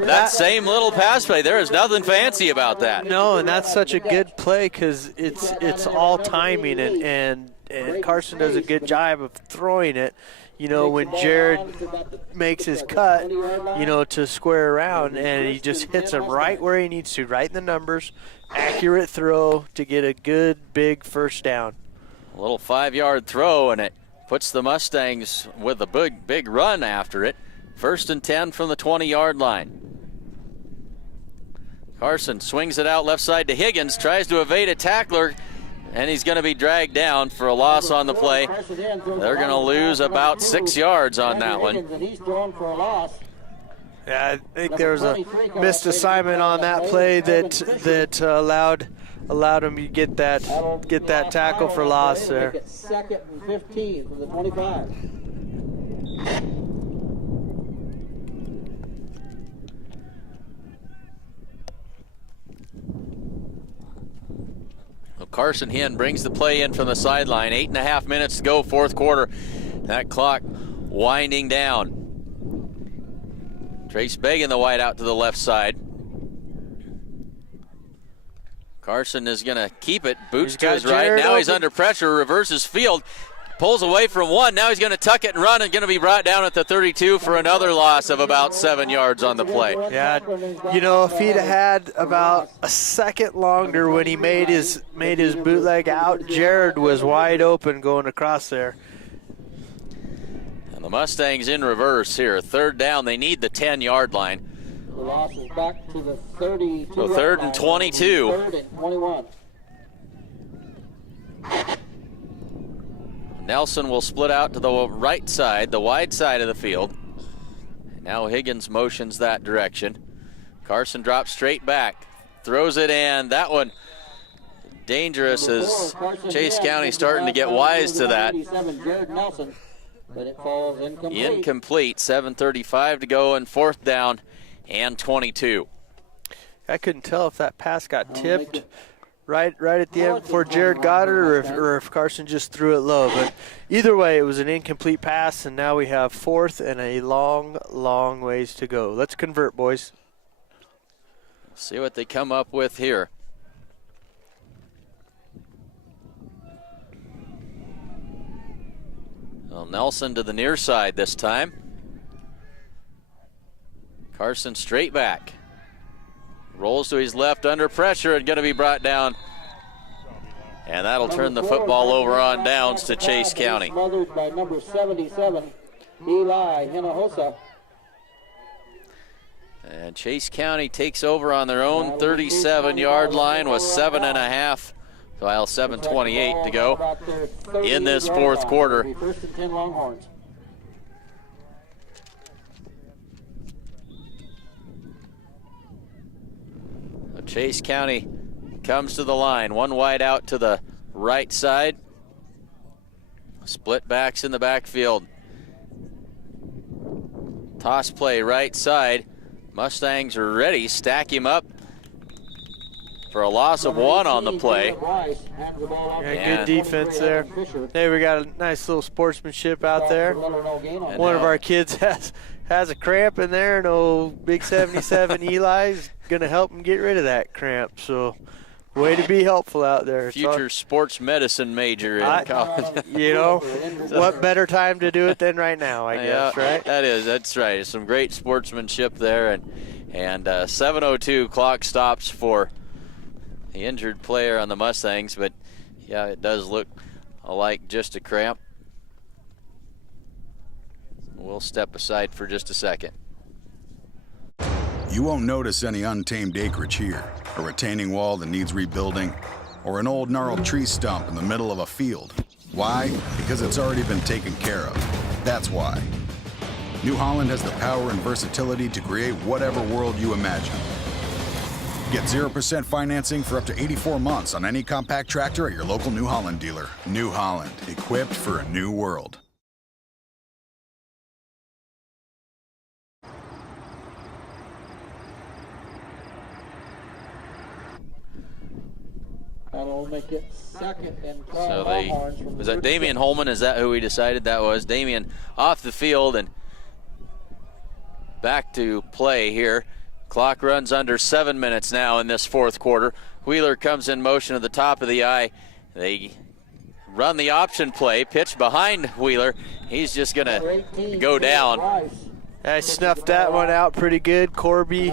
That same little pass play. There is nothing fancy about that. No, and that's such a good play because it's all timing, and Carson does a good job of throwing it. You know, when Jared makes his cut, you know, to square around, and he just hits him right where he needs to, right in the numbers. Accurate throw to get a good, big first down. A little 5-yard throw, and it puts the Mustangs with a big run after it. 1st and 10 from the 20-yard line. Carson swings it out left side to Higgins, tries to evade a tackler, and he's going to be dragged down for a loss on the play. They're going to lose about 6 yards on that one. Yeah, I think there was a missed assignment on that play that allowed him to get that tackle for loss there. 2nd and 15 from the 25. Carson Hinn brings the play in from the sideline. 8.5 minutes to go, 4th quarter. That clock winding down. Trace Began the wide out to the left side. Carson is going to keep it. Boots to his right. Now he's under pressure. Reverses field. Pulls away from one. Now he's going to tuck it and run and going to be brought down at the 32 for another loss of about 7 yards on the play. Yeah, you know, if he'd had about a second longer when he made his bootleg out, Jared was wide open going across there. And the Mustangs in reverse here. 3rd down. They need the 10-yard line. The loss is back to the 32. So 3rd and 22. 3rd and 21. Nelson will split out to the right side, the wide side of the field. Now Higgins motions that direction. Carson drops straight back, throws it in. That one dangerous as Chase County starting to get wise to that. But it falls incomplete. Incomplete, 7:35 to go and 4th down and 22. I couldn't tell if that pass got tipped right at the end before Jared got it, or if Carson just threw it low. But either way, it was an incomplete pass, and now we have 4th and a long ways to go. Let's convert, boys. See what they come up with here. Well, Nelson to the near side this time. Carson straight back. Rolls to his left under pressure and going to be brought down. And that'll turn the football over on downs to Chase County. Smothered by number 77, Eli Hinojosa. And Chase County takes over on their own 37-yard line with 7.5, while 7:28 to go in this 4th quarter. 1st and 10 Longhorns. Chase County comes to the line. One wide out to the right side. Split backs in the backfield. Toss play right side. Mustangs are ready. Stack him up for a loss of 1 on the play. Yeah, good defense there. Hey, we got a nice little sportsmanship out there. One of our kids has a cramp in there, and old Big 77 Eli's going to help him get rid of that cramp. So, way to be helpful out there. Future sports medicine major in college. You know, what better time to do it than right now, I guess, right? That's right. Some great sportsmanship there, and 7:02 clock stops for the injured player on the Mustangs, but yeah, it does look like just a cramp. We'll step aside for just a second. You won't notice any untamed acreage here, a retaining wall that needs rebuilding, or an old gnarled tree stump in the middle of a field. Why? Because it's already been taken care of. That's why. New Holland has the power and versatility to create whatever world you imagine. Get 0% financing for up to 84 months on any compact tractor at your local New Holland dealer. New Holland, equipped for a new world. That'll make it second and So was that Damian Holman? Is that who we decided that was? Damian off the field and back to play here. Clock runs under 7 minutes now in this fourth quarter. Wheeler comes in motion at the top of the eye. They run the option play, pitch behind Wheeler. He's just going to go down. I snuffed that one out pretty good. Corby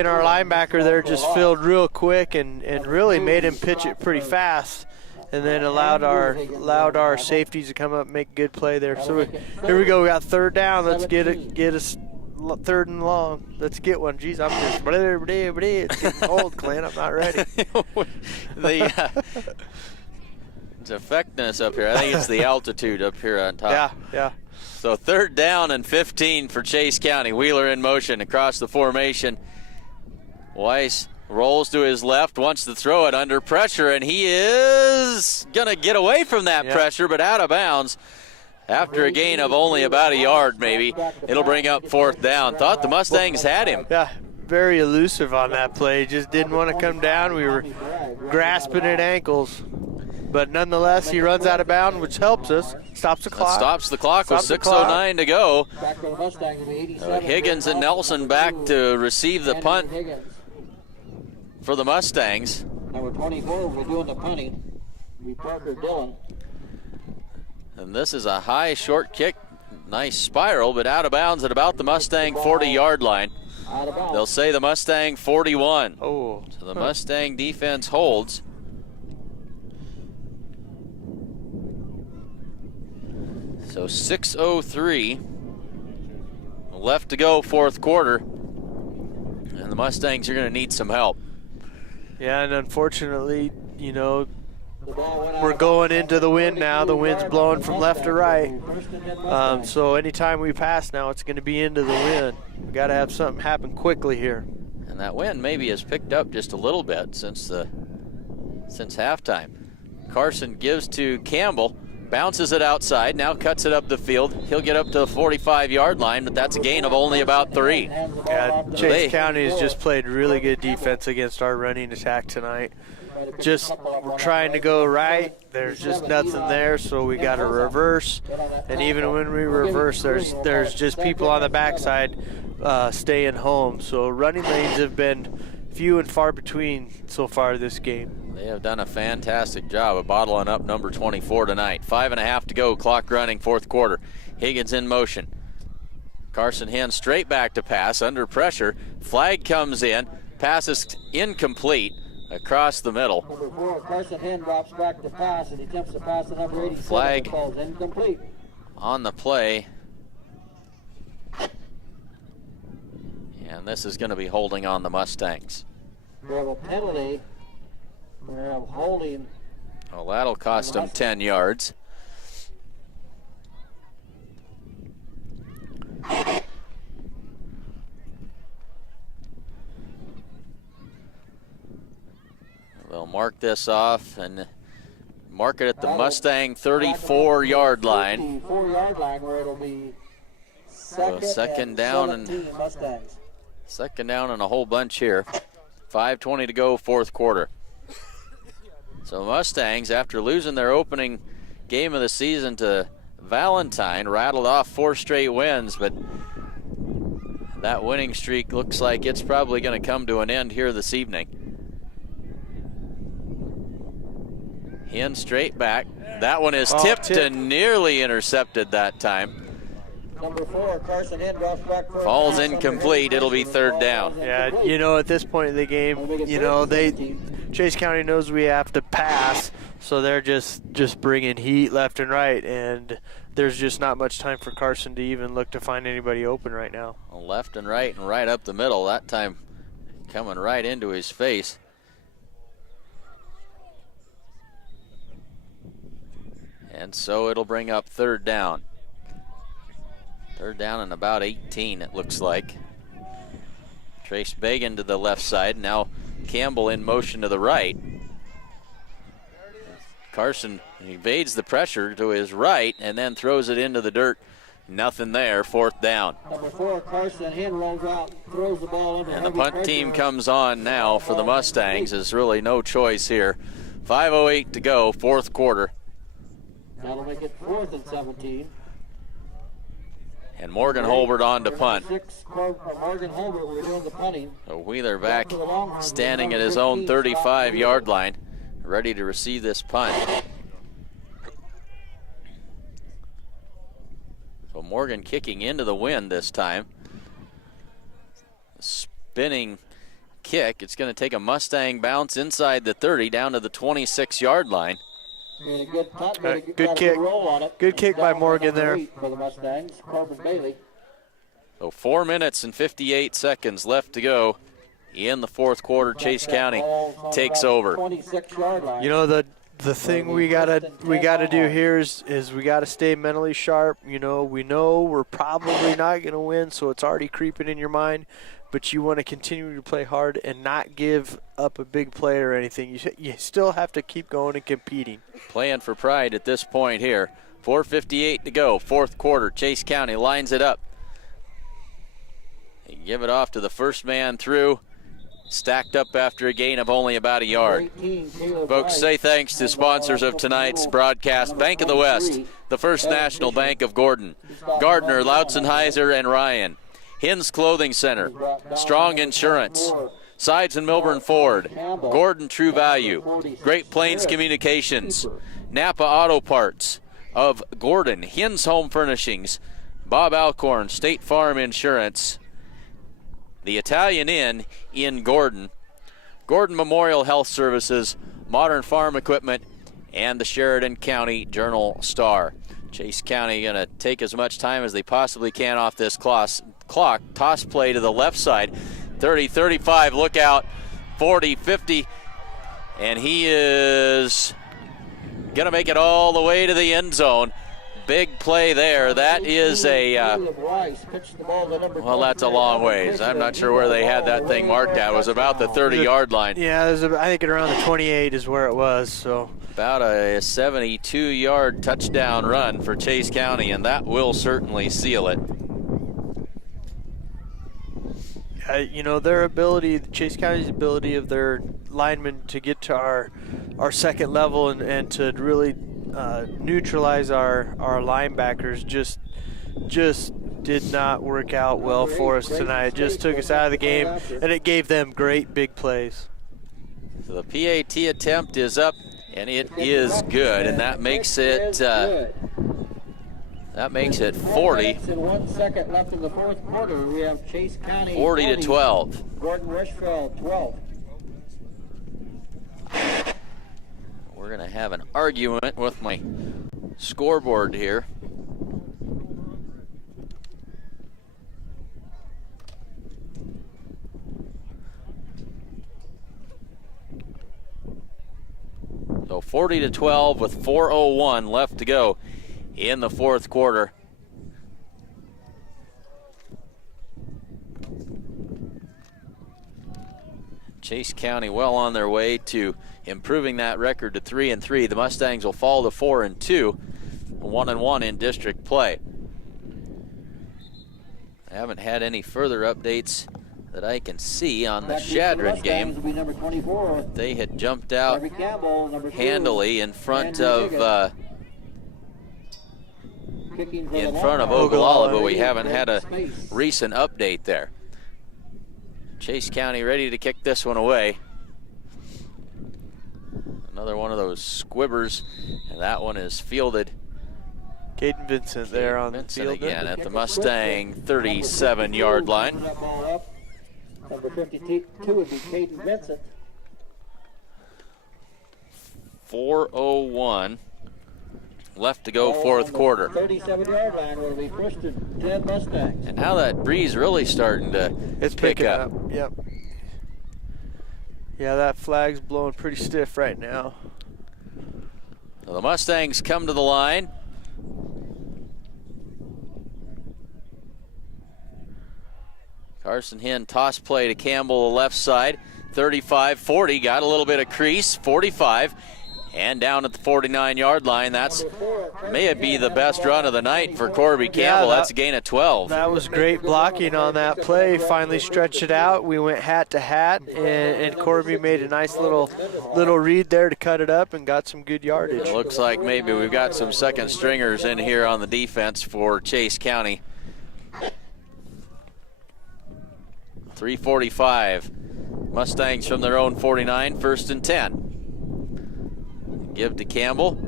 and our linebacker there just filled real quick and really made him pitch it pretty fast, and then allowed our safeties to come up and make a good play there. So here we go. We got third down. Let's get us third and long. Let's get one. Jeez, I'm just it's getting cold, Clint. I'm not ready. It's effectiveness up here. I think it's the altitude up here on top. Yeah. So third down and 15 for Chase County. Wheeler in motion across the formation. Weiss rolls to his left, wants to throw it under pressure, and he is going to get away from that pressure, but out of bounds. After a gain of only about a yard, maybe, it'll bring up fourth down. Thought the Mustangs had him. Yeah, very elusive on that play. Just didn't want to come down. We were grasping at ankles. But nonetheless, he runs out of bounds, which helps us. Stops the clock. Stops the clock with 6:09 to go. Higgins and Nelson back to receive the punt for the Mustangs. Number 24, we're doing the punting. We Parker Dillon. And this is a high short kick. Nice spiral, but out of bounds at about the Mustang 40-yard line. They'll say the Mustang 41. Oh. So the Mustang defense holds. So 6:03 left to go, fourth quarter. And the Mustangs are going to need some help. Yeah, and unfortunately, we're going into the wind now. The wind's blowing from left to right. So anytime we pass now, it's going to be into the wind. We got to have something happen quickly here. And that wind maybe has picked up just a little bit since halftime. Carson gives to Campbell, bounces it outside, now cuts it up the field. He'll get up to the 45-yard line, but that's a gain of only about 3. Yeah, Chase County has just played really good defense against our running attack tonight. Just trying to go right, there's just nothing there, so we got to reverse. And even when we reverse, there's just people on the backside staying home. So running lanes have been few and far between so far this game. They have done a fantastic job of bottling up number 24 tonight. 5.5 to go, clock running, fourth quarter. Higgins in motion. Carson hands straight back to pass, under pressure. Flag comes in, pass is incomplete across the middle. Number 4, Carson hand drops back to pass, and he attempts to pass the number 87. Flag falls incomplete. On the play. And this is going to be holding on the Mustangs. We have a penalty. We have holding. Well, that'll cost them 10 yards. They'll mark this off and mark it at the Mustang 34-yard line. 34-yard line where it'll be second down and Mustangs. Second down and a whole bunch here. 5:20 to go, fourth quarter. So Mustangs, after losing their opening game of the season to Valentine, rattled off 4 straight wins, but that winning streak looks like it's probably going to come to an end here this evening. In straight back. That one is tipped and nearly intercepted that time. Number 4, Carson Head drops back for falls incomplete. It'll be third down. Yeah, at this point in the game, Chase County knows we have to pass, so they're just bringing heat left and right, and there's just not much time for Carson to even look to find anybody open right now. Left and right up the middle. That time coming right into his face. And so it'll bring up third down. Third down and about 18, it looks like. Trace Bagan to the left side. Now Campbell in motion to the right. Carson evades the pressure to his right and then throws it into the dirt. Nothing there, fourth down. Number 4, Carson Hen rolls out, throws the ball into And the heavy punt pressure. team comes on now for the Mustangs. There's really no choice here. 5:08 to go, fourth quarter. That'll make it 4th and 17. And Morgan Holbert on to punt. Morgan Holbert, we're doing the punting. So Wheeler back standing at his own 35-yard line, ready to receive this punt. So Morgan kicking into the wind this time. Spinning kick. It's going to take a Mustang bounce inside the 30 down to the 26-yard line. Good kick. Good kick by Morgan there. For the Mustangs, Corbin Bailey. So 4 minutes and 58 seconds left to go in the fourth quarter. Chase County takes over. 26-yard line. You know, the thing we gotta do here is we gotta stay mentally sharp. You know, we know we're probably not gonna win, so it's already creeping in your mind. But you want to continue to play hard and not give up a big play or anything. You still have to keep going and competing. Playing for pride at this point here. 4:58 to go, fourth quarter. Chase County lines it up. They give it off to the first man through. Stacked up after a gain of only about a yard. Folks, say thanks to sponsors of tonight's broadcast. Bank of the West, the First National Bank of Gordon, Gardner, Lautzenheiser, and Ryan. Hins Clothing Center, Strong Insurance, Sides and Milburn Ford, Gordon True Value, Great Plains Communications, Napa Auto Parts of Gordon, Hins Home Furnishings, Bob Alcorn, State Farm Insurance, the Italian Inn in Gordon, Gordon Memorial Health Services, Modern Farm Equipment, and the Sheridan County Journal-Star. Chase County going to take as much time as they possibly can off this clock. Toss play to the left side. 30, 35, look out. 40, 50. And he is going to make it all the way to the end zone. Big play there. That is well, that's a long ways. I'm not sure where they had that thing marked at. It was about the 30-yard line. Yeah, I think around the 28 is where it was. So about a 72-yard touchdown run for Chase County, and that will certainly seal it. You know, their ability, Chase County's ability of their linemen to get to our second level and to really neutralize our linebackers just did not work out well for us tonight. It just took us out of the game, and it gave them great big plays. So the PAT attempt is up, and it is good, and that makes it 40. And 1 second left in the fourth quarter. We have Chase County 40 to 12. Gordon-Rushville 12. We're going to have an argument with my scoreboard here. So 40 to 12 with 4:01 left to go in the fourth quarter. Chase County well on their way to improving that record to 3-3. The Mustangs will fall to 4-2, 1-1 in district play. I haven't had any further updates that I can see on the Shadron game. They had jumped out handily in front of Ogallala, but we haven't had a recent update there. Chase County ready to kick this one away. Another one of those squibbers, and that one is fielded. Caden Vincent there on the field again at the Mustang 37-yard line. Number 52 would be Caden Vincent. 4:01 left to go, fourth quarter. 37-yard line will be first and 10 Mustangs. And now that breeze really starting to pick up. Yep. Yeah, that flag's blowing pretty stiff right now. So the Mustangs come to the line. Carson Hinn toss play to Campbell, the left side. 35-40, got a little bit of crease. 45, and down at the 49-yard line. That's may be the best run of the night for Corby Campbell. That's a gain of 12. That was great blocking on that play. Finally stretched it out. We went hat to hat, and Corby made a nice little read there to cut it up and got some good yardage. It looks like maybe we've got some second stringers in here on the defense for Chase County. 3:45. Mustangs from their own 49, first and 10. Give to Campbell.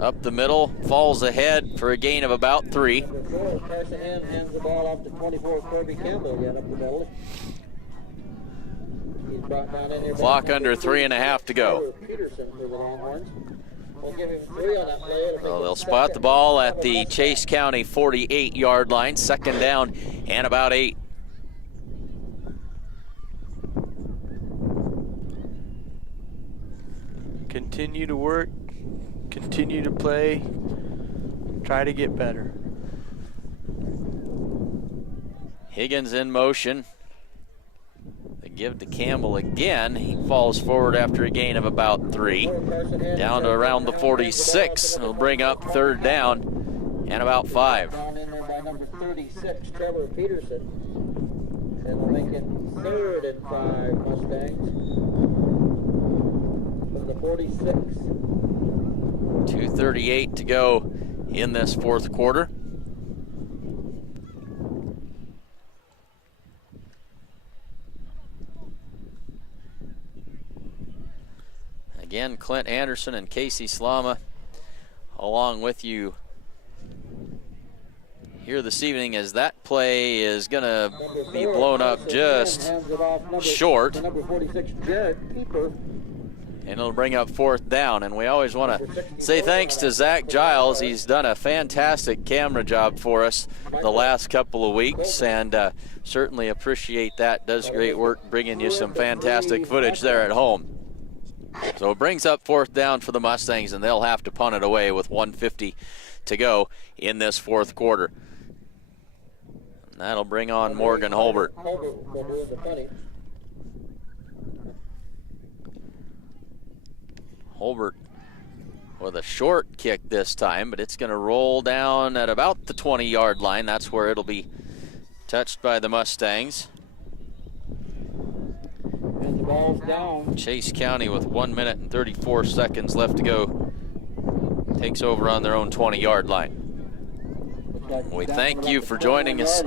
Up the middle, falls ahead for a gain of about 3. Carson Hinn hands the ball off to 24, Corby Campbell again up the middle. He's brought down in here. Clock under 3.5 to go. Peterson for the Longhorns. We'll give him 3 on that play. So they'll spot the ball at the Chase County 48-yard line, second down and about 8. Continue to work, continue to play, try to get better. Higgins in motion. They give to Campbell again. He falls forward after a gain of about 3. Down to around the 46. It'll bring up third down and about 5. Down in there by number 36, Trevor Peterson. And they'll make it 3rd and 5 Mustangs. From the 46. 2:38 to go in this fourth quarter. Again, Clint Anderson and Casey Slama along with you here this evening, as that play is going to be blown up just short. Number 46, Jared Pieper. And it'll bring up fourth down. And we always want to say thanks to Zach Giles. He's done a fantastic camera job for us the last couple of weeks, and certainly appreciate that. Does great work bringing you some fantastic footage there at home. So it brings up fourth down for the Mustangs, and they'll have to punt it away with 1:50 to go in this fourth quarter. And that'll bring on Morgan Holbert. Holbert with a short kick this time, but it's going to roll down at about the 20-yard line. That's where it'll be touched by the Mustangs. And the ball's down. Chase County with 1 minute and 34 seconds left to go takes over on their own 20-yard line. We thank you for joining us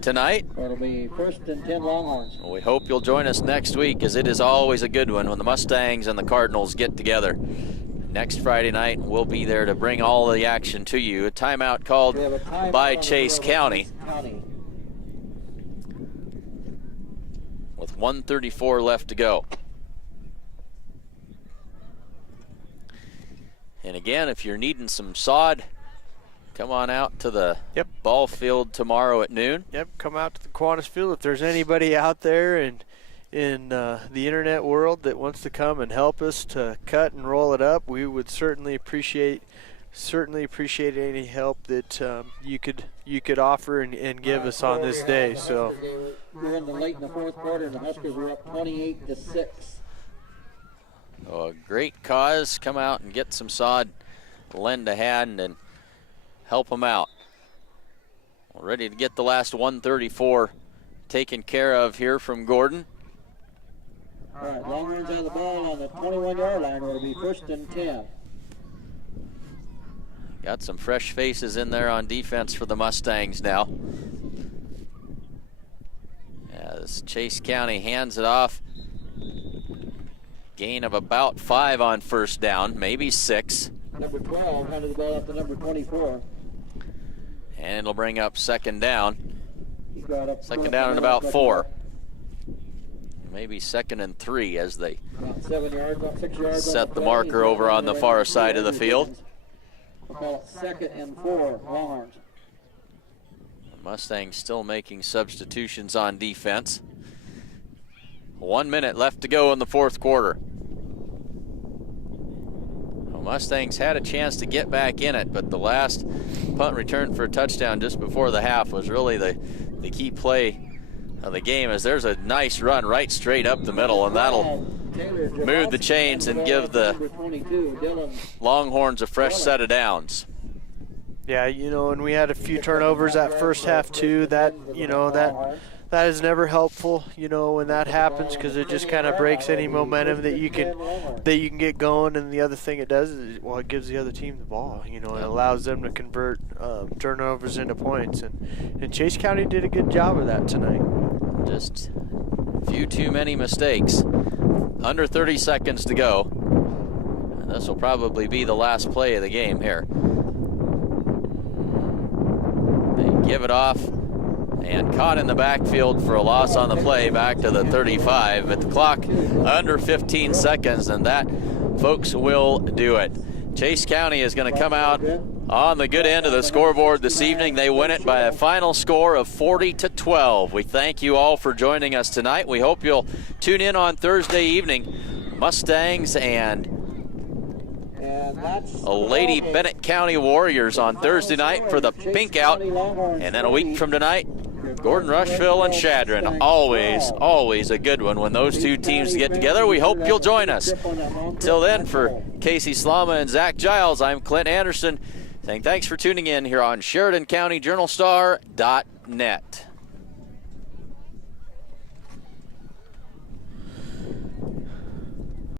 tonight. It'll be first and 10 Longhorns. We hope you'll join us next week, as it is always a good one when the Mustangs and the Cardinals get together. Next Friday night, we'll be there to bring all the action to you. A timeout called by Chase County. With 1:34 left to go. And again, if you're needing some sod, come on out to the ball field tomorrow at noon. Yep, come out to the Kiwanis Field. If there's anybody out there in the internet world that wants to come and help us to cut and roll it up, we would certainly appreciate any help that you could offer and give us on this day. So We're in the late in the fourth quarter, and the Huskers are up 28-6. Oh, a great cause. Come out and get some sod, lend a hand, and help them out. We're ready to get the last 1:34 taken care of here from Gordon. All right, Longhorns on the ball on the 21-yard line. It'll be first and 10. Got some fresh faces in there on defense for the Mustangs now. As Chase County hands it off. Gain of about 5 on first down, maybe 6. Number 12 handed the ball up to number 24. And it'll bring up second down. He got up Second down and about 4. Maybe second and 3 as they about 7 yards, about 6 yards set the marker over on the far side of the field. I'll call it 2nd and 4, Longhorns. Mustangs still making substitutions on defense. 1 minute left to go in the fourth quarter. Well, Mustangs had a chance to get back in it, but the last punt return for a touchdown just before the half was really the key play of the game, as there's a nice run right straight up the middle, and that'll move the chains and give the Longhorns a fresh set of downs. Yeah, you know, and we had a few turnovers that first half too. That, you know, that is never helpful, you know, when that happens, because it just kind of breaks any momentum that you can get going. And the other thing it does is, well, it gives the other team the ball. You know, it allows them to convert turnovers into points. And Chase County did a good job of that tonight. Just a few too many mistakes. Under 30 seconds to go. And this will probably be the last play of the game here. They give it off. And caught in the backfield for a loss on the play back to the 35. But the clock under 15 seconds, and that, folks, will do it. Chase County is going to come out on the good end of the scoreboard this evening. They win it by a final score of 40-12. We thank you all for joining us tonight. We hope you'll tune in on Thursday evening. Mustangs and Lady Bennett County Warriors on Thursday night for the pink out. And then a week from tonight, Gordon-Rushville and Chadron. Always a good one when those two teams get together. We hope you'll join us. Till then, for Casey Slama and Zach Giles, I'm Clint Anderson saying thanks for tuning in here on SheridanCountyJournalStar.net.